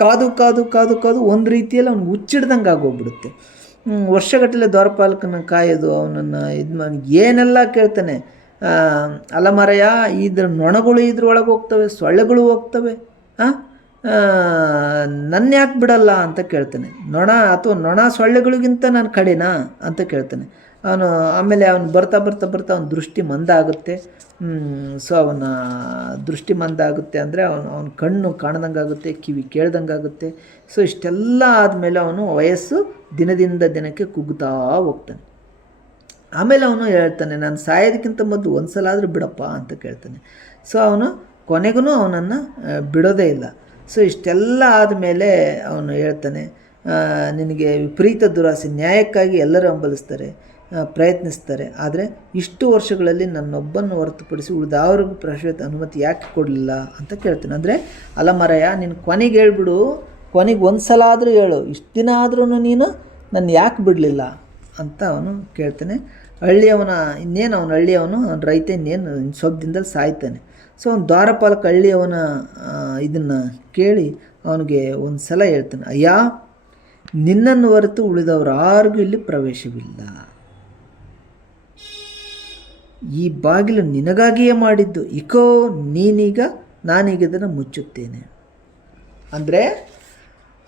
ಕಾದು ಕಾದು ಕಾದು ಕಾದು ಒಂದು ರೀತಿಯಲ್ಲಿ ಅವ್ನಿಗೆ ಹುಚ್ಚಿಡ್ದಂಗೆ ಆಗೋಗ್ಬಿಡುತ್ತೆ. ವರ್ಷಗಟ್ಟಲೆ ದ್ವಾರಪಾಲಕನ ಕಾಯೋದು, ಅವನನ್ನು ಇದು ಮಾಡಿ ಏನೆಲ್ಲ ಕೇಳ್ತಾನೆ. ಅಲಮರೆಯ ಇದ್ರ ನೊಣಗಳು ಇದ್ರೊಳಗೆ ಹೋಗ್ತವೆ, ಸೊಳ್ಳೆಗಳು ಹೋಗ್ತವೆ, ನನ್ನ ಯಾಕೆ ಬಿಡಲ್ಲ ಅಂತ ಕೇಳ್ತಾನೆ. ನೊಣ ಸೊಳ್ಳೆಗಳಿಗಿಂತ ನಾನು ಕಡಿನಾ ಅಂತ ಕೇಳ್ತಾನೆ ಅವನು. ಆಮೇಲೆ ಅವನು ಬರ್ತಾ ಬರ್ತಾ ಬರ್ತಾ ಅವನ ದೃಷ್ಟಿ ಮಂದ ಆಗುತ್ತೆ. ಸೊ ಅವನ ದೃಷ್ಟಿ ಮಂದ ಆಗುತ್ತೆ ಅಂದರೆ ಅವನ ಕಣ್ಣು ಕಾಣ್ದಂಗೆ ಆಗುತ್ತೆ, ಕಿವಿ ಕೇಳ್ದಂಗೆ ಆಗುತ್ತೆ. ಸೊ ಇಷ್ಟೆಲ್ಲ ಆದಮೇಲೆ ಅವನು ವಯಸ್ಸು ದಿನದಿಂದ ದಿನಕ್ಕೆ ಕುಗ್ಗುತ್ತಾ ಹೋಗ್ತಾನೆ. ಆಮೇಲೆ ಅವನು ಹೇಳ್ತಾನೆ, ನಾನು ಸಾಯೋದಕ್ಕಿಂತ ಮೊದಲು ಒಂದು ಸಲ ಆದರೂ ಬಿಡಪ್ಪ ಅಂತ ಕೇಳ್ತಾನೆ. ಸೊ ಅವನು ಕೊನೆಗೂ ಅವನನ್ನು ಬಿಡೋದೇ ಇಲ್ಲ. ಸೊ ಇಷ್ಟೆಲ್ಲ ಆದಮೇಲೆ ಅವನು ಹೇಳ್ತಾನೆ, ನಿನಗೆ ವಿಪರೀತ ದುರಾಸೆ, ನ್ಯಾಯಕ್ಕಾಗಿ ಎಲ್ಲರೂ ಹಂಬಲಿಸ್ತಾರೆ, ಪ್ರಯತ್ನಿಸ್ತಾರೆ, ಆದರೆ ಇಷ್ಟು ವರ್ಷಗಳಲ್ಲಿ ನನ್ನೊಬ್ಬನ್ನು ಹೊರತುಪಡಿಸಿ ಉಳಿದವ್ರಿಗೂ ಪ್ರವೇಶದ ಅನುಮತಿ ಯಾಕೆ ಕೊಡಲಿಲ್ಲ ಅಂತ ಕೇಳ್ತಾನೆ. ಅಂದರೆ ಅಲಮರಯ, ನೀನು ಕೊನೆಗೆ ಹೇಳ್ಬಿಡು, ಕೊನೆಗೆ ಒಂದು ಸಲ ಆದರೂ ಹೇಳು, ಇಷ್ಟು ದಿನ ಆದ್ರೂ ನೀನು ನನ್ನ ಯಾಕೆ ಬಿಡಲಿಲ್ಲ ಅಂತ ಅವನು ಕೇಳ್ತಾನೆ. ಅವನ ಹಳ್ಳಿಯವನು ಅವನ ರೈತ ಇನ್ನೇನು ಸ್ವಲ್ಪ ದಿನದಲ್ಲಿ ಸಾಯ್ತಾನೆ. ಸೊ ಅವನು ದ್ವಾರಪಾಲಕ ಹಳ್ಳಿಯವನ ಇದನ್ನು ಕೇಳಿ ಅವನಿಗೆ ಒಂದು ಸಲ ಹೇಳ್ತಾನೆ, ಅಯ್ಯ, ನಿನ್ನನ್ನು ಹೊರತು ಉಳಿದವರು ಯಾರಿಗೂ ಇಲ್ಲಿ ಪ್ರವೇಶವಿಲ್ಲ, ಈ ಬಾಗಿಲು ನಿನಗಾಗಿಯೇ ಮಾಡಿದ್ದು, ಇಕೋ ನೀನೀಗ ನಾನೀಗ ಇದನ್ನು ಮುಚ್ಚುತ್ತೇನೆ. ಅಂದರೆ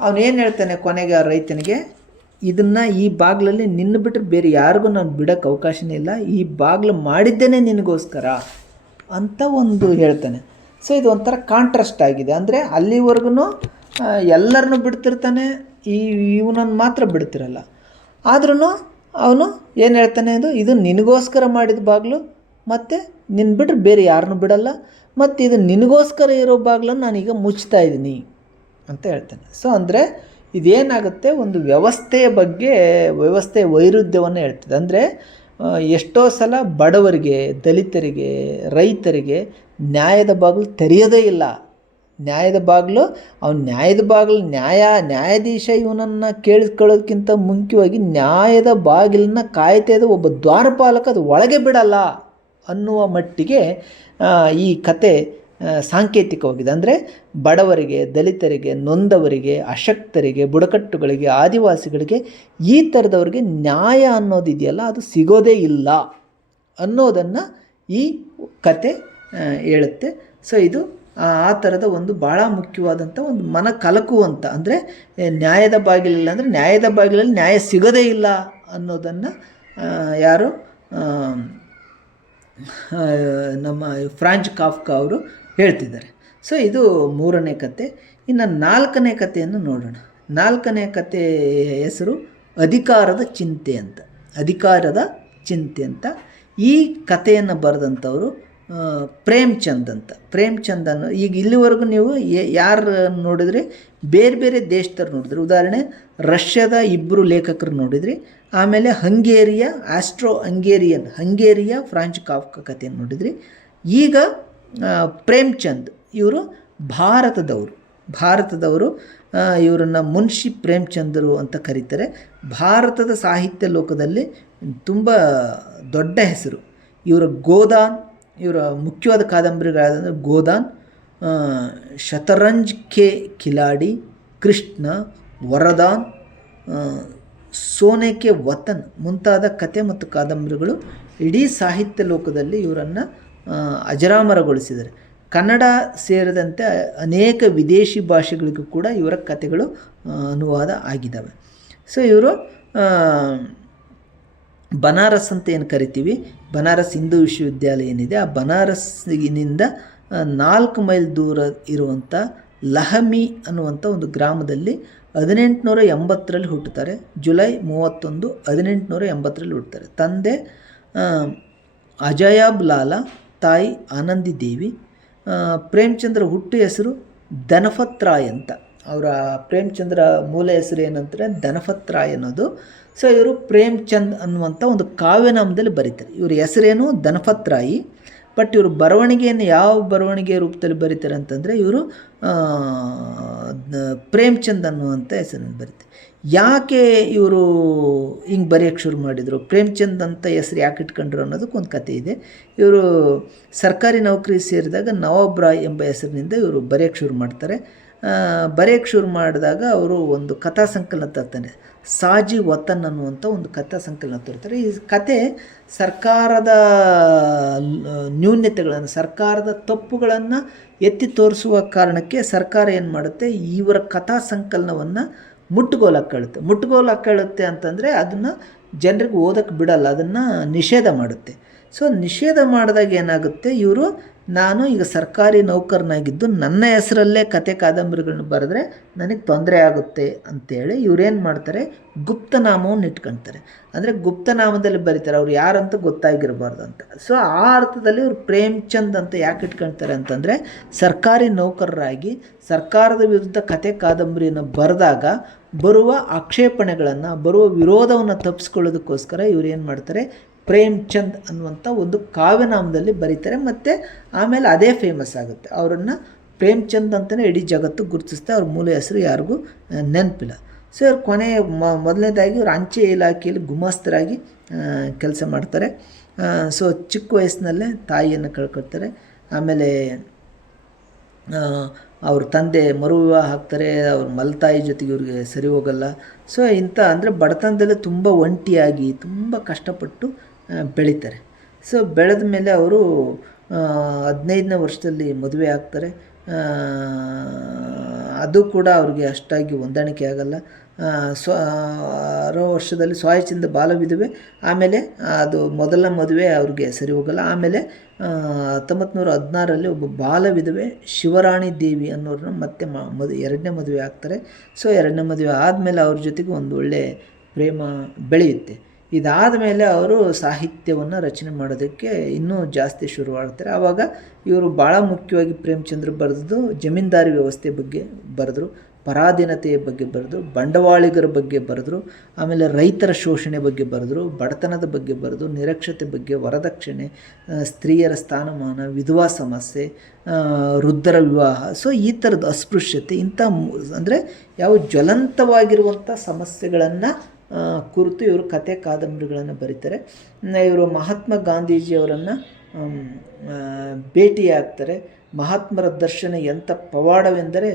ಅವನೇನು ಹೇಳ್ತಾನೆ ಕೊನೆಗೆ ಆ ರೈತನಿಗೆ, ಇದನ್ನು ಈ ಬಾಗಿಲಲ್ಲಿ ನಿನ್ನ ಬಿಟ್ಟರೆ ಬೇರೆ ಯಾರಿಗೂ ನಾನು ಬಿಡೋಕ್ಕೆ ಅವಕಾಶನೇ ಇಲ್ಲ, ಈ ಬಾಗಿಲು ಮಾಡಿದ್ದೇನೆ ನಿನಗೋಸ್ಕರ ಅಂತ ಒಂದು ಹೇಳ್ತಾನೆ. ಸೊ ಇದು ಒಂಥರ ಕಾಂಟ್ರಾಸ್ಟ್ ಆಗಿದೆ. ಅಂದರೆ ಅಲ್ಲಿವರೆಗೂ ಎಲ್ಲರನ್ನೂ ಬಿಡ್ತಿರ್ತಾನೆ, ಇವನನ್ನು ಮಾತ್ರ ಬಿಡ್ತಿರಲ್ಲ. ಆದ್ರೂ ಅವನು ಏನು ಹೇಳ್ತಾನೆ, ಇದು ನಿನಗೋಸ್ಕರ ಮಾಡಿದ ಬಾಗಿಲು, ಮತ್ತು ನಿನ್ನ ಬಿಟ್ಟರೆ ಬೇರೆ ಯಾರನ್ನೂ ಬಿಡಲ್ಲ, ಮತ್ತು ಇದು ನಿನಗೋಸ್ಕರ ಇರೋ ಬಾಗಿಲನ್ನು ನಾನೀಗ ಮುಚ್ತಾ ಇದ್ದೀನಿ ಅಂತ ಹೇಳ್ತಾನೆ. ಸೊ ಅಂದರೆ ಇದೇನಾಗುತ್ತೆ, ಒಂದು ವ್ಯವಸ್ಥೆಯ ವೈರುಧ್ಯವನ್ನು ಹೇಳ್ತದೆ. ಅಂದರೆ ಎಷ್ಟೋ ಸಲ ಬಡವರಿಗೆ, ದಲಿತರಿಗೆ, ರೈತರಿಗೆ ನ್ಯಾಯದ ಬಾಗಿಲು ತೆರೆಯೋದೇ ಇಲ್ಲ. ನ್ಯಾಯದ ಬಾಗಿಲು ನ್ಯಾಯಾಧೀಶ ಇವನನ್ನು ಕೇಳಿಸ್ಕೊಳ್ಳೋದಕ್ಕಿಂತ ಮುಖ್ಯವಾಗಿ ನ್ಯಾಯದ ಬಾಗಿಲನ್ನ ಕಾಯ್ತಾ ಇದ್ದ ಒಬ್ಬ ದ್ವಾರಪಾಲಕ ಅದು ಒಳಗೆ ಬಿಡಲ್ಲ ಅನ್ನುವ ಮಟ್ಟಿಗೆ ಈ ಕತೆ ಸಾಂಕೇತಿಕವಾಗಿದೆ. ಅಂದರೆ ಬಡವರಿಗೆ, ದಲಿತರಿಗೆ, ನೊಂದವರಿಗೆ, ಅಶಕ್ತರಿಗೆ, ಬುಡಕಟ್ಟುಗಳಿಗೆ, ಆದಿವಾಸಿಗಳಿಗೆ, ಈ ಥರದವ್ರಿಗೆ ನ್ಯಾಯ ಅನ್ನೋದಿದೆಯಲ್ಲ ಅದು ಸಿಗೋದೇ ಇಲ್ಲ ಅನ್ನೋದನ್ನು ಈ ಕತೆ ಹೇಳುತ್ತೆ. ಸೊ ಇದು ಆ ಥರದ ಒಂದು ಭಾಳ ಮುಖ್ಯವಾದಂಥ ಒಂದು ಮನ ಕಲಕುವಂಥ, ಅಂದರೆ ನ್ಯಾಯದ ಬಾಗಿಲಿಲ್ಲ ಅಂದರೆ ನ್ಯಾಯದ ಬಾಗಿಲಲ್ಲಿ ನ್ಯಾಯ ಸಿಗೋದೇ ಇಲ್ಲ ಅನ್ನೋದನ್ನು ಯಾರು ನಮ್ಮ ಫ್ರಾಂಚ್ ಕಾಫ್ಕಾ ಅವರು ಹೇಳ್ತಿದ್ದಾರೆ. ಸೊ ಇದು 3ನೇ ಕತೆ. ಇನ್ನು 4ನೇ ಕಥೆಯನ್ನು ನೋಡೋಣ. 4ನೇ ಕತೆ ಹೆಸರು ಅಧಿಕಾರದ ಚಿಂತೆ ಅಂತ. ಈ ಕಥೆಯನ್ನು ಬರೆದಂಥವರು ಪ್ರೇಮ್ಚಂದ್ ಅಂತ. ಪ್ರೇಮ್ಚಂದನ್ನು ಈಗ ಇಲ್ಲಿವರೆಗೂ ನೀವು ಯಾರು ನೋಡಿದ್ರಿ, ಬೇರೆ ಬೇರೆ ದೇಶದವ್ರು ನೋಡಿದ್ರಿ. ಉದಾಹರಣೆ ರಷ್ಯಾದ 2 ಲೇಖಕರು ನೋಡಿದ್ರಿ. ಆಮೇಲೆ ಹಂಗೇರಿಯ ಫ್ರಾಂಚ್ ಕಾಫ್ಕಾ ಕಥೆಯನ್ನು ನೋಡಿದ್ರಿ. ಈಗ ಪ್ರೇಮ್ಚಂದ್ ಇವರು ಭಾರತದವರು. ಇವರನ್ನು ಮುನ್ಷಿ ಪ್ರೇಮ್ಚಂದರು ಅಂತ ಕರೀತಾರೆ. ಭಾರತದ ಸಾಹಿತ್ಯ ಲೋಕದಲ್ಲಿ ತುಂಬ ದೊಡ್ಡ ಹೆಸರು. ಇವರ ಮುಖ್ಯವಾದ ಕಾದಂಬರಿಗಳಾದಂದರೆ ಗೋದಾನ್, ಶತರಂಜ್ ಕೆ ಖಿಲಾಡಿ, ಕೃಷ್ಣ, ವರದಾನ್, ಸೋನೆ ಕೆ ವತನ್ ಮುಂತಾದ ಕತೆ ಮತ್ತು ಕಾದಂಬರಿಗಳು ಇಡೀ ಸಾಹಿತ್ಯ ಲೋಕದಲ್ಲಿ ಇವರನ್ನು ಅಜರಾಮರಗೊಳಿಸಿದ್ದಾರೆ. ಕನ್ನಡ ಸೇರಿದಂತೆ ಅನೇಕ ವಿದೇಶಿ ಭಾಷೆಗಳಿಗೂ ಕೂಡ ಇವರ ಕಥೆಗಳು ಅನುವಾದ ಆಗಿದ್ದಾವೆ. ಸೊ ಇವರು ಬನಾರಸ್ ಅಂತ ಏನು ಕರಿತೀವಿ, ಬನಾರಸ್ ಹಿಂದೂ ವಿಶ್ವವಿದ್ಯಾಲಯ ಏನಿದೆ, ಆ ಬನಾರಸ್ನಿಂದ 4 ಮೈಲ್ ದೂರ ಇರುವಂಥ ಲಹಮಿ ಅನ್ನುವಂಥ ಒಂದು ಗ್ರಾಮದಲ್ಲಿ 1880ರಲ್ಲಿ ಹುಟ್ಟುತ್ತಾರೆ. ಜುಲೈ 31, 1880ರಲ್ಲಿ ಹುಟ್ಟುತ್ತಾರೆ. ತಂದೆ ಅಜಯಾಬ್ ಲಾಲಾ, ತಾಯಿ ಆನಂದಿ ದೇವಿ. ಪ್ರೇಮ್ಚಂದ್ರ ಹುಟ್ಟು ಹೆಸರು ಧನಪತ್ ರಾಯ್ ಅಂತ. ಅವರ ಪ್ರೇಮ್ಚಂದ್ರ ಮೂಲ ಹೆಸರು ಏನಂತಾರೆ ಧನಪತ್ ರಾಯ್ ಅನ್ನೋದು. ಸೊ ಇವರು ಪ್ರೇಮ್ಚಂದ್ ಅನ್ನುವಂಥ ಒಂದು ಕಾವ್ಯನಾಮದಲ್ಲಿ ಬರೀತಾರೆ. ಇವ್ರ ಹೆಸರೇನು ಧನಪತ್ ರಾಯಿ. ಬಟ್ ಇವರು ಬರವಣಿಗೆಯನ್ನು ಯಾವ ಬರವಣಿಗೆ ರೂಪದಲ್ಲಿ ಬರೀತಾರೆ ಅಂತಂದರೆ ಇವರು ಪ್ರೇಮ್ಚಂದ್ ಅನ್ನುವಂಥ ಹೆಸರನ್ನು ಬರೀತಾರೆ. ಯಾಕೆ ಇವರು ಹಿಂಗೆ ಬರೆಯೋಕ್ಕೆ ಶುರು ಮಾಡಿದರು, ಪ್ರೇಮ್ಚಂದ್ ಅಂತ ಹೆಸ್ರು ಯಾಕೆ ಇಟ್ಕೊಂಡ್ರು ಅನ್ನೋದಕ್ಕೆ ಒಂದು ಕತೆ ಇದೆ. ಇವರು ಸರ್ಕಾರಿ ನೌಕರಿ ಸೇರಿದಾಗ ನವಾಬ್ ರಾಯ್ ಎಂಬ ಹೆಸರಿನಿಂದ ಇವರು ಬರೆಯೋಕ್ಕೆ ಶುರು ಮಾಡ್ತಾರೆ. ಬರೆಯೋಕ್ಕೆ ಶುರು ಮಾಡಿದಾಗ ಅವರು ಒಂದು ಕಥಾ ಸಂಕಲನ ತರ್ತಾನೆ, ಸಾಜಿ ವತನ್ ಅನ್ನುವಂಥ ಒಂದು ಕಥಾ ಸಂಕಲನ ತರ್ತಾರೆ. ಈ ಕತೆ ಸರ್ಕಾರದ ನ್ಯೂನ್ಯತೆಗಳನ್ನು, ಸರ್ಕಾರದ ತಪ್ಪುಗಳನ್ನು ಎತ್ತಿ ತೋರಿಸುವ ಕಾರಣಕ್ಕೆ ಸರ್ಕಾರ ಏನು ಮಾಡುತ್ತೆ, ಇವರ ಕಥಾ ಸಂಕಲನವನ್ನು ಮುಟ್ಟುಗೋಲು ಹಾಕ್ಕೊಳ್ಳುತ್ತೆ ಅಂತಂದರೆ ಅದನ್ನು ಜನರಿಗೆ ಓದೋಕ್ಕೆ ಬಿಡಲ್ಲ, ಅದನ್ನು ನಿಷೇಧ ಮಾಡುತ್ತೆ. ಸೊ ನಿಷೇಧ ಮಾಡಿದಾಗ ಏನಾಗುತ್ತೆ, ಇವರು ನಾನು ಈಗ ಸರ್ಕಾರಿ ನೌಕರನಾಗಿದ್ದು ನನ್ನ ಹೆಸರಲ್ಲೇ ಕತೆ ಕಾದಂಬರಿಗಳನ್ನ ಬರೆದ್ರೆ ನನಗೆ ತೊಂದರೆ ಆಗುತ್ತೆ ಅಂತೇಳಿ ಇವರೇನು ಮಾಡ್ತಾರೆ, ಗುಪ್ತನಾಮವನ್ನು ಇಟ್ಕೊಳ್ತಾರೆ. ಅಂದರೆ ಗುಪ್ತನಾಮದಲ್ಲಿ ಬರೀತಾರೆ, ಅವ್ರು ಯಾರಂತ ಗೊತ್ತಾಗಿರಬಾರ್ದು ಅಂತ. ಸೊ ಆ ಅರ್ಥದಲ್ಲಿ ಇವರು ಪ್ರೇಮ್ಚಂದ್ ಅಂತ ಯಾಕೆ ಇಟ್ಕೊಳ್ತಾರೆ ಅಂತಂದರೆ, ಸರ್ಕಾರಿ ನೌಕರರಾಗಿ ಸರ್ಕಾರದ ವಿರುದ್ಧ ಕತೆ ಕಾದಂಬರಿಯನ್ನು ಬರೆದಾಗ ಬರುವ ಆಕ್ಷೇಪಣೆಗಳನ್ನು, ಬರುವ ವಿರೋಧವನ್ನು ತಪ್ಪಿಸ್ಕೊಳ್ಳೋದಕ್ಕೋಸ್ಕರ ಇವ್ರು ಏನು ಮಾಡ್ತಾರೆ, ಪ್ರೇಮ್ಚಂದ್ ಅನ್ನುವಂಥ ಒಂದು ಕಾವ್ಯನಾಮದಲ್ಲಿ ಬರೀತಾರೆ. ಮತ್ತು ಆಮೇಲೆ ಅದೇ ಫೇಮಸ್ ಆಗುತ್ತೆ, ಅವರನ್ನು ಪ್ರೇಮ್ಚಂದ್ ಅಂತಲೇ ಇಡೀ ಜಗತ್ತು ಗುರುತಿಸ್ತಾ, ಅವ್ರ ಮೂಲ ಹೆಸರು ಯಾರಿಗೂ ನೆನಪಿಲ್ಲ. ಸೊ ಇವ್ರು ಮೊದಲನೇದಾಗಿ ಇವರು ಅಂಚೆ ಇಲಾಖೆಯಲ್ಲಿ ಗುಮಾಸ್ತರಾಗಿ ಕೆಲಸ ಮಾಡ್ತಾರೆ. ಸೊ ಚಿಕ್ಕ ವಯಸ್ಸಿನಲ್ಲೇ ತಾಯಿಯನ್ನು ಕಳ್ಕೊಳ್ತಾರೆ. ಆಮೇಲೆ ಅವ್ರ ತಂದೆ ಮರುವಿವಾಹ ಆಗ್ತಾರೆ, ಅವ್ರ ಮಲತಾಯಿ ಜೊತೆಗೆ ಇವ್ರಿಗೆ ಸರಿ ಹೋಗಲ್ಲ. ಸೊ ಅಂದರೆ ಬಡತನದಲ್ಲೇ ತುಂಬ ಒಂಟಿಯಾಗಿ ತುಂಬ ಕಷ್ಟಪಟ್ಟು ಬೆಳೀತಾರೆ. ಸೊ ಬೆಳೆದ ಮೇಲೆ ಅವರು 15ನೇ ವರ್ಷದಲ್ಲಿ ಮದುವೆ ಆಗ್ತಾರೆ. ಅದು ಕೂಡ ಅವ್ರಿಗೆ ಅಷ್ಟಾಗಿ ಹೊಂದಾಣಿಕೆ ಆಗಲ್ಲ. 6 ವರ್ಷದಲ್ಲಿ ಸ್ವಾಯಚಿಂದ ಬಾಲವಿಧವೆ. ಆಮೇಲೆ ಅದು ಮೊದಲ ಮದುವೆ ಅವ್ರಿಗೆ ಸರಿ ಹೋಗಲ್ಲ. ಆಮೇಲೆ 1916ರಲ್ಲಿ ಒಬ್ಬ ಬಾಲವಿಧವೆ ಶಿವರಾಣಿ ದೇವಿ ಅನ್ನೋರನ್ನ ಮತ್ತೆ ಎರಡನೇ ಮದುವೆ ಆಗ್ತಾರೆ. ಸೊ ಎರಡನೇ ಮದುವೆ ಆದಮೇಲೆ ಅವ್ರ ಜೊತೆಗೆ ಒಂದು ಒಳ್ಳೆ ಪ್ರೇಮ ಬೆಳೆಯುತ್ತೆ. ಇದಾದ ಮೇಲೆ ಅವರು ಸಾಹಿತ್ಯವನ್ನು ರಚನೆ ಮಾಡೋದಕ್ಕೆ ಇನ್ನೂ ಜಾಸ್ತಿ ಶುರು ಮಾಡ್ತಾರೆ. ಆವಾಗ ಇವರು ಭಾಳ ಮುಖ್ಯವಾಗಿ ಪ್ರೇಮಚಂದ್ರ ಬರೆದದ್ದು ಜಮೀನ್ದಾರಿ ವ್ಯವಸ್ಥೆ ಬಗ್ಗೆ ಬರೆದರು, ಪರಾಧೀನತೆಯ ಬಗ್ಗೆ ಬರೆದರು, ಬಂಡವಾಳಿಗರ ಬಗ್ಗೆ ಬರೆದರು, ಆಮೇಲೆ ರೈತರ ಶೋಷಣೆ ಬಗ್ಗೆ ಬರೆದರು, ಬಡತನದ ಬಗ್ಗೆ ಬರೆದು, ನಿರಕ್ಷತೆ ಬಗ್ಗೆ, ವರದಕ್ಷಿಣೆ, ಸ್ತ್ರೀಯರ ಸ್ಥಾನಮಾನ, ವಿಧವಾ ಸಮಸ್ಯೆ, ವೃದ್ಧರ ವಿವಾಹ. ಸೊ ಈ ಥರದ ಅಸ್ಪೃಶ್ಯತೆ, ಇಂಥ ಅಂದರೆ ಯಾವ ಜ್ವಲಂತವಾಗಿರುವಂಥ ಸಮಸ್ಯೆಗಳನ್ನು ಕುರಿತು ಇವರು ಕತೆ ಕಾದಂಬರಿಗಳನ್ನು ಬರೀತಾರೆ. ಇವರು ಮಹಾತ್ಮ ಗಾಂಧೀಜಿಯವರನ್ನು ಭೇಟಿಯಾಗ್ತಾರೆ. ಮಹಾತ್ಮರ ದರ್ಶನ ಎಂಥ ಪವಾಡವೆಂದರೆ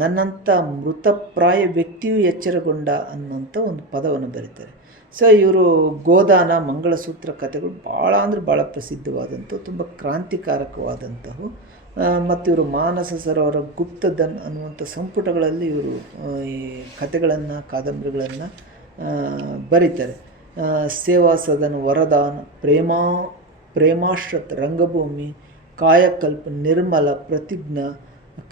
ನನ್ನಂಥ ಮೃತಪ್ರಾಯ ವ್ಯಕ್ತಿಯು ಎಚ್ಚರಗೊಂಡ ಅನ್ನೋಂಥ ಒಂದು ಪದವನ್ನು ಬರೀತಾರೆ. ಸೊ ಇವರು ಗೋದಾನ, ಮಂಗಳಸೂತ್ರ ಕಥೆಗಳು ಭಾಳ ಪ್ರಸಿದ್ಧವಾದಂಥವು, ತುಂಬ ಕ್ರಾಂತಿಕಾರಕವಾದಂಥವು. ಮತ್ತು ಇವರು ಮಾನಸ ಸರೋವರ, ಗುಪ್ತಧನ್ ಅನ್ನುವಂಥ ಸಂಪುಟಗಳಲ್ಲಿ ಇವರು ಈ ಕಥೆಗಳನ್ನು, ಕಾದಂಬರಿಗಳನ್ನು ಬರೀತಾರೆ. ಸೇವಾ ಸದನ, ವರದಾನ, ಪ್ರೇಮಾಶ್ರತ್, ರಂಗಭೂಮಿ, ಕಾಯಕಲ್ಪ, ನಿರ್ಮಲ, ಪ್ರತಿಜ್ಞಾ,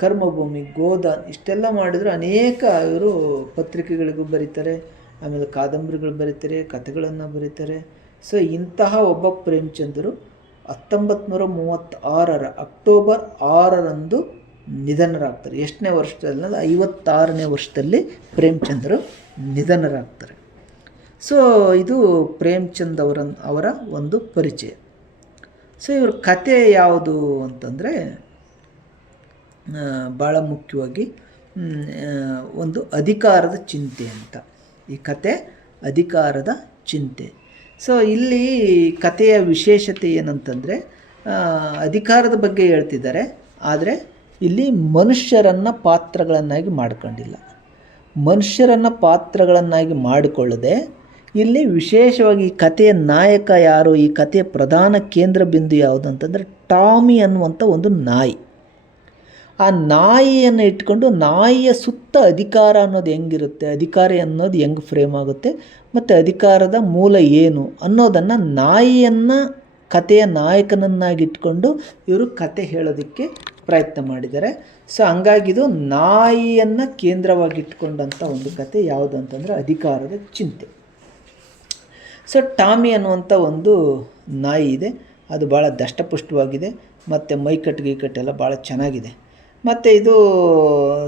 ಕರ್ಮಭೂಮಿ, ಗೋದಾನ್, ಇಷ್ಟೆಲ್ಲ ಮಾಡಿದ್ರು. ಅನೇಕ ಇವರು ಪತ್ರಿಕೆಗಳಿಗೂ ಬರೀತಾರೆ, ಆಮೇಲೆ ಕಾದಂಬರಿಗಳು ಬರೀತಾರೆ, ಕಥೆಗಳನ್ನು ಬರೀತಾರೆ. ಸೊ ಇಂತಹ ಒಬ್ಬ ಪ್ರೇಮಚಂದ್ರು 1936 ಅಕ್ಟೋಬರ್ 6ರಂದು ನಿಧನರಾಗ್ತಾರೆ. ಎಷ್ಟನೇ ವರ್ಷದಲ್ಲಿ? 56ನೇ ವರ್ಷದಲ್ಲಿ ಪ್ರೇಮಚಂದ್ರು ನಿಧನರಾಗ್ತಾರೆ. ಸೊ ಇದು ಪ್ರೇಮಚಂದ್ ಅವರ ಒಂದು ಪರಿಚಯ. ಸೊ ಇವ್ರ ಕತೆ ಯಾವುದು ಅಂತಂದರೆ, ಭಾಳ ಮುಖ್ಯವಾಗಿ ಒಂದು ಅಧಿಕಾರದ ಚಿಂತೆ ಅಂತ. ಈ ಕತೆ ಅಧಿಕಾರದ ಚಿಂತೆ. ಸೊ ಇಲ್ಲಿ ಕಥೆಯ ವಿಶೇಷತೆ ಏನಂತಂದರೆ, ಅಧಿಕಾರದ ಬಗ್ಗೆ ಹೇಳ್ತಿದ್ದಾರೆ, ಆದರೆ ಇಲ್ಲಿ ಮನುಷ್ಯರನ್ನು ಪಾತ್ರಗಳನ್ನಾಗಿ ಮಾಡ್ಕೊಂಡಿಲ್ಲ. ಮನುಷ್ಯರನ್ನು ಪಾತ್ರಗಳನ್ನಾಗಿ ಮಾಡಿಕೊಳ್ಳದೆ ಇಲ್ಲಿ ವಿಶೇಷವಾಗಿ ಈ ಕಥೆಯ ನಾಯಕ ಯಾರು, ಈ ಕಥೆಯ ಪ್ರಧಾನ ಕೇಂದ್ರ ಬಿಂದು ಯಾವುದು ಅಂತಂದರೆ ಟಾಮಿ ಅನ್ನುವಂಥ ಒಂದು ನಾಯಿ. ಆ ನಾಯಿಯನ್ನು ಇಟ್ಕೊಂಡು ನಾಯಿಯ ಸುತ್ತ ಅಧಿಕಾರ ಅನ್ನೋದು ಹೆಂಗಿರುತ್ತೆ, ಅಧಿಕಾರ ಅನ್ನೋದು ಹೆಂಗೆ ಫ್ರೇಮ್ ಆಗುತ್ತೆ, ಮತ್ತು ಅಧಿಕಾರದ ಮೂಲ ಏನು ಅನ್ನೋದನ್ನು ನಾಯಿಯನ್ನು ಕಥೆಯ ನಾಯಕನನ್ನಾಗಿಟ್ಕೊಂಡು ಇವರು ಕತೆ ಹೇಳೋದಕ್ಕೆ ಪ್ರಯತ್ನ ಮಾಡಿದ್ದಾರೆ. ಸೊ ಹಂಗಾಗಿದು ನಾಯಿಯನ್ನು ಕೇಂದ್ರವಾಗಿಟ್ಕೊಂಡಂಥ ಒಂದು ಕತೆ ಯಾವುದು ಅಂತಂದರೆ ಅಧಿಕಾರದ ಚಿಂತೆ. ಸೊ ಟಾಮಿ ಅನ್ನುವಂಥ ಒಂದು ನಾಯಿ ಇದೆ, ಅದು ಭಾಳ ದಷ್ಟಪುಷ್ಟವಾಗಿದೆ, ಮತ್ತು ಮೈಕಟ್ಟೆಲ್ಲ ಭಾಳ ಚೆನ್ನಾಗಿದೆ. ಮತ್ತು ಇದು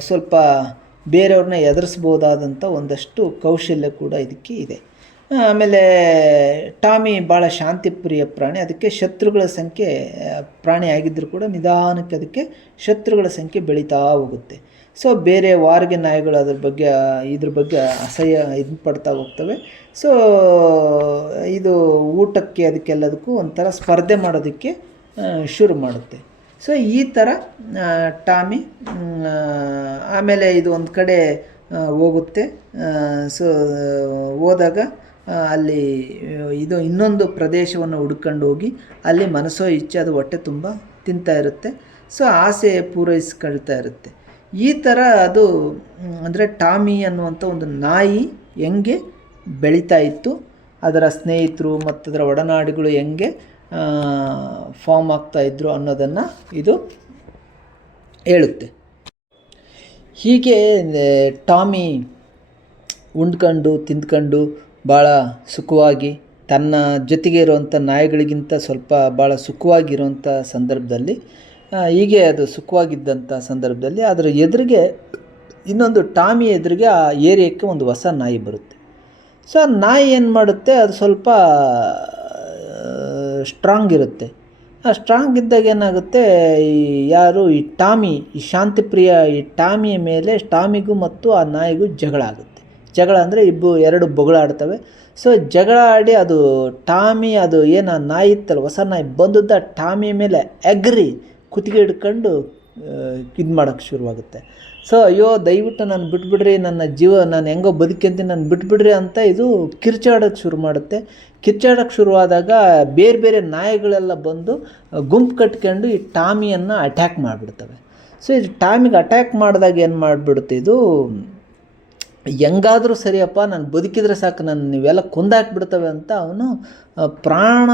ಸ್ವಲ್ಪ ಬೇರೆಯವ್ರನ್ನ ಎದುರಿಸ್ಬೋದಾದಂಥ ಒಂದಷ್ಟು ಕೌಶಲ್ಯ ಕೂಡ ಇದಕ್ಕೆ ಇದೆ. ಆಮೇಲೆ ಟಾಮಿ ಭಾಳ ಶಾಂತಿಪ್ರಿಯ ಪ್ರಾಣಿ, ಅದಕ್ಕೆ ಶತ್ರುಗಳ ಸಂಖ್ಯೆ, ಪ್ರಾಣಿ ಆಗಿದ್ದರೂ ಕೂಡ ನಿಧಾನಕ್ಕೆ ಅದಕ್ಕೆ ಶತ್ರುಗಳ ಸಂಖ್ಯೆ ಬೆಳೀತಾ ಹೋಗುತ್ತೆ. ಸೊ ಬೇರೆ ವಾರಿಗೆ ನಾಯಿಗಳು ಇದ್ರ ಬಗ್ಗೆ ಅಸಹ್ಯ ಇದು ಪಡ್ತಾ ಹೋಗ್ತವೆ. ಸೊ ಇದು ಊಟಕ್ಕೆ ಅದಕ್ಕೆಲ್ಲದಕ್ಕೂ ಒಂಥರ ಸ್ಪರ್ಧೆ ಮಾಡೋದಕ್ಕೆ ಶುರು ಮಾಡುತ್ತೆ. ಸೊ ಈ ಥರ ಟಾಮಿ ಆಮೇಲೆ ಇದು ಒಂದು ಕಡೆ ಹೋಗುತ್ತೆ. ಸೊ ಹೋದಾಗ ಅಲ್ಲಿ ಇದು ಇನ್ನೊಂದು ಪ್ರದೇಶವನ್ನು ಹುಡ್ಕೊಂಡು ಹೋಗಿ ಅಲ್ಲಿ ಮನಸ್ಸೋ ಇಚ್ಛೆ ಅದು ಹೊಟ್ಟೆ ತುಂಬ ತಿಂತಾ ಇರುತ್ತೆ. ಸೊ ಆಸೆ ಪೂರೈಸ್ಕೊಳ್ತಾ ಇರುತ್ತೆ. ಈ ಥರ ಅದು ಅಂದರೆ ಟಾಮಿ ಅನ್ನುವಂಥ ಒಂದು ನಾಯಿ ಹೆಂಗೆ ಬೆಳೀತಾ ಇತ್ತು, ಅದರ ಸ್ನೇಹಿತರು ಮತ್ತು ಅದರ ಒಡನಾಡಿಗಳು ಹೆಂಗೆ ಫಾರ್ಮ್ ಆಗ್ತಾಯಿದ್ರು ಅನ್ನೋದನ್ನು ಇದು ಹೇಳುತ್ತೆ. ಹೀಗೆ ಟಾಮಿ ಉಂಡ್ಕೊಂಡು ತಿಂದ್ಕೊಂಡು ಭಾಳ ಸುಖವಾಗಿ ತನ್ನ ಜೊತೆಗೆ ಇರುವಂಥ ನಾಯಿಗಳಿಗಿಂತ ಸ್ವಲ್ಪ ಭಾಳ ಸುಖವಾಗಿರುವಂಥ ಸಂದರ್ಭದಲ್ಲಿ ಹೀಗೆ ಅದು ಸುಖವಾಗಿದ್ದಂಥ ಸಂದರ್ಭದಲ್ಲಿ ಅದರ ಎದುರಿಗೆ ಇನ್ನೊಂದು ಟಾಮಿ ಎದುರಿಗೆ ಆ ಏರಿಯಾಕ್ಕೆ ಒಂದು ಹೊಸ ನಾಯಿ ಬರುತ್ತೆ. ಸೊ ಆ ನಾಯಿ ಏನು ಮಾಡುತ್ತೆ, ಅದು ಸ್ವಲ್ಪ ಸ್ಟ್ರಾಂಗ್ ಇರುತ್ತೆ. ಆ ಸ್ಟ್ರಾಂಗ್ ಇದ್ದಾಗ ಏನಾಗುತ್ತೆ, ಈ ಟಾಮಿ, ಈ ಶಾಂತಿಪ್ರಿಯ ಈ ಟಾಮಿಯ ಮೇಲೆ ಟಾಮಿಗೂ ಮತ್ತು ಆ ನಾಯಿಗೂ ಜಗಳ ಆಗುತ್ತೆ. ಜಗಳ ಅಂದರೆ ಎರಡು ಬೊಗಳಾಡ್ತವೆ. ಸೊ ಜಗಳ ಆಡಿ ಅದು ಟಾಮಿ ಅದು ಏನು ಆ ನಾಯಿ ಇತ್ತಲ್ಲ, ಹೊಸ ನಾಯಿ ಬಂದದ್ದು ಆ ಟಾಮಿಯ ಮೇಲೆ ಎಗ್ರಿ ಕುತ್ತಿಗೆ ಹಿಡ್ಕೊಂಡು ಇದು ಮಾಡೋಕ್ಕೆ ಶುರುವಾಗುತ್ತೆ. ಸೊ ಅಯ್ಯೋ ದಯವಿಟ್ಟು ನಾನು ಬಿಟ್ಬಿಡ್ರಿ, ನನ್ನ ಜೀವ ನಾನು ಹೆಂಗೋ ಬದುಕಂತೀನಿ, ನಾನು ಬಿಟ್ಬಿಡ್ರಿ ಅಂತ ಇದು ಕಿರ್ಚಾಡೋಕ್ಕೆ ಶುರು ಮಾಡುತ್ತೆ. ಕಿರ್ಚಾಡೋಕ್ಕೆ ಶುರುವಾದಾಗ ಬೇರೆ ಬೇರೆ ನಾಯಿಗಳೆಲ್ಲ ಬಂದು ಗುಂಪು ಕಟ್ಕೊಂಡು ಈ ಟಾಮಿಯನ್ನು ಅಟ್ಯಾಕ್ ಮಾಡಿಬಿಡ್ತವೆ. ಸೊ ಇದು ಟಾಮಿಗೆ ಅಟ್ಯಾಕ್ ಮಾಡಿದಾಗ ಏನು ಮಾಡಿಬಿಡುತ್ತೆ, ಇದು ಹೆಂಗಾದರೂ ಸರಿಯಪ್ಪ ನಾನು ಬದುಕಿದ್ರೆ ಸಾಕು, ನಾನು ನೀವೆಲ್ಲ ಕೊಂದಾಕ್ಬಿಡ್ತವೆ ಅಂತ ಅವನು ಪ್ರಾಣ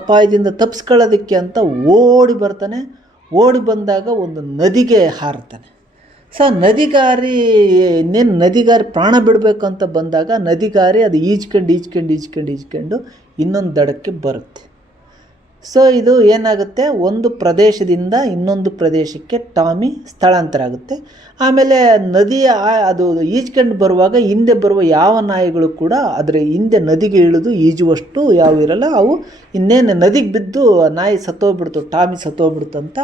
ಅಪಾಯದಿಂದ ತಪ್ಪಿಸ್ಕೊಳ್ಳೋದಕ್ಕೆ ಅಂತ ಓಡಿ ಬರ್ತಾನೆ. ಓಡಿ ಬಂದಾಗ ಒಂದು ನದಿಗೆ ಹಾರ್ತಾನೆ. ಸೊ ನದಿಗಾರಿ ಪ್ರಾಣ ಬಿಡಬೇಕು ಅಂತ ಬಂದಾಗ ನದಿಗಾರಿ ಅದು ಈಜ್ಕೊಂಡು ಇನ್ನೊಂದು ದಡಕ್ಕೆ ಬರುತ್ತೆ. ಸೊ ಇದು ಏನಾಗುತ್ತೆ, ಒಂದು ಪ್ರದೇಶದಿಂದ ಇನ್ನೊಂದು ಪ್ರದೇಶಕ್ಕೆ ಟಾಮಿ ಸ್ಥಳಾಂತರ ಆಗುತ್ತೆ. ಆಮೇಲೆ ನದಿಯ ಅದು ಈಜ್ಕೊಂಡು ಬರುವಾಗ ಹಿಂದೆ ಬರುವ ಯಾವ ನಾಯಿಗಳು ಕೂಡ ಅದರ ಹಿಂದೆ ನದಿಗೆ ಇಳಿದು ಈಜುವಷ್ಟು ಯಾವ ಇರಲ್ಲ. ಅವು ಇನ್ನೇನು ನದಿಗೆ ಬಿದ್ದು ನಾಯಿ ಸತ್ತೋಗ್ಬಿಡ್ತು, ಟಾಮಿ ಸತ್ತೋಗ್ಬಿಡ್ತು ಅಂತ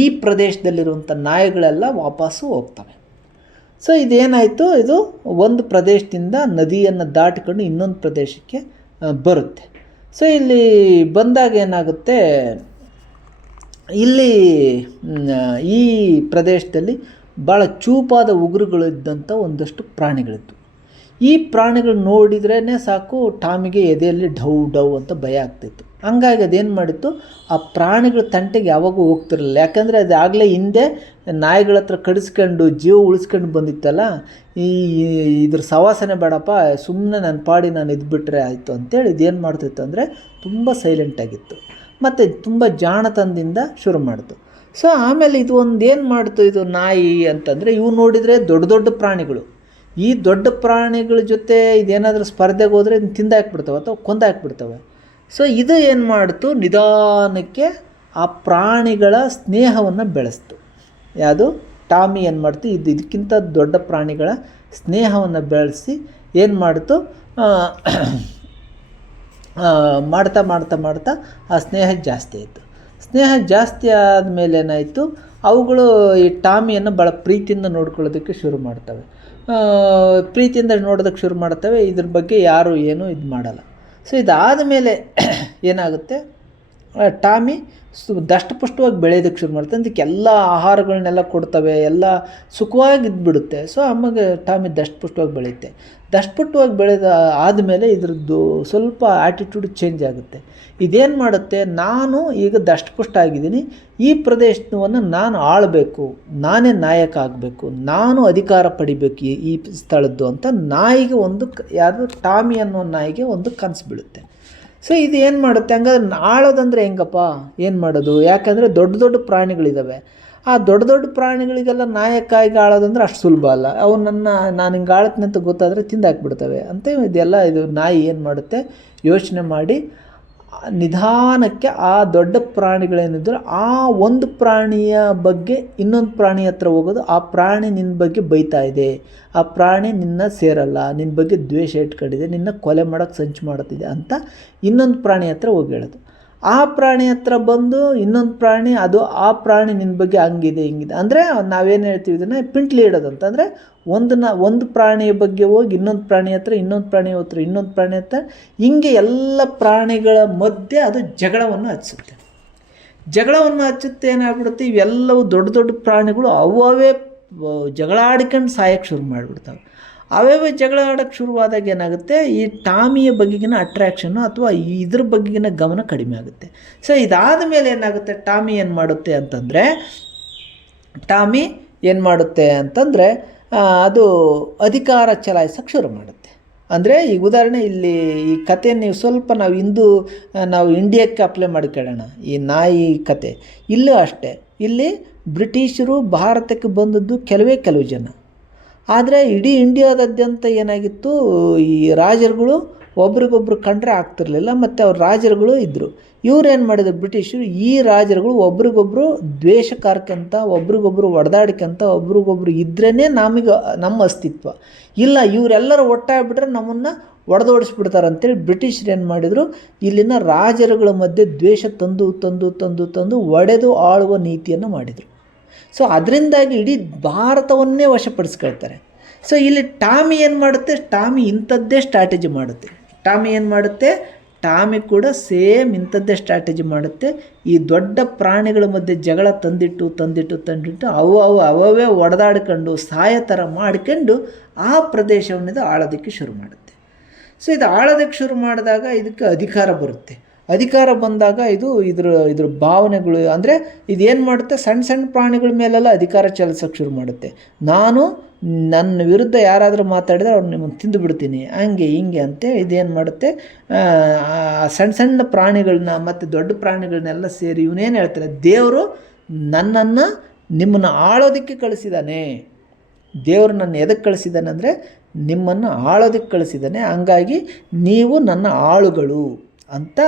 ಈ ಪ್ರದೇಶದಲ್ಲಿರುವಂಥ ನಾಯಿಗಳೆಲ್ಲ ವಾಪಸ್ಸು ಹೋಗ್ತವೆ. ಸೊ ಇದೇನಾಯಿತು, ಇದು ಒಂದು ಪ್ರದೇಶದಿಂದ ನದಿಯನ್ನು ದಾಟಿಕೊಂಡು ಇನ್ನೊಂದು ಪ್ರದೇಶಕ್ಕೆ ಬರುತ್ತೆ. ಸೊ ಇಲ್ಲಿ ಬಂದಾಗ ಏನಾಗುತ್ತೆ, ಇಲ್ಲಿ ಈ ಪ್ರದೇಶದಲ್ಲಿ ಭಾಳ ಚೂಪಾದ ಉಗುರುಗಳಿದ್ದಂಥ ಒಂದಷ್ಟು ಪ್ರಾಣಿಗಳಿತ್ತು. ಈ ಪ್ರಾಣಿಗಳು ನೋಡಿದ್ರೇ ಸಾಕು ಟಾಮಿಗೆ ಎದೆಯಲ್ಲಿ ಡವ್ ಅಂತ ಭಯ ಆಗ್ತಿತ್ತು. ಹಂಗಾಗಿ ಅದೇನು ಮಾಡಿತ್ತು, ಆ ಪ್ರಾಣಿಗಳ ತಂಟೆಗೆ ಯಾವಾಗೂ ಹೋಗ್ತಿರಲಿಲ್ಲ. ಯಾಕಂದರೆ ಅದು ಆಗಲೇ ಹಿಂದೆ ನಾಯಿಗಳ ಹತ್ರ ಕಡಿಸ್ಕೊಂಡು ಜೀವ ಉಳಿಸ್ಕೊಂಡು ಬಂದಿತ್ತಲ್ಲ, ಇದ್ರ ಸವಾಸನೆ ಬೇಡಪ್ಪ, ಸುಮ್ಮನೆ ನನ್ನ ಪಾಡಿ ನಾನು ಇದ್ಬಿಟ್ರೆ ಆಯಿತು ಅಂತೇಳಿ ಇದೇನು ಮಾಡ್ತಿತ್ತು ಅಂದರೆ ತುಂಬ ಸೈಲೆಂಟಾಗಿತ್ತು ಮತ್ತು ತುಂಬ ಜಾಣತನದಿಂದ ಶುರು ಮಾಡ್ತು. ಸೊ ಆಮೇಲೆ ಇದು ಒಂದು ಏನು ಮಾಡ್ತು, ಇದು ನಾಯಿ ಅಂತಂದರೆ ಇವು ನೋಡಿದರೆ ದೊಡ್ಡ ದೊಡ್ಡ ಪ್ರಾಣಿಗಳು. ಈ ದೊಡ್ಡ ಪ್ರಾಣಿಗಳ ಜೊತೆ ಇದೇನಾದರೂ ಸ್ಪರ್ಧೆಗೆ ಹೋದರೆ ಇದನ್ನು ತಿಂದಾಕ್ಬಿಡ್ತವೆ ಅಥವಾ ಕೊಂದಾಕ್ಬಿಡ್ತವೆ. ಸೊ ಇದು ಏನು ಮಾಡ್ತು, ನಿಧಾನಕ್ಕೆ ಆ ಪ್ರಾಣಿಗಳ ಸ್ನೇಹವನ್ನು ಬೆಳೆಸ್ತು. ಯಾವುದು ಟಾಮಿ ಏನು ಮಾಡ್ತು, ಇದಕ್ಕಿಂತ ದೊಡ್ಡ ಪ್ರಾಣಿಗಳ ಸ್ನೇಹವನ್ನು ಬೆಳೆಸಿ ಏನು ಮಾಡ್ತು, ಮಾಡ್ತಾ ಆ ಸ್ನೇಹ ಜಾಸ್ತಿ ಆಯಿತು. ಸ್ನೇಹ ಜಾಸ್ತಿ ಆದಮೇಲೆ ಏನಾಯಿತು, ಅವುಗಳು ಈ ಟಾಮಿಯನ್ನು ಭಾಳ ಪ್ರೀತಿಯಿಂದ ನೋಡ್ಕೊಳ್ಳೋದಕ್ಕೆ ಶುರು ಮಾಡ್ತವೆ. ಪ್ರೀತಿಯಿಂದ ನೋಡೋದಕ್ಕೆ ಶುರು ಮಾಡ್ತವೆ. ಇದ್ರ ಬಗ್ಗೆ ಯಾರು ಏನೂ ಇದು ಮಾಡಲ್ಲ. ಸೊ ಇದಾದ ಮೇಲೆ ಏನಾಗುತ್ತೆ, ಟಾಮಿ ದಷ್ಟಪುಷ್ಟವಾಗಿ ಬೆಳೆಯೋದಕ್ಕೆ ಶುರು ಮಾಡ್ತವೆ. ಅದಕ್ಕೆ ಎಲ್ಲ ಆಹಾರಗಳನ್ನೆಲ್ಲ ಕೊಡ್ತವೆ, ಎಲ್ಲ ಸುಖವಾಗಿ ಇದ್ಬಿಡುತ್ತೆ. ಸೊ ಆಮೇಲೆ ಟಾಮಿ ದಷ್ಟಪುಷ್ಟವಾಗಿ ಬೆಳೆಯುತ್ತೆ. ದಷ್ಟಪುಷ್ಟವಾಗಿ ಆದಮೇಲೆ ಇದ್ರದ್ದು ಸ್ವಲ್ಪ ಆ್ಯಟಿಟ್ಯೂಡ್ ಚೇಂಜ್ ಆಗುತ್ತೆ. ಇದೇನು ಮಾಡುತ್ತೆ, ನಾನು ಈಗ ದಷ್ಟಪುಷ್ಟ ಆಗಿದ್ದೀನಿ, ಈ ಪ್ರದೇಶವನ್ನು ನಾನು ಆಳಬೇಕು, ನಾನೇ ನಾಯಕ ಆಗಬೇಕು, ನಾನು ಅಧಿಕಾರ ಪಡಿಬೇಕು ಈ ಸ್ಥಳದ್ದು ಅಂತ ನಾಯಿಗೆ ಒಂದು ಯಾವುದು ಟಾಮಿ ಅನ್ನೋ ನಾಯಿಗೆ ಒಂದು ಕನಸು ಬೀಳುತ್ತೆ. ಸೊ ಇದು ಏನು ಮಾಡುತ್ತೆ, ಹಂಗಾದ್ರೆ ಆಳೋದಂದರೆ ಹೆಂಗಪ್ಪ, ಏನು ಮಾಡೋದು, ಯಾಕಂದರೆ ದೊಡ್ಡ ದೊಡ್ಡ ಪ್ರಾಣಿಗಳಿದ್ದಾವೆ. ಆ ದೊಡ್ಡ ದೊಡ್ಡ ಪ್ರಾಣಿಗಳಿಗೆಲ್ಲ ನಾಯಕಾಗಿ ಆಳೋದಂದ್ರೆ ಅಷ್ಟು ಸುಲಭ ಅಲ್ಲ. ಅವು ನಾನು ಹಿಂಗೆ ಆಳತ್ನೆ ಅಂತ ಗೊತ್ತಾದರೆ ತಿಂದಾಕ್ಬಿಡ್ತವೆ ಅಂತ ಇದು ನಾಯಿ ಏನು ಮಾಡುತ್ತೆ, ಯೋಚನೆ ಮಾಡಿ ನಿಧಾನಕ್ಕೆ ಆ ದೊಡ್ಡ ಪ್ರಾಣಿಗಳೇನಿದ್ರು ಆ ಒಂದು ಪ್ರಾಣಿಯ ಬಗ್ಗೆ ಇನ್ನೊಂದು ಪ್ರಾಣಿ ಹತ್ರ ಹೋಗೋದು, ಆ ಪ್ರಾಣಿ ನಿನ್ನ ಬಗ್ಗೆ ಬೈತಾ ಇದೆ, ಆ ಪ್ರಾಣಿ ನಿನ್ನ ಸೇರಲ್ಲ, ನಿನ್ನ ಬಗ್ಗೆ ದ್ವೇಷ ಇಟ್ಕೊಂಡಿದೆ, ನಿನ್ನ ಕೊಲೆ ಮಾಡೋಕ್ಕೆ ಸಂಚು ಮಾಡುತ್ತಿದೆ ಅಂತ ಇನ್ನೊಂದು ಪ್ರಾಣಿ ಹತ್ರ ಹೋಗಿ ಹೇಳೋದು. ಆ ಪ್ರಾಣಿ ಹತ್ರ ಬಂದು ಇನ್ನೊಂದು ಪ್ರಾಣಿ ಅದು ಆ ಪ್ರಾಣಿ ನಿನ್ನ ಬಗ್ಗೆ ಹಂಗಿದೆ ಹಿಂಗಿದೆ ಅಂದರೆ ನಾವೇನು ಹೇಳ್ತೀವಿ ಇದನ್ನು ಪಿಂಟ್ಲಿ ಇಡೋದಂತ. ಅಂದರೆ ಒಂದು ಪ್ರಾಣಿಯ ಬಗ್ಗೆ ಹೋಗಿ ಇನ್ನೊಂದು ಪ್ರಾಣಿ ಹತ್ರ, ಇನ್ನೊಂದು ಪ್ರಾಣಿ ಹತ್ರ, ಇನ್ನೊಂದು ಪ್ರಾಣಿ ಹತ್ರ, ಹಿಂಗೆ ಎಲ್ಲ ಪ್ರಾಣಿಗಳ ಮಧ್ಯೆ ಅದು ಜಗಳವನ್ನು ಹಚ್ಚಿಸುತ್ತೆ. ಜಗಳವನ್ನು ಹಚ್ಚುತ್ತೆ ಏನಾಗ್ಬಿಡುತ್ತೆ, ಇವೆಲ್ಲವೂ ದೊಡ್ಡ ದೊಡ್ಡ ಪ್ರಾಣಿಗಳು ಅವೇ ಜಗಳ ಆಡ್ಕೊಂಡು ಸಾಯಕ್ಕೆ ಶುರು ಮಾಡಿಬಿಡ್ತಾವೆ. ಅವೇ ಜಗಳ ಆಡೋಕ್ಕೆ ಶುರುವಾದಾಗ ಏನಾಗುತ್ತೆ, ಈ ಟಾಮಿಯ ಬಗೆಗಿನ ಅಟ್ರ್ಯಾಕ್ಷನ್ನು ಅಥವಾ ಇದ್ರ ಬಗೆಗಿನ ಗಮನ ಕಡಿಮೆ ಆಗುತ್ತೆ. ಸೊ ಇದಾದ ಮೇಲೆ ಏನಾಗುತ್ತೆ, ಟಾಮಿ ಏನು ಮಾಡುತ್ತೆ ಅಂತಂದರೆ ಅದು ಅಧಿಕಾರ ಚಲಾಯಿಸೋಕ್ಕೆ ಶುರು ಮಾಡುತ್ತೆ. ಅಂದರೆ ಈಗ ಉದಾಹರಣೆ ಇಲ್ಲಿ ಈ ಕಥೆಯನ್ನು ನೀವು ಸ್ವಲ್ಪ ನಾವು ಇಂಡಿಯಾಕ್ಕೆ ಅಪ್ಲೈ ಮಾಡಿಕೊಳ್ಳೋಣ. ಈ ನಾಯಿ ಕತೆ ಇಲ್ಲೂ ಅಷ್ಟೇ. ಇಲ್ಲಿ ಬ್ರಿಟಿಷರು ಭಾರತಕ್ಕೆ ಬಂದದ್ದು ಕೆಲವು ಜನ, ಆದರೆ ಇಡೀ ಇಂಡಿಯಾದಾದ್ಯಂತ ಏನಾಗಿತ್ತು, ಈ ರಾಜರುಗಳು ಒಬ್ರಿಗೊಬ್ರು ಕಂಡ್ರೆ ಆಗ್ತಿರ್ಲಿಲ್ಲ, ಮತ್ತು ಅವ್ರ ರಾಜರುಗಳು ಇದ್ದರು. ಇವ್ರೇನು ಮಾಡಿದ್ರು ಬ್ರಿಟಿಷರು, ಈ ರಾಜರುಗಳು ಒಬ್ರಿಗೊಬ್ರು ದ್ವೇಷ ಕಾರ್ಕಂತ, ಒಬ್ರಿಗೊಬ್ರು ಹೊಡೆದಾಡ್ಕಂತ, ಒಬ್ರಿಗೊಬ್ರು ಇದ್ರೇ ನಮ್ಮ ಅಸ್ತಿತ್ವ ಇಲ್ಲ, ಇವರೆಲ್ಲರೂ ಒಟ್ಟಾಗ್ಬಿಟ್ರೆ ನಮ್ಮನ್ನು ಹೊಡೆದೋಡಿಸ್ಬಿಡ್ತಾರೆ ಅಂತೇಳಿ ಬ್ರಿಟಿಷರು ಏನು ಮಾಡಿದರು, ಇಲ್ಲಿನ ರಾಜರುಗಳ ಮಧ್ಯೆ ದ್ವೇಷ ತಂದು ಒಡೆದು ಆಳುವ ನೀತಿಯನ್ನು ಮಾಡಿದರು. ಸೊ ಅದರಿಂದಾಗಿ ಇಡೀ ಭಾರತವನ್ನೇ ವಶಪಡಿಸ್ಕೊಳ್ತಾರೆ. ಸೊ ಇಲ್ಲಿ ಟಾಮಿ ಏನು ಮಾಡುತ್ತೆ, ಟಾಮಿ ಇಂಥದ್ದೇ ಸ್ಟ್ರಾಟಜಿ ಮಾಡುತ್ತೆ. ಟಾಮಿ ಕೂಡ ಸೇಮ್ ಇಂಥದ್ದೇ ಸ್ಟ್ರಾಟಜಿ ಮಾಡುತ್ತೆ. ಈ ದೊಡ್ಡ ಪ್ರಾಣಿಗಳ ಮಧ್ಯೆ ಜಗಳ ತಂದಿಟ್ಟು ಅವೇ ಒಡೆದಾಡ್ಕೊಂಡು ಸಾಯೋ ಥರ ಮಾಡ್ಕೊಂಡು ಆ ಪ್ರದೇಶವನ್ನಿದು ಆಳೋದಕ್ಕೆ ಶುರು ಮಾಡುತ್ತೆ. ಸೊ ಇದು ಆಳೋದಕ್ಕೆ ಶುರು ಮಾಡಿದಾಗ ಇದಕ್ಕೆ ಅಧಿಕಾರ ಬರುತ್ತೆ. ಅಧಿಕಾರ ಬಂದಾಗ ಇದ್ರ ಭಾವನೆಗಳು, ಅಂದರೆ ಇದೇನು ಮಾಡುತ್ತೆ, ಸಣ್ಣ ಪ್ರಾಣಿಗಳ ಮೇಲೆಲ್ಲ ಅಧಿಕಾರ ಚಲಿಸೋಕ್ಕೆ ಶುರು ಮಾಡುತ್ತೆ. ನನ್ನ ವಿರುದ್ಧ ಯಾರಾದರೂ ಮಾತಾಡಿದರೆ ಅವ್ರು ನಿಮ್ಮನ್ನು ತಿಂದು ಬಿಡ್ತೀನಿ, ಹಂಗೆ ಹಿಂಗೆ ಅಂತೇಳಿ ಇದೇನು ಮಾಡುತ್ತೆ, ಸಣ್ಣ ಪ್ರಾಣಿಗಳನ್ನ ಮತ್ತು ದೊಡ್ಡ ಪ್ರಾಣಿಗಳನ್ನೆಲ್ಲ ಸೇರಿ ಇವನೇನು ಹೇಳ್ತಾರೆ, ದೇವರು ನಿಮ್ಮನ್ನು ಆಳೋದಕ್ಕೆ ಕಳಿಸಿದ್ದಾನೆ. ದೇವರು ನನ್ನ ಎದಕ್ಕೆ ಕಳಿಸಿದ್ದಾನೆ ಅಂದರೆ ನಿಮ್ಮನ್ನು ಆಳೋದಕ್ಕೆ ಕಳಿಸಿದ್ದಾನೆ, ಹಂಗಾಗಿ ನೀವು ನನ್ನ ಆಳುಗಳು ಅಂತ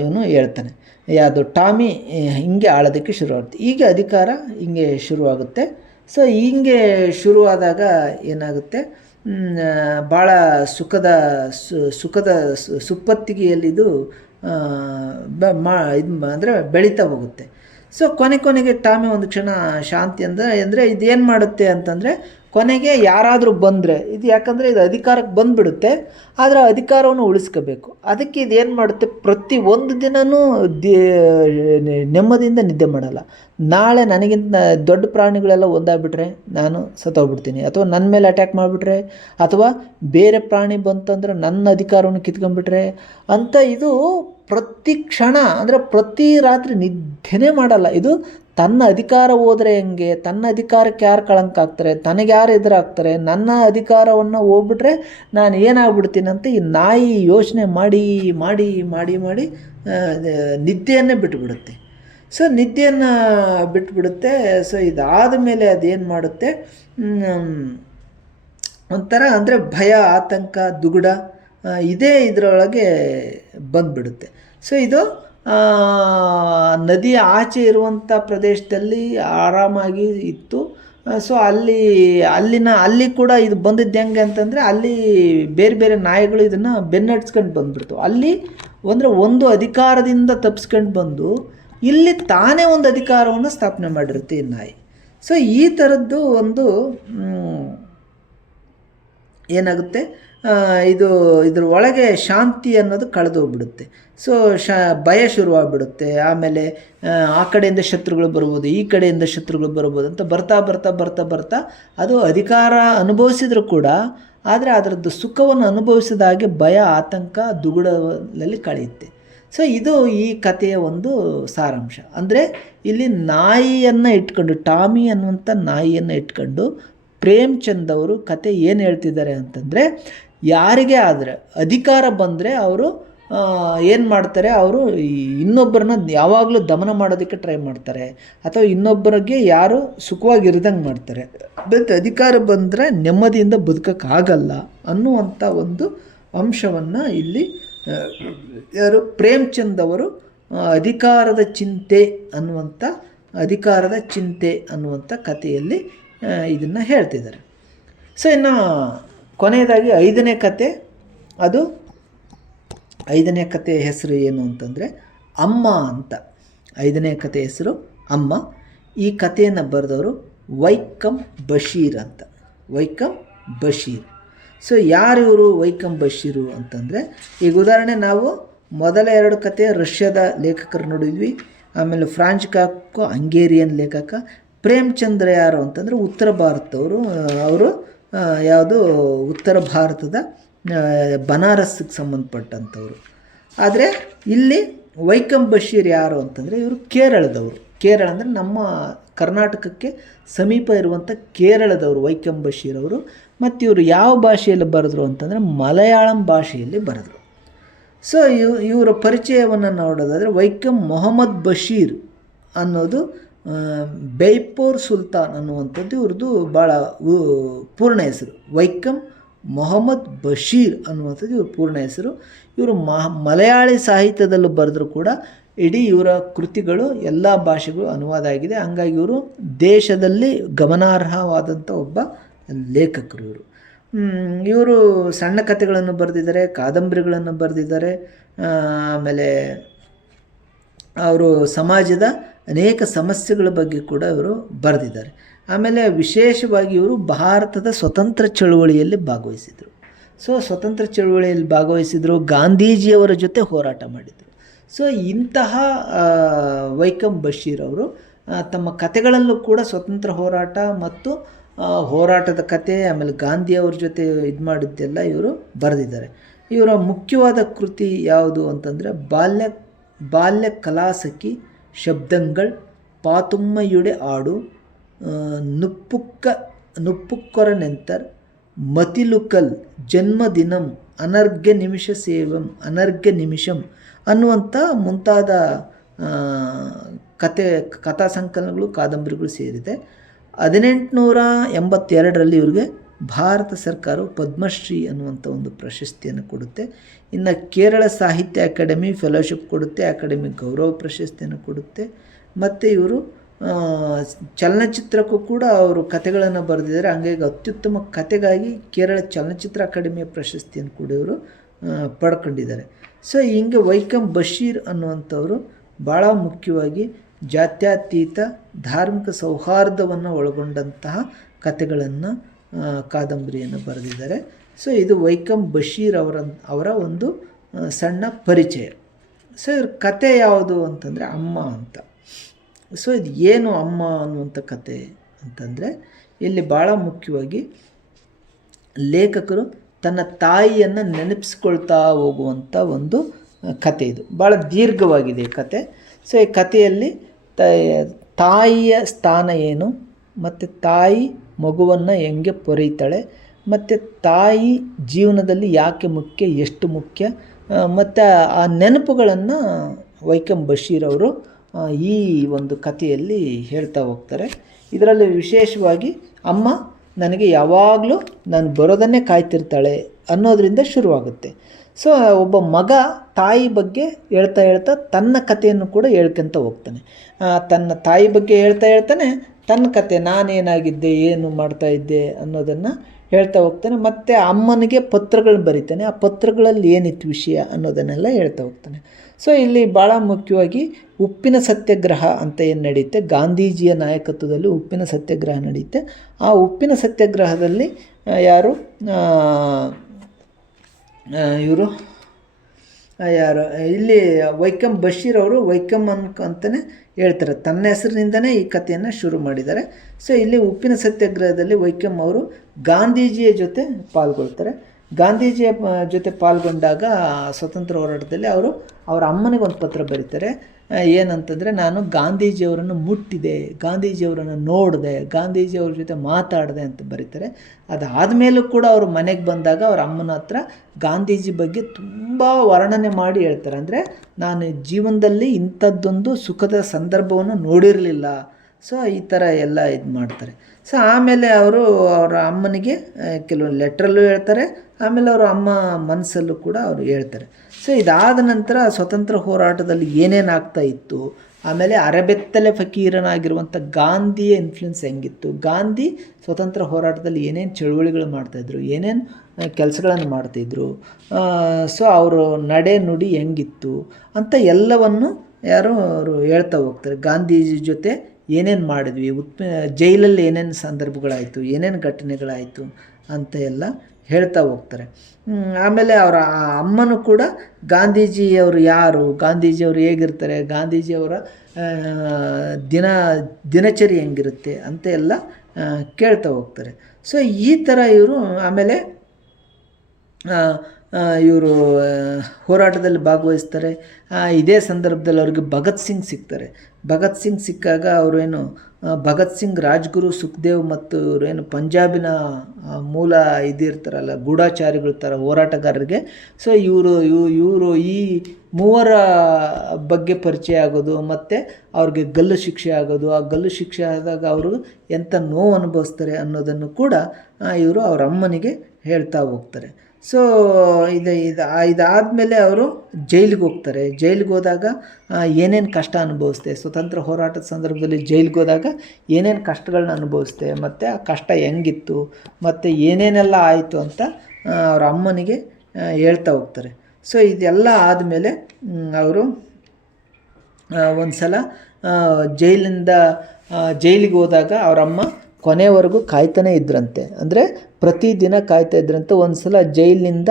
ಇವನು ಹೇಳ್ತಾನೆ. ಯಾವುದು ಟಾಮಿ ಹಿಂಗೆ ಆಳೋದಕ್ಕೆ ಶುರುವಾಗುತ್ತೆ. ಈಗ ಅಧಿಕಾರ ಹಿಂಗೆ ಶುರುವಾಗುತ್ತೆ. ಸೊ ಹಿಂಗೆ ಶುರುವಾದಾಗ ಏನಾಗುತ್ತೆ, ಭಾಳ ಸುಪ್ಪತ್ತಿಗೆಯಲ್ಲಿದು ಅಂದರೆ ಬೆಳೀತಾ ಹೋಗುತ್ತೆ. ಸೊ ಕೊನೆಗೆ ಟಾಮಿ ಒಂದು ಕ್ಷಣ ಶಾಂತಿ ಅಂದರೆ ಇದೇನು ಮಾಡುತ್ತೆ ಅಂತಂದರೆ, ಕೊನೆಗೆ ಯಾರಾದರೂ ಬಂದರೆ ಯಾಕಂದರೆ ಇದು ಅಧಿಕಾರಕ್ಕೆ ಬಂದುಬಿಡುತ್ತೆ, ಆದರೆ ಅಧಿಕಾರವನ್ನು ಉಳಿಸ್ಕೋಬೇಕು. ಅದಕ್ಕೆ ಇದೇನು ಮಾಡುತ್ತೆ, ಪ್ರತಿ ಒಂದು ದಿನವೂ ನೆಮ್ಮದಿಯಿಂದ ನಿದ್ದೆ ಮಾಡಲ್ಲ. ನಾಳೆ ನನಗಿಂತ ದೊಡ್ಡ ಪ್ರಾಣಿಗಳೆಲ್ಲ ಒಂದಾಗ್ಬಿಟ್ರೆ ನಾನು ಸತ್ತೋಗ್ಬಿಡ್ತೀನಿ, ಅಥವಾ ನನ್ನ ಮೇಲೆ ಅಟ್ಯಾಕ್ ಮಾಡಿಬಿಟ್ರೆ, ಅಥವಾ ಬೇರೆ ಪ್ರಾಣಿ ಬಂತಂದ್ರೆ ನನ್ನ ಅಧಿಕಾರವನ್ನು ಕಿತ್ಕೊಂಡ್ಬಿಟ್ರೆ ಅಂತ ಇದು ಪ್ರತಿ ಕ್ಷಣ, ಅಂದರೆ ಪ್ರತಿ ರಾತ್ರಿ ನಿದ್ದೆನೇ ಮಾಡಲ್ಲ. ಇದು ತನ್ನ ಅಧಿಕಾರ ಹೋದರೆ ಹೆಂಗೆ, ತನ್ನ ಅಧಿಕಾರಕ್ಕೆ ಯಾರು ಕಳಂಕ ಆಗ್ತಾರೆ, ತನಗೆ ಯಾರು ಎದುರಾಗ್ತಾರೆ, ನನ್ನ ಅಧಿಕಾರವನ್ನು ಹೋಗ್ಬಿಟ್ರೆ ನಾನು ಏನಾಗ್ಬಿಡ್ತೀನಿ ಅಂತ ಈ ನಾಯಿ ಯೋಚನೆ ಮಾಡಿ ನಿದ್ದೆಯನ್ನೇ ಬಿಟ್ಟುಬಿಡುತ್ತೆ. ಸೊ ನಿದ್ದೆಯನ್ನು ಬಿಟ್ಟುಬಿಡುತ್ತೆ. ಸೊ ಇದಾದ ಮೇಲೆ ಅದೇನು ಮಾಡುತ್ತೆ, ಒಂಥರ ಅಂದರೆ ಭಯ, ಆತಂಕ, ದುಗುಡ ಇದರೊಳಗೆ ಬಂದುಬಿಡುತ್ತೆ. ಸೊ ಇದು ನದಿಯ ಆಚೆ ಇರುವಂಥ ಪ್ರದೇಶದಲ್ಲಿ ಆರಾಮಾಗಿ ಇತ್ತು. ಸೊ ಅಲ್ಲಿ ಕೂಡ ಇದು ಬಂದಿದ್ದು ಹೆಂಗೆ ಅಂತಂದರೆ, ಅಲ್ಲಿ ಬೇರೆ ನಾಯಿಗಳು ಇದನ್ನು ಬೆನ್ನಡ್ಸ್ಕೊಂಡು ಬಂದುಬಿಡ್ತು. ಅಲ್ಲಿ ಅಂದರೆ ಒಂದು ಅಧಿಕಾರದಿಂದ ತಪ್ಪಿಸ್ಕೊಂಡು ಬಂದು ಇಲ್ಲಿ ತಾನೇ ಒಂದು ಅಧಿಕಾರವನ್ನು ಸ್ಥಾಪನೆ ಮಾಡಿರುತ್ತೆ ಈ ನಾಯಿ. ಸೊ ಈ ಥರದ್ದು ಒಂದು ಏನಾಗುತ್ತೆ, ಇದ್ರ ಒಳಗೆ ಶಾಂತಿ ಅನ್ನೋದು ಕಳೆದೋಗ್ಬಿಡುತ್ತೆ. ಸೊ ಭಯ ಶುರುವಾಗ್ಬಿಡುತ್ತೆ. ಆಮೇಲೆ ಆ ಕಡೆಯಿಂದ ಶತ್ರುಗಳು ಬರ್ಬೋದು, ಈ ಕಡೆಯಿಂದ ಶತ್ರುಗಳು ಬರ್ಬೋದು ಅಂತ ಬರ್ತಾ ಅದು ಅಧಿಕಾರ ಅನುಭವಿಸಿದ್ರು ಕೂಡ, ಆದರೆ ಅದರದ್ದು ಸುಖವನ್ನು ಅನುಭವಿಸಿದ ಹಾಗೆ ಭಯ, ಆತಂಕ, ದುಗುಡದಲ್ಲಿ ಕಳೆಯುತ್ತೆ. ಸೊ ಇದು ಈ ಕಥೆಯ ಒಂದು ಸಾರಾಂಶ. ಅಂದರೆ ಇಲ್ಲಿ ನಾಯಿಯನ್ನು ಇಟ್ಕೊಂಡು, ಟಾಮಿ ಅನ್ನುವಂಥ ನಾಯಿಯನ್ನು ಇಟ್ಕೊಂಡು ಪ್ರೇಮ್ಚಂದ್ ಅವರು ಕತೆ ಏನು ಹೇಳ್ತಿದ್ದಾರೆ ಅಂತಂದರೆ, ಯಾರಿಗೆ ಆದರೆ ಅಧಿಕಾರ ಬಂದರೆ ಅವರು ಏನು ಮಾಡ್ತಾರೆ, ಅವರು ಇನ್ನೊಬ್ಬರನ್ನ ಯಾವಾಗಲೂ ದಮನ ಮಾಡೋದಕ್ಕೆ ಟ್ರೈ ಮಾಡ್ತಾರೆ, ಅಥವಾ ಇನ್ನೊಬ್ಬರಿಗೆ ಯಾರು ಸುಖವಾಗಿರ್ದಂಗೆ ಮಾಡ್ತಾರೆ. ಬಟ್ ಅಧಿಕಾರ ಬಂದರೆ ನೆಮ್ಮದಿಯಿಂದ ಬದುಕೋಕ್ಕಾಗಲ್ಲ ಅನ್ನುವಂಥ ಒಂದು ಅಂಶವನ್ನು ಇಲ್ಲಿ ಪ್ರೇಮ್ಚಂದ್ ಅವರು ಅಧಿಕಾರದ ಚಿಂತೆ ಅನ್ನುವಂಥ ಕಥೆಯಲ್ಲಿ ಇದನ್ನು ಹೇಳ್ತಿದ್ದಾರೆ. ಸೊ ಇನ್ನು ಕೊನೆಯದಾಗಿ 5ನೇ ಕತೆ, ಅದು ಐದನೇ ಕಥೆಯ ಹೆಸರು ಏನು ಅಂತಂದರೆ ಅಮ್ಮ ಅಂತ. ಐದನೇ ಕಥೆ ಹೆಸರು ಅಮ್ಮ. ಈ ಕಥೆಯನ್ನು ಬರೆದವರು ವೈಕಮ್ ಬಶೀರ್ ಅಂತ. ವೈಕಮ್ ಬಶೀರ್. ಸೊ ಯಾರು ಇವರು ವೈಕಮ್ ಬಶೀರು ಅಂತಂದರೆ, ಈಗ ಉದಾಹರಣೆ ನಾವು ಮೊದಲ 2 ಕಥೆ ರಷ್ಯಾದ ಲೇಖಕರು ನೋಡಿದ್ವಿ. ಆಮೇಲೆ ಫ್ರಾಂಚ್ ಕಾಕೋ ಹಂಗೇರಿಯನ್ ಲೇಖಕ. ಪ್ರೇಮಚಂದ್ರ ಯಾರು ಅಂತಂದರೆ ಉತ್ತರ ಭಾರತದವರು. ಅವರು ಯಾವುದು ಉತ್ತರ ಭಾರತದ ಬನಾರಸ್ಸಿಗೆ ಸಂಬಂಧಪಟ್ಟಂಥವ್ರು. ಆದರೆ ಇಲ್ಲಿ ವೈಕಮ್ ಬಶೀರ್ ಯಾರು ಅಂತಂದರೆ ಇವರು ಕೇರಳದವರು. ಕೇರಳ ಅಂದರೆ ನಮ್ಮ ಕರ್ನಾಟಕಕ್ಕೆ ಸಮೀಪ ಇರುವಂಥ ಕೇರಳದವರು ವೈಕಮ್ ಬಶೀರ್ ಅವರು. ಮತ್ತು ಇವರು ಯಾವ ಭಾಷೆಯಲ್ಲಿ ಬರೆದ್ರು ಅಂತಂದರೆ ಮಲಯಾಳಂ ಭಾಷೆಯಲ್ಲಿ ಬರೆದರು. ಸೊ ಇವರ ಪರಿಚಯವನ್ನು ನೋಡೋದಾದರೆ ವೈಕಮ್ ಮೊಹಮ್ಮದ್ ಬಶೀರ್ ಅನ್ನೋದು ಬೈಪೋರ್ ಸುಲ್ತಾನ್ ಅನ್ನುವಂಥದ್ದು ಇವ್ರದ್ದು ಭಾಳ ಪೂರ್ಣ ಹೆಸರು. ವೈಕಮ್ ಮೊಹಮ್ಮದ್ ಬಶೀರ್ ಅನ್ನುವಂಥದ್ದು ಇವ್ರ ಪೂರ್ಣ ಹೆಸರು. ಇವರು ಮಲಯಾಳಿ ಸಾಹಿತ್ಯದಲ್ಲೂ ಬರೆದರೂ ಕೂಡ ಇಡೀ ಇವರ ಕೃತಿಗಳು ಎಲ್ಲ ಭಾಷೆಗಳು ಅನುವಾದ ಆಗಿದೆ. ಹಂಗಾಗಿ ಇವರು ದೇಶದಲ್ಲಿ ಗಮನಾರ್ಹವಾದಂಥ ಒಬ್ಬ ಲೇಖಕರು ಇವರು. ಇವರು ಸಣ್ಣ ಕಥೆಗಳನ್ನು ಬರೆದಿದ್ದಾರೆ, ಕಾದಂಬರಿಗಳನ್ನು ಬರೆದಿದ್ದಾರೆ. ಆಮೇಲೆ ಅವರು ಸಮಾಜದ ಅನೇಕ ಸಮಸ್ಯೆಗಳ ಬಗ್ಗೆ ಕೂಡ ಇವರು ಬರೆದಿದ್ದಾರೆ. ಆಮೇಲೆ ವಿಶೇಷವಾಗಿ ಇವರು ಭಾರತದ ಸ್ವತಂತ್ರ ಚಳುವಳಿಯಲ್ಲಿ ಭಾಗವಹಿಸಿದರು. ಸೊ ಸ್ವತಂತ್ರ ಚಳುವಳಿಯಲ್ಲಿ ಭಾಗವಹಿಸಿದರು, ಗಾಂಧೀಜಿಯವರ ಜೊತೆ ಹೋರಾಟ ಮಾಡಿದರು. ಸೊ ಇಂತಹ ವೈಕಮ್ ಬಶೀರ್ ಅವರು ತಮ್ಮ ಕಥೆಗಳಲ್ಲೂ ಕೂಡ ಸ್ವತಂತ್ರ ಹೋರಾಟ ಮತ್ತು ಹೋರಾಟದ ಕತೆ, ಆಮೇಲೆ ಗಾಂಧಿಯವ್ರ ಜೊತೆ ಇದು ಮಾಡಿದ್ದೆಲ್ಲ ಇವರು ಬರೆದಿದ್ದಾರೆ. ಇವರ ಮುಖ್ಯವಾದ ಕೃತಿ ಯಾವುದು ಅಂತಂದರೆ ಬಾಲ್ಯ ಕಲಾಸಖಿ, ಶಬ್ದಂಗಳ್, ಪಾತುಮ್ಮಯುಡೆ ಆಡು, ನುಪ್ಪುಕ್ಕೊರ ನೆಂತರ್, ಮತಿಲುಕಲ್, ಜನ್ಮದಿನಂ, ಅನರ್ಘ್ಯ ನಿಮಿಷ ಸೇವಂ, ಅನರ್ಘ್ಯ ನಿಮಿಷಂ ಅನ್ನುವಂಥ ಮುಂತಾದ ಕಥಾ ಸಂಕಲನಗಳು, ಕಾದಂಬರಿಗಳು ಸೇರಿದೆ. 1882ರಲ್ಲಿ ಇವರಿಗೆ ಭಾರತ ಸರ್ಕಾರವು ಪದ್ಮಶ್ರೀ ಅನ್ನುವಂಥ ಒಂದು ಪ್ರಶಸ್ತಿಯನ್ನು ಕೊಡುತ್ತೆ. ಇನ್ನು ಕೇರಳ ಸಾಹಿತ್ಯ ಅಕಾಡೆಮಿ ಫೆಲೋಶಿಪ್ ಕೊಡುತ್ತೆ, ಅಕಾಡೆಮಿ ಗೌರವ ಪ್ರಶಸ್ತಿಯನ್ನು ಕೊಡುತ್ತೆ. ಮತ್ತು ಇವರು ಚಲನಚಿತ್ರಕ್ಕೂ ಕೂಡ ಅವರು ಕಥೆಗಳನ್ನು ಬರೆದಿದ್ದಾರೆ. ಹಂಗಾಗಿ ಅತ್ಯುತ್ತಮ ಕಥೆಗಾಗಿ ಕೇರಳ ಚಲನಚಿತ್ರ ಅಕಾಡೆಮಿಯ ಪ್ರಶಸ್ತಿಯನ್ನು ಕೂಡ ಇವರು ಪಡ್ಕೊಂಡಿದ್ದಾರೆ. ಸೊ ಹಿಂಗೆ ವೈಕಮ್ ಬಶೀರ್ ಅನ್ನುವಂಥವರು ಭಾಳ ಮುಖ್ಯವಾಗಿ ಜಾತ್ಯತೀತ ಧಾರ್ಮಿಕ ಸೌಹಾರ್ದವನ್ನು ಒಳಗೊಂಡಂತಹ ಕಥೆಗಳನ್ನು, ಕಾದಂಬರಿಯನ್ನು ಬರೆದಿದ್ದಾರೆ. ಸೊ ಇದು ವೈಕಮ್ ಬಶೀರ್ ಅವರ ಒಂದು ಸಣ್ಣ ಪರಿಚಯ. ಸೊ ಇವ್ರ ಕತೆ ಯಾವುದು ಅಂತಂದರೆ ಅಮ್ಮ ಅಂತ. ಸೊ ಇದು ಏನು ಅಮ್ಮ ಅನ್ನುವಂಥ ಕತೆ ಅಂತಂದರೆ, ಇಲ್ಲಿ ಭಾಳ ಮುಖ್ಯವಾಗಿ ಲೇಖಕರು ತನ್ನ ತಾಯಿಯನ್ನು ನೆನಪಿಸ್ಕೊಳ್ತಾ ಹೋಗುವಂಥ ಒಂದು ಕತೆ. ಇದು ಭಾಳ ದೀರ್ಘವಾಗಿದೆ ಕತೆ. ಸೊ ಈ ಕಥೆಯಲ್ಲಿ ತಾಯಿಯ ಸ್ಥಾನ ಏನು, ಮತ್ತು ತಾಯಿ ಮಗುವನ್ನು ಹೆಂಗೆ ಪೊರೆಯುತ್ತಾಳೆ, ಮತ್ತು ತಾಯಿ ಜೀವನದಲ್ಲಿ ಯಾಕೆ ಮುಖ್ಯ, ಎಷ್ಟು ಮುಖ್ಯ, ಮತ್ತು ಆ ನೆನಪುಗಳನ್ನು ವೈಕಮ್ ಬಶೀರ್ ಅವರು ಈ ಒಂದು ಕಥೆಯಲ್ಲಿ ಹೇಳ್ತಾ ಹೋಗ್ತಾರೆ. ಇದರಲ್ಲಿ ವಿಶೇಷವಾಗಿ ಅಮ್ಮ ನನಗೆ ಯಾವಾಗಲೂ ನಾನು ಬರೋದನ್ನೇ ಕಾಯ್ತಿರ್ತಾಳೆ ಅನ್ನೋದರಿಂದ ಶುರುವಾಗುತ್ತೆ. ಸೊ ಒಬ್ಬ ಮಗ ತಾಯಿ ಬಗ್ಗೆ ಹೇಳ್ತಾ ತನ್ನ ಕಥೆಯನ್ನು ಕೂಡ ಹೇಳ್ಕೊಂತ ಹೋಗ್ತಾನೆ. ತನ್ನ ತಾಯಿ ಬಗ್ಗೆ ಹೇಳ್ತಾನೆ ತನ್ನ ಕತೆ, ನಾನೇನಾಗಿದ್ದೆ, ಏನು ಮಾಡ್ತಾಯಿದ್ದೆ ಅನ್ನೋದನ್ನು ಹೇಳ್ತಾ ಹೋಗ್ತಾನೆ. ಮತ್ತು ಅಮ್ಮನಿಗೆ ಪತ್ರಗಳನ್ನ ಬರೀತಾನೆ, ಆ ಪತ್ರಗಳಲ್ಲಿ ಏನಿತ್ತು ವಿಷಯ ಅನ್ನೋದನ್ನೆಲ್ಲ ಹೇಳ್ತಾ ಹೋಗ್ತಾನೆ. ಸೊ ಇಲ್ಲಿ ಭಾಳ ಮುಖ್ಯವಾಗಿ ಉಪ್ಪಿನ ಸತ್ಯಾಗ್ರಹ ಅಂತ ಏನು ನಡೆಯುತ್ತೆ, ಗಾಂಧೀಜಿಯ ನಾಯಕತ್ವದಲ್ಲಿ ಉಪ್ಪಿನ ಸತ್ಯಾಗ್ರಹ ನಡೆಯುತ್ತೆ. ಆ ಉಪ್ಪಿನ ಸತ್ಯಾಗ್ರಹದಲ್ಲಿ ಯಾರು ಇಲ್ಲಿ ವೈಕಮ್ ಬಶೀರ್ ಅವರು ವೈಕಮ್ ಅಂತಲೇ ಹೇಳ್ತಾರೆ, ತನ್ನ ಹೆಸರಿನಿಂದನೇ ಈ ಕಥೆಯನ್ನು ಶುರು ಮಾಡಿದ್ದಾರೆ. ಸೊ ಇಲ್ಲಿ ಉಪ್ಪಿನ ಸತ್ಯಾಗ್ರಹದಲ್ಲಿ ವೈಕಮ್ ಅವರು ಗಾಂಧೀಜಿಯ ಜೊತೆ ಪಾಲ್ಗೊಳ್ತಾರೆ. ಗಾಂಧೀಜಿಯ ಜೊತೆ ಪಾಲ್ಗೊಂಡಾಗ ಸ್ವತಂತ್ರ ಹೋರಾಟದಲ್ಲಿ ಅವರ ಅಮ್ಮನಿಗೆ ಒಂದು ಪತ್ರ ಬರೀತಾರೆ. ಏನಂತಂದರೆ, ನಾನು ಗಾಂಧೀಜಿಯವರನ್ನು ಮುಟ್ಟಿದೆ, ಗಾಂಧೀಜಿಯವರನ್ನು ನೋಡಿದೆ, ಗಾಂಧೀಜಿಯವ್ರ ಜೊತೆ ಮಾತಾಡಿದೆ ಅಂತ ಬರೀತಾರೆ. ಅದಾದಮೇಲೂ ಕೂಡ ಅವರು ಮನೆಗೆ ಬಂದಾಗ ಅವ್ರ ಅಮ್ಮನ ಹತ್ರ ಗಾಂಧೀಜಿ ಬಗ್ಗೆ ತುಂಬ ವರ್ಣನೆ ಮಾಡಿ ಹೇಳ್ತಾರೆ. ಅಂದರೆ ನಾನು ಜೀವನದಲ್ಲಿ ಇಂಥದ್ದೊಂದು ಸುಖದ ಸಂದರ್ಭವನ್ನು ನೋಡಿರಲಿಲ್ಲ. ಸೊ ಈ ಥರ ಎಲ್ಲ ಇದು ಮಾಡ್ತಾರೆ. ಸೊ ಆಮೇಲೆ ಅವರ ಅಮ್ಮನಿಗೆ ಕೆಲವೊಂದು ಲೆಟ್ರಲ್ಲೂ ಹೇಳ್ತಾರೆ, ಆಮೇಲೆ ಅವರ ಅಮ್ಮ ಮನಸ್ಸಲ್ಲೂ ಕೂಡ ಅವರು ಹೇಳ್ತಾರೆ. ಸೊ ಇದಾದ ನಂತರ ಸ್ವತಂತ್ರ ಹೋರಾಟದಲ್ಲಿ ಏನೇನು ಆಗ್ತಾ ಇತ್ತು, ಆಮೇಲೆ ಅರೆಬೆತ್ತಲೆ ಫಕೀರನಾಗಿರುವಂಥ ಗಾಂಧಿಯ ಇನ್ಫ್ಲುಯೆನ್ಸ್ ಹೆಂಗಿತ್ತು, ಗಾಂಧಿ ಸ್ವತಂತ್ರ ಹೋರಾಟದಲ್ಲಿ ಏನೇನು ಚಳುವಳಿಗಳು ಮಾಡ್ತಾಯಿದ್ರು, ಏನೇನು ಕೆಲಸಗಳನ್ನು ಮಾಡ್ತಿದ್ರು. ಸೊ ಅವರು ನಡೆ ನುಡಿ ಹೆಂಗಿತ್ತು ಅಂತ ಎಲ್ಲವನ್ನು ಅವರು ಹೇಳ್ತಾ ಹೋಗ್ತಾರೆ. ಗಾಂಧೀಜಿ ಜೊತೆ ಏನೇನು ಮಾಡಿದ್ವಿ, ಜೈಲಲ್ಲಿ ಏನೇನು ಸಂದರ್ಭಗಳಾಯಿತು, ಏನೇನು ಘಟನೆಗಳಾಯಿತು ಅಂತ ಎಲ್ಲ ಹೇಳ್ತಾ ಹೋಗ್ತಾರೆ. ಆಮೇಲೆ ಅವರ ಅಮ್ಮನೂ ಕೂಡ ಗಾಂಧೀಜಿಯವರು ಯಾರು, ಗಾಂಧೀಜಿಯವರು ಹೇಗಿರ್ತಾರೆ, ಗಾಂಧೀಜಿಯವರ ದಿನಚರಿ ಹೆಂಗಿರುತ್ತೆ ಅಂತ ಎಲ್ಲ ಕೇಳ್ತಾ ಹೋಗ್ತಾರೆ. ಸೊ ಈ ಥರ ಇವರು ಆಮೇಲೆ ಇವರು ಹೋರಾಟದಲ್ಲಿ ಭಾಗವಹಿಸ್ತಾರೆ. ಇದೇ ಸಂದರ್ಭದಲ್ಲಿ ಅವ್ರಿಗೆ ಭಗತ್ ಸಿಂಗ್ ಸಿಗ್ತಾರೆ. ಭಗತ್ ಸಿಂಗ್ ಸಿಕ್ಕಾಗ ಅವರೇನು ಭಗತ್ ಸಿಂಗ್, ರಾಜ್ಗುರು, ಸುಖದೇವ್ ಮತ್ತು ಇವರೇನು ಪಂಜಾಬಿನ ಮೂಲ ಇದಿರ್ತಾರಲ್ಲ ಗೂಢಾಚಾರಿಗಳ ಥರ ಹೋರಾಟಗಾರರಿಗೆ. ಸೊ ಇವರು ಈ ಮೂವರ ಬಗ್ಗೆ ಪರಿಚಯ ಆಗೋದು ಮತ್ತು ಅವ್ರಿಗೆ ಗಲ್ಲು ಶಿಕ್ಷೆ ಆಗೋದು, ಆ ಗಲ್ಲು ಶಿಕ್ಷೆ ಆದಾಗ ಅವರು ಎಂಥ ನೋವು ಅನುಭವಿಸ್ತಾರೆ ಅನ್ನೋದನ್ನು ಕೂಡ ಇವರು ಅವ್ರ ಅಮ್ಮನಿಗೆ ಹೇಳ್ತಾ ಹೋಗ್ತಾರೆ. ಸೊ ಇದಾದಮೇಲೆ ಅವರು ಜೈಲಿಗೆ ಹೋಗ್ತಾರೆ. ಜೈಲಿಗೆ ಹೋದಾಗ ಏನೇನು ಕಷ್ಟ ಅನುಭವಿಸ್ತೆ, ಸ್ವತಂತ್ರ ಹೋರಾಟದ ಸಂದರ್ಭದಲ್ಲಿ ಜೈಲಿಗೆ ಹೋದಾಗ ಏನೇನು ಕಷ್ಟಗಳನ್ನ ಅನುಭವಿಸ್ತೆ, ಮತ್ತು ಆ ಕಷ್ಟ ಹೆಂಗಿತ್ತು, ಮತ್ತು ಏನೇನೆಲ್ಲ ಆಯಿತು ಅಂತ ಅವ್ರ ಅಮ್ಮನಿಗೆ ಹೇಳ್ತಾ ಹೋಗ್ತಾರೆ. ಸೊ ಇದೆಲ್ಲ ಆದಮೇಲೆ ಅವರು ಒಂದು ಸಲ ಜೈಲಿಗೆ ಹೋದಾಗ ಅವರಮ್ಮ ಕೊನೆವರೆಗೂ ಕಾಯ್ತಾನೆ ಇದ್ರಂತೆ. ಅಂದರೆ ಪ್ರತಿದಿನ ಕಾಯ್ತಾ ಇದ್ರಂತೆ. ಒಂದು ಸಲ ಜೈಲಿನಿಂದ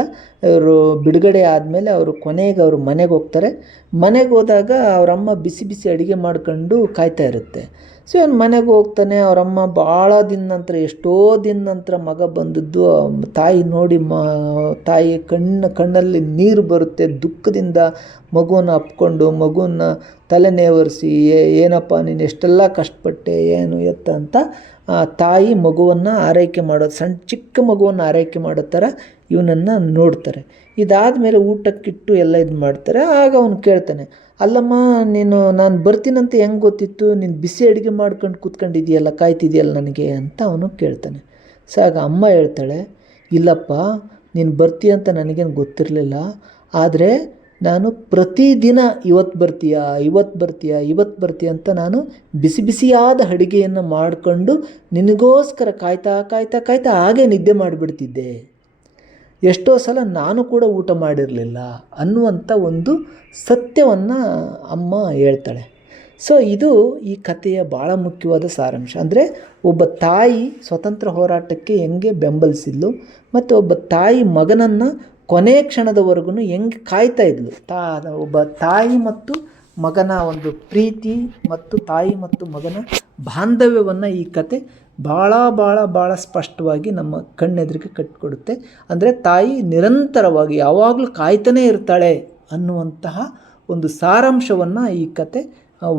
ಅವರು ಬಿಡುಗಡೆ ಆದಮೇಲೆ ಅವರು ಕೊನೆಗೆ ಅವರು ಮನೆಗೆ ಹೋಗ್ತಾರೆ. ಮನೆಗೆ ಹೋದಾಗ ಅವರಮ್ಮ ಬಿಸಿ ಬಿಸಿ ಅಡುಗೆ ಮಾಡ್ಕೊಂಡು ಕಾಯ್ತಾ ಇರುತ್ತೆ. ಸೊ ಅವ್ನು ಮನೆಗೆ ಹೋಗ್ತಾನೆ. ಅವರಮ್ಮ ಭಾಳ ದಿನ ನಂತರ, ಎಷ್ಟೋ ದಿನ ನಂತರ ಮಗ ಬಂದದ್ದು ತಾಯಿ ನೋಡಿ ತಾಯಿ ಕಣ್ಣಲ್ಲಿ ನೀರು ಬರುತ್ತೆ. ದುಃಖದಿಂದ ಮಗುವನ್ನು ಅಪ್ಕೊಂಡು ಮಗುವನ್ನು ತಲೆ ನೇವರಿಸಿ, ಏನಪ್ಪ ನೀನು ಎಷ್ಟೆಲ್ಲ ಕಷ್ಟಪಟ್ಟೆ, ಏನು ಎತ್ತ ಅಂತ ತಾಯಿ ಮಗುವನ್ನು ಆರೈಕೆ ಮಾಡೋದು, ಸಣ್ಣ ಚಿಕ್ಕ ಮಗುವನ್ನು ಆರೈಕೆ ಮಾಡೋ ಥರ ಇವನನ್ನು ನೋಡ್ತಾರೆ. ಇದಾದಮೇಲೆ ಊಟಕ್ಕಿಟ್ಟು ಎಲ್ಲ ಇದು ಮಾಡ್ತಾರೆ. ಆಗ ಅವನು ಕೇಳ್ತಾನೆ, ಅಲ್ಲಮ್ಮ ನಾನು ಬರ್ತೀನಂತ ಹೆಂಗೆ ಗೊತ್ತಿತ್ತು, ನೀನು ಬಿಸಿ ಅಡುಗೆ ಮಾಡ್ಕೊಂಡು ಕೂತ್ಕೊಂಡಿದೆಯಲ್ಲ, ಕಾಯ್ತಿದೆಯಲ್ಲ ನನಗೆ ಅಂತ ಅವನು ಕೇಳ್ತಾನೆ. ಸೊ ಆಗ ಅಮ್ಮ ಹೇಳ್ತಾಳೆ, ಇಲ್ಲಪ್ಪ ನೀನು ಬರ್ತೀಯ ಅಂತ ನನಗೇನು ಗೊತ್ತಿರಲಿಲ್ಲ, ಆದರೆ ನಾನು ಪ್ರತಿದಿನ ಇವತ್ತು ಬರ್ತೀಯ ಅಂತ ನಾನು ಬಿಸಿ ಬಿಸಿಯಾದ ಅಡುಗೆಯನ್ನು ಮಾಡಿಕೊಂಡು ನಿನಗೋಸ್ಕರ ಕಾಯ್ತಾ ಹಾಗೆ ನಿದ್ದೆ ಮಾಡಿಬಿಡ್ತಿದ್ದೆ. ಎಷ್ಟೋ ಸಲ ನಾನು ಕೂಡ ಊಟ ಮಾಡಿರಲಿಲ್ಲ ಅನ್ನುವಂಥ ಒಂದು ಸತ್ಯವನ್ನು ಅಮ್ಮ ಹೇಳ್ತಾಳೆ. ಸೊ ಇದು ಈ ಕಥೆಯ ಭಾಳ ಮುಖ್ಯವಾದ ಸಾರಾಂಶ. ಅಂದರೆ ಒಬ್ಬ ತಾಯಿ ಸ್ವತಂತ್ರ ಹೋರಾಟಕ್ಕೆ ಹೆಂಗೆ ಬೆಂಬಲಿಸಿದ್ಲು, ಮತ್ತು ಒಬ್ಬ ತಾಯಿ ಮಗನನ್ನು ಕೊನೆಯ ಕ್ಷಣದವರೆಗೂ ಹೆಂಗೆ ಕಾಯ್ತಾ ಇದ್ಲು. ಒಬ್ಬ ತಾಯಿ ಮತ್ತು ಮಗನ ಒಂದು ಪ್ರೀತಿ ಮತ್ತು ತಾಯಿ ಮತ್ತು ಮಗನ ಬಾಂಧವ್ಯವನ್ನು ಈ ಕತೆ ಭಾಳ ಸ್ಪಷ್ಟವಾಗಿ ನಮ್ಮ ಕಣ್ಣೆದುರಿಗೆ ಕಟ್ಟಿಕೊಡುತ್ತೆ. ಅಂದರೆ ತಾಯಿ ನಿರಂತರವಾಗಿ ಯಾವಾಗಲೂ ಕಾಯ್ತಾನೇ ಇರ್ತಾಳೆ ಅನ್ನುವಂತಹ ಒಂದು ಸಾರಾಂಶವನ್ನು ಈ ಕತೆ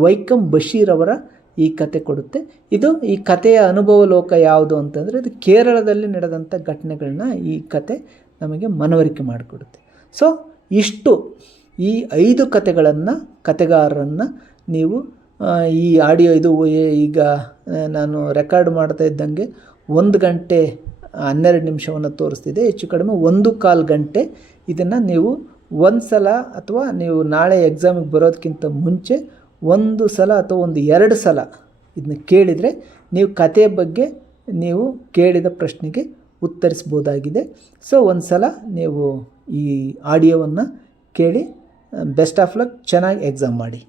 ವೈಕಂ ಬಶೀರ್ ಅವರ ಈ ಕತೆ ಕೊಡುತ್ತೆ. ಈ ಕಥೆಯ ಅನುಭವ ಲೋಕ ಯಾವುದು ಅಂತಂದರೆ ಇದು ಕೇರಳದಲ್ಲಿ ನಡೆದಂಥ ಘಟನೆಗಳನ್ನ ಈ ಕತೆ ನಮಗೆ ಮನವರಿಕೆ ಮಾಡಿಕೊಡುತ್ತೆ. ಸೊ ಇಷ್ಟು ಈ 5 ಕತೆಗಾರರನ್ನು ನೀವು ಈ ಆಡಿಯೋ ಈಗ ನಾನು ರೆಕಾರ್ಡ್ ಮಾಡ್ತಾ ಇದ್ದಂಗೆ 1 ಗಂಟೆ 12 ನಿಮಿಷವನ್ನು ತೋರಿಸ್ತಿದೆ. ಹೆಚ್ಚು ಕಡಿಮೆ 1.25 ಗಂಟೆ ಇದನ್ನು ನೀವು ಒಂದು ಸಲ ಅಥವಾ ನೀವು ನಾಳೆ ಎಕ್ಸಾಮಿಗೆ ಬರೋದಕ್ಕಿಂತ ಮುಂಚೆ ಒಂದು ಸಲ ಅಥವಾ 2 ಸಲ ಇದನ್ನ ಕೇಳಿದರೆ ನೀವು ಕಥೆಯ ಬಗ್ಗೆ ನೀವು ಕೇಳಿದ ಪ್ರಶ್ನೆಗೆ ಉತ್ತರಿಸ್ಬೋದಾಗಿದೆ. ಸೊ ಒಂದು ಸಲ ನೀವು ಈ ಆಡಿಯೋವನ್ನು ಕೇಳಿ. ಬೆಸ್ಟ್ ಆಫ್ ಲಕ್, ಚೆನ್ನಾಗಿ ಎಕ್ಸಾಮ್ ಮಾಡಿ.